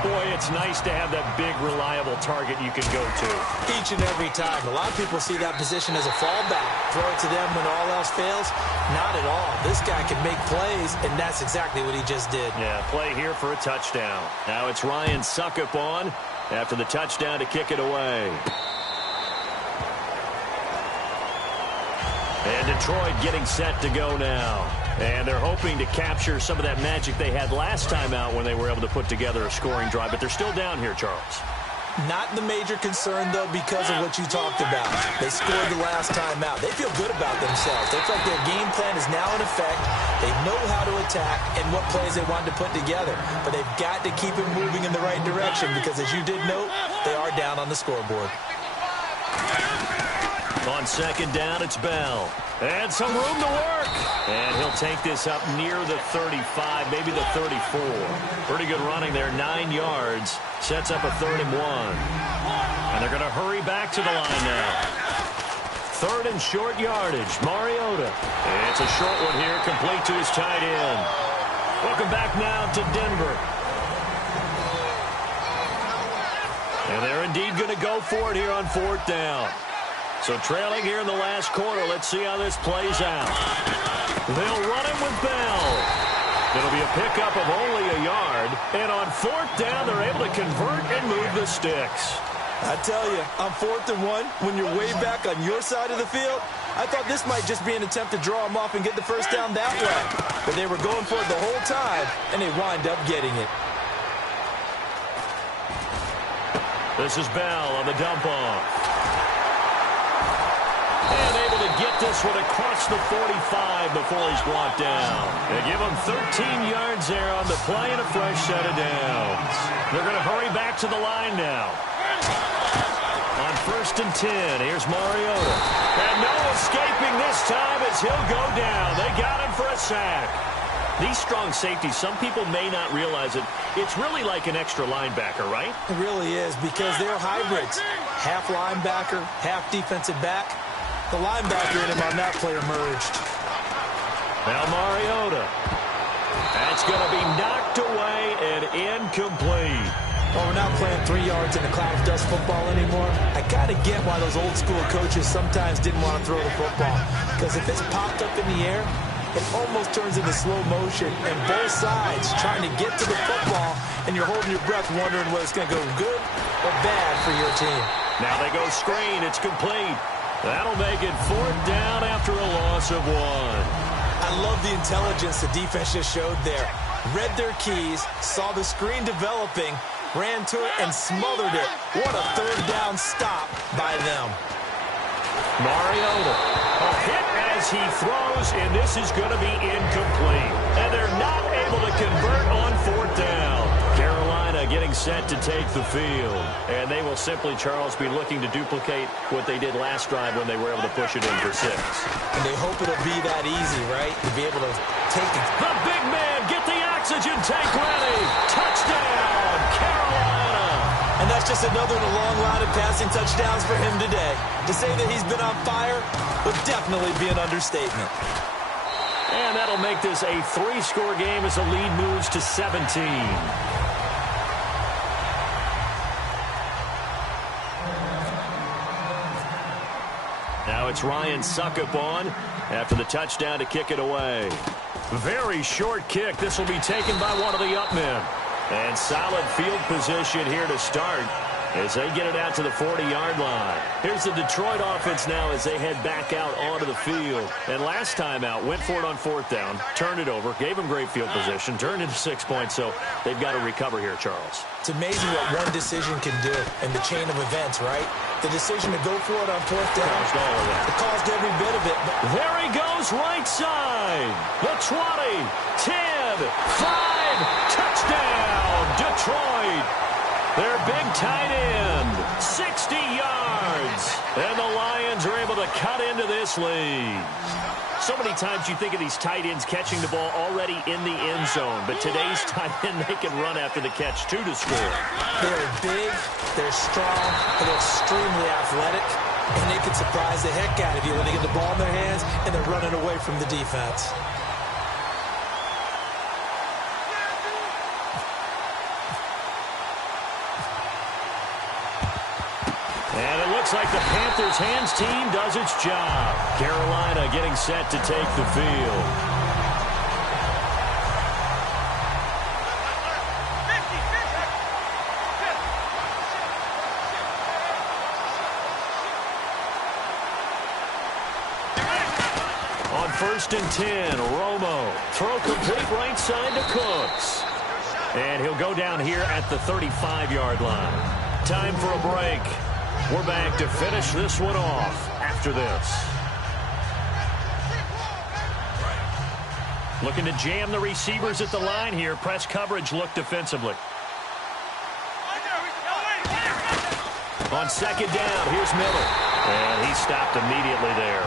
Boy, it's nice to have that big, reliable target you can go to. Each and every time. A lot of people see that position as a fallback. Throw it to them when all else fails. Not at all. This guy can make plays, and that's exactly what he just did. Yeah, play here for a touchdown. Now it's Ryan Suckup on after the touchdown to kick it away. And Detroit getting set to go now. And they're hoping to capture some of that magic they had last time out when they were able to put together a scoring drive. But they're still down here, Charles. Not the major concern, though, because of what you talked about. They scored the last time out. They feel good about themselves. They feel like their game plan is now in effect. They know how to attack and what plays they want to put together. But they've got to keep it moving in the right direction because, as you did note, they are down on the scoreboard. On second down, it's Bell. And some room to work. And he'll take this up near the 35, maybe the 34. Pretty good running there, 9 yards. Sets up a 3rd and 1. And they're going to hurry back to the line now. 3rd and short yardage. Mariota. It's a short one here, complete to his tight end. Welcome back now to Denver. And they're indeed going to go for it here on 4th down. So trailing here in the last quarter. Let's see how this plays out. They'll run him with Bell. It'll be a pickup of only a yard. And on 4th down, they're able to convert and move the sticks. I tell you, on 4th and 1, when you're way back on your side of the field, I thought this might just be an attempt to draw them off and get the first down that way. But they were going for it the whole time, and they wind up getting it. This is Bell on the dump off. And able to get this one across the 45 before he's brought down. They give him 13 yards there on the play and a fresh set of downs. They're going to hurry back to the line now. On 1st and 10, here's Mariota. And no escaping this time as he'll go down. They got him for a sack. These strong safeties, some people may not realize it. It's really like an extra linebacker, right? It really is because they're hybrids. Half linebacker, half defensive back. The linebacker in him on that play emerged. Now Mariota. That's going to be knocked away and incomplete. Well, we're not playing 3 yards in a cloud of dust football anymore. I kind of get why those old school coaches sometimes didn't want to throw the football. Because if it's popped up in the air, it almost turns into slow motion. And both sides trying to get to the football, and you're holding your breath wondering whether it's going to go good or bad for your team. Now they go screen. It's complete. That'll make it 4th down after a loss of 1. I love the intelligence the defense just showed there. Read their keys, saw the screen developing, ran to it, and smothered it. What a 3rd down stop by them. Mariota. A hit as he throws, and this is going to be incomplete. And they're not able to convert on 4th down. Carolina getting set to take the field. And they will simply, Charles, be looking to duplicate what they did last drive when they were able to push it in for 6. And they hope it'll be that easy, right? To be able to take it. The big man, get the oxygen tank ready. Touchdown, Carolina. And that's just another in a long line of passing touchdowns for him today. To say that he's been on fire would definitely be an understatement. And that'll make this a 3-score game as the lead moves to 17. Now it's Ryan Suckup on after the touchdown to kick it away. Very short kick. This will be taken by one of the up men. And solid field position here to start. as they get it out to the 40-yard line. Here's the Detroit offense now as they head back out onto the field. And last time out, went for it on 4th down, turned it over, gave them great field position, turned into 6 points, so they've got to recover here, Charles. It's amazing what one decision can do in the chain of events, right? The decision to go for it on 4th down, it caused every bit of it. There he goes, right side. The 20, 10, 5, touchdown, Detroit. Their big tight end, 60 yards. And the Lions are able to cut into this lead. So many times you think of these tight ends catching the ball already in the end zone. But today's tight end, they can run after the catch, too, to score. They're big, they're strong, and they're extremely athletic. And they can surprise the heck out of you when they get the ball in their hands and they're running away from the defense. And it looks like the Panthers' hands team does its job. Carolina getting set to take the field. On 1st and 10, Romo. Throw complete right side to Cooks. And he'll go down here at the 35-yard line. Time for a break. We're back to finish this one off after this. Looking to jam the receivers at the line here. Press coverage look defensively. On 2nd down, here's Miller. And he stopped immediately there.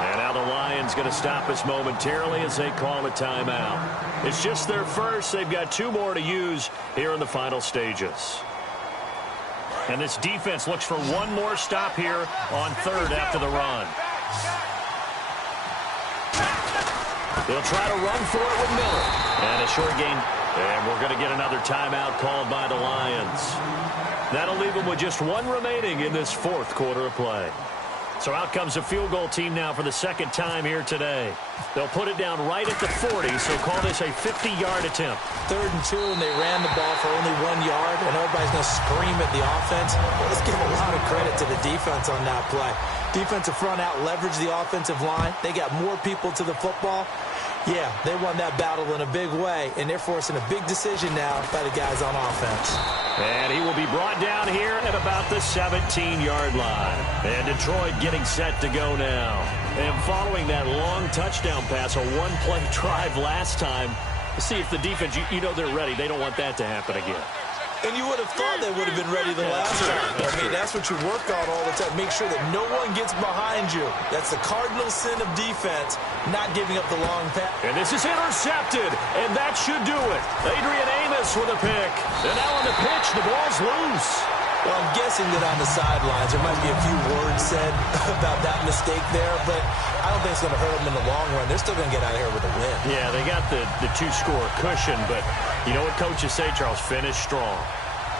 And now the Lions going to stop us momentarily as they call a timeout. It's just their first. They've got 2 more to use here in the final stages. And this defense looks for one more stop here on 3rd after the run. They'll try to run for it with Miller. And a short gain. And we're going to get another timeout called by the Lions. That'll leave them with just 1 remaining in this 4th quarter of play. So out comes the field goal team now for the 2nd time here today. They'll put it down right at the 40, so call this a 50-yard attempt. 3rd and 2, and they ran the ball for only 1 yard, and everybody's going to scream at the offense. Well, let's give a lot of credit to the defense on that play. Defensive front out leveraged the offensive line. They got more people to the football. Yeah, they won that battle in a big way, and they're forcing a big decision now by the guys on offense. And he will be brought down here at about the 17-yard line. And Detroit getting set to go now. And following that long touchdown pass, a 1-play drive last time, see if the defense, you know they're ready. They don't want that to happen again. And you would have thought they would have been ready the last time. I mean, that's what you work on all the time. Make sure that no one gets behind you. That's the cardinal sin of defense, not giving up the long pass. And this is intercepted, and that should do it. Adrian Amos with a pick. And now on the pitch, the ball's loose. Well, I'm guessing that on the sidelines there might be a few words said about that mistake there, but I don't think it's going to hurt them in the long run. They're still going to get out of here with a win. Yeah, they got the 2-score cushion, but you know what coaches say, Charles? Finish strong.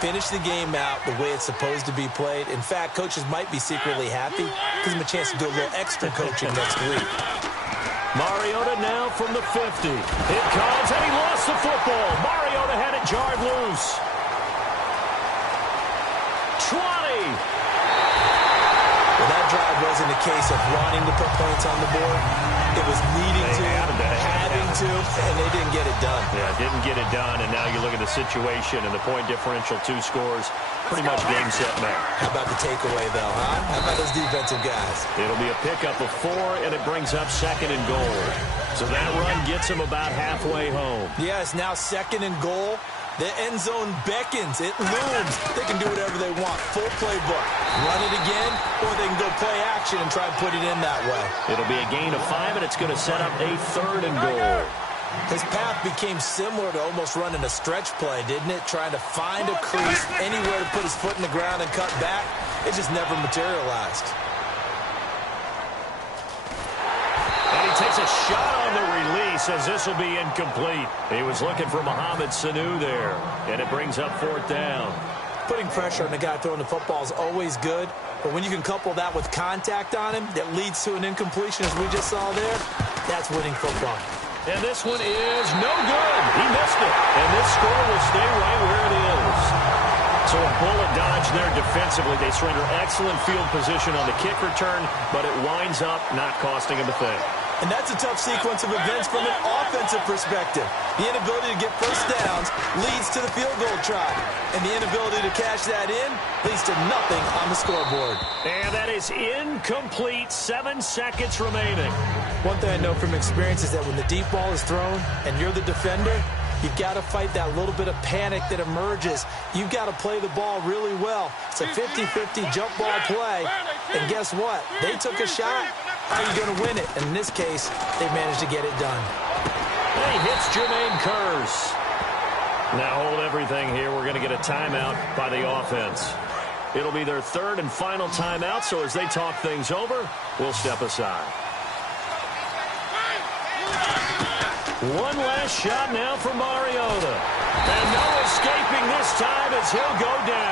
Finish the game out the way it's supposed to be played. In fact, coaches might be secretly happy. Gives them a chance to do a little extra coaching next week. Mariota now from the 50. It comes, and he lost the football. Mariota had it jarred loose. 20. Well, that drive wasn't a case of wanting to put points on the board. It was needing to, having to, and they didn't get it done. Yeah, didn't get it done, and now you look at the situation and the point differential, 2 scores, pretty much game, set, match. How about the takeaway, though, huh? How about those defensive guys? It'll be a pickup of 4, and it brings up 2nd and goal. So that run gets them about halfway home. Yeah, it's now 2nd and goal. The end zone beckons. It looms. They can do whatever they want. Full playbook. Run it again, or they can go play action and try and put it in that way. It'll be a gain of 5, and it's going to set up a 3rd and goal. His path became similar to almost running a stretch play, didn't it? Trying to find a crease, anywhere to put his foot in the ground and cut back. It just never materialized. And he takes a shot on the release as this will be incomplete. He was looking for Mohamed Sanu there, and it brings up 4th down. Putting pressure on the guy throwing the football is always good, but when you can couple that with contact on him that leads to an incompletion, as we just saw there, that's winning football. And this one is no good. He missed it. And this score will stay right where it is. So a bullet dodge there defensively. They surrender excellent field position on the kick return, but it winds up not costing them a thing. And that's a tough sequence of events from an offensive perspective. The inability to get first downs leads to the field goal try. And the inability to cash that in leads to nothing on the scoreboard. And that is incomplete. 7 seconds remaining. One thing I know from experience is that when the deep ball is thrown and you're the defender, you've got to fight that little bit of panic that emerges. You've got to play the ball really well. It's a 50-50 jump ball play. And guess what? They took a shot. How are you going to win it? And in this case, they managed to get it done. And he hits Jermaine Kearse. Now hold everything here. We're going to get a timeout by the offense. It'll be their third and final timeout, so as they talk things over, we'll step aside. One last shot now for Mariota. And no escaping this time as he'll go down.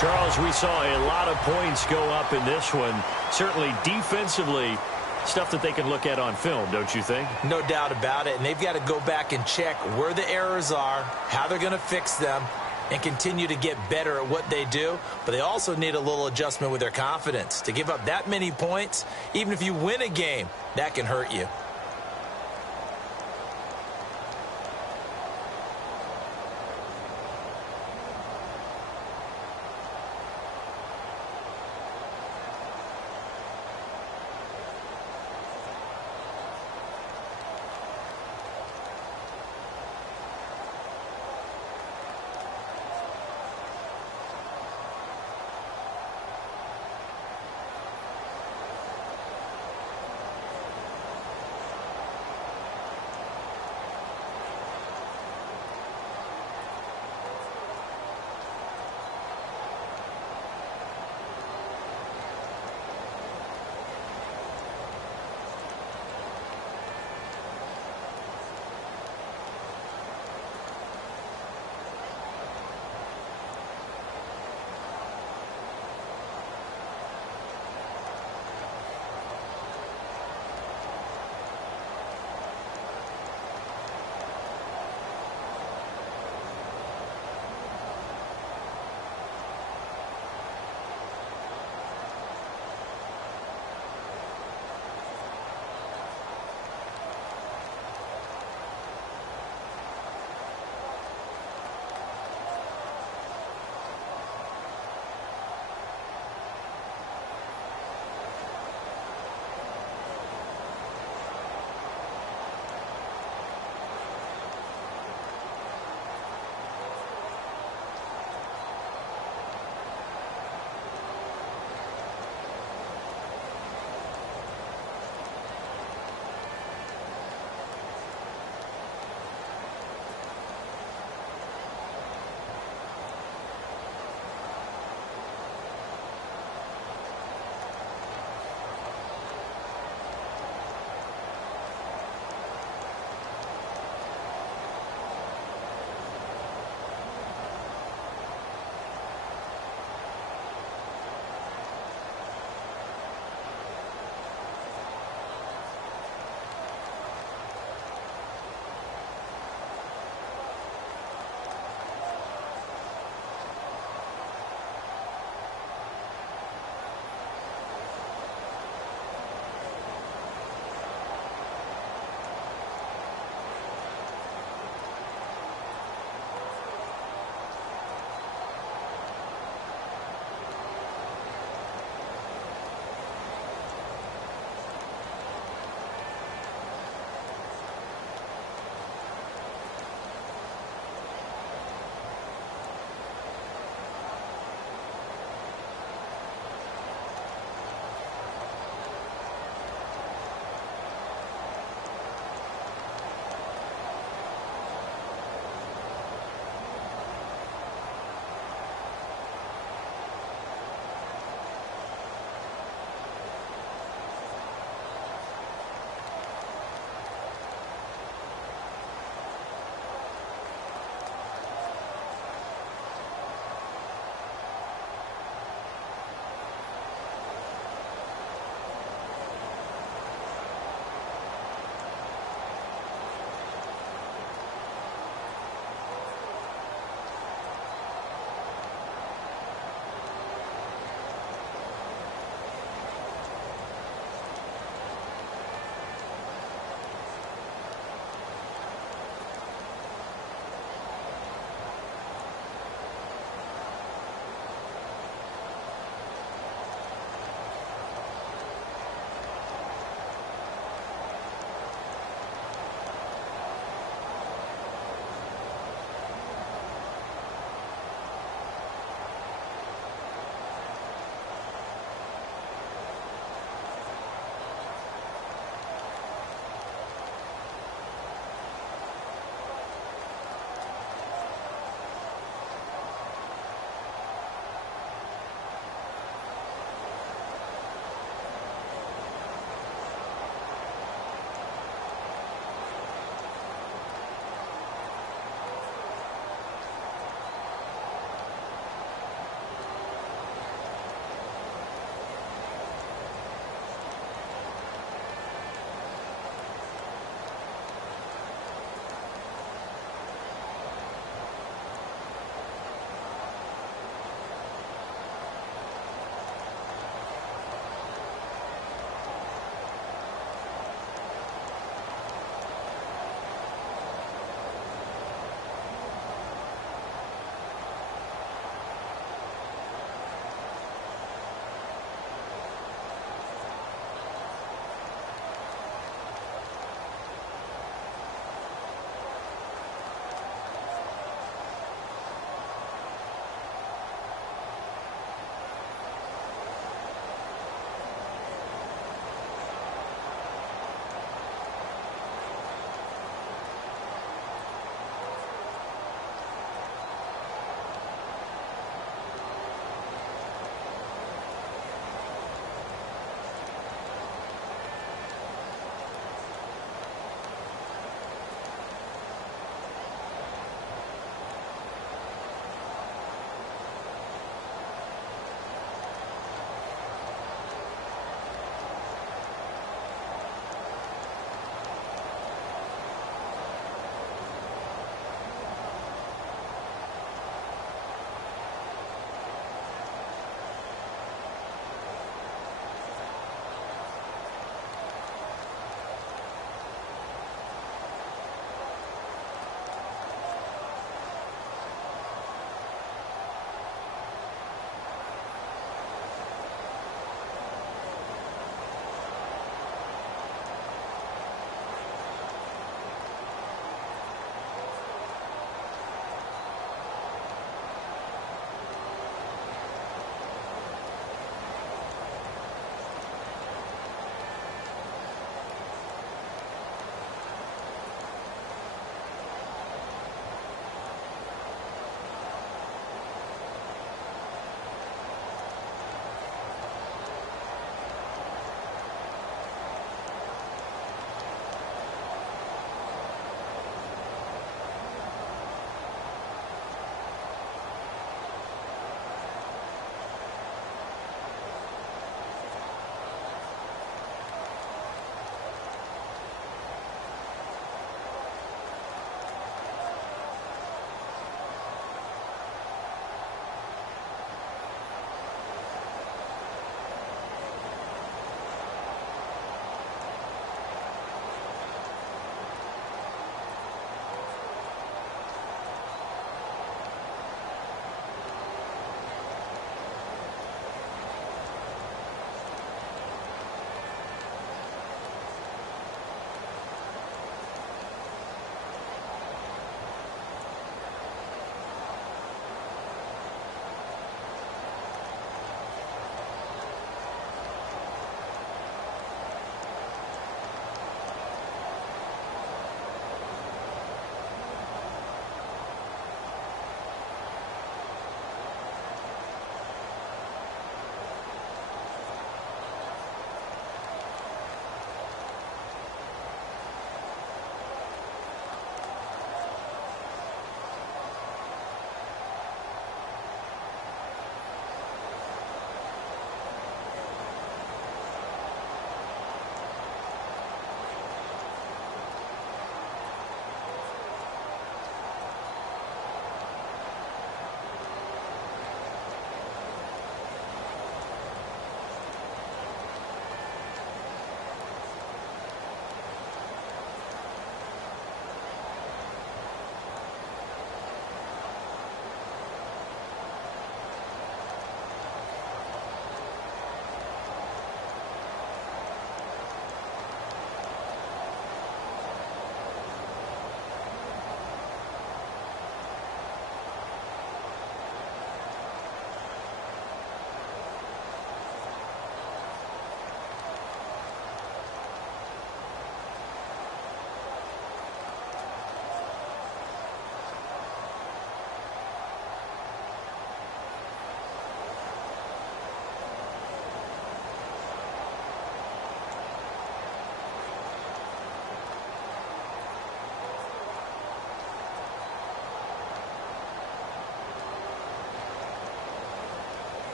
Charles, we saw a lot of points go up in this one. Certainly defensively, stuff that they can look at on film, don't you think? No doubt about it. And they've got to go back and check where the errors are, how they're going to fix them, and continue to get better at what they do. But they also need a little adjustment with their confidence. To give up that many points, even if you win a game, that can hurt you.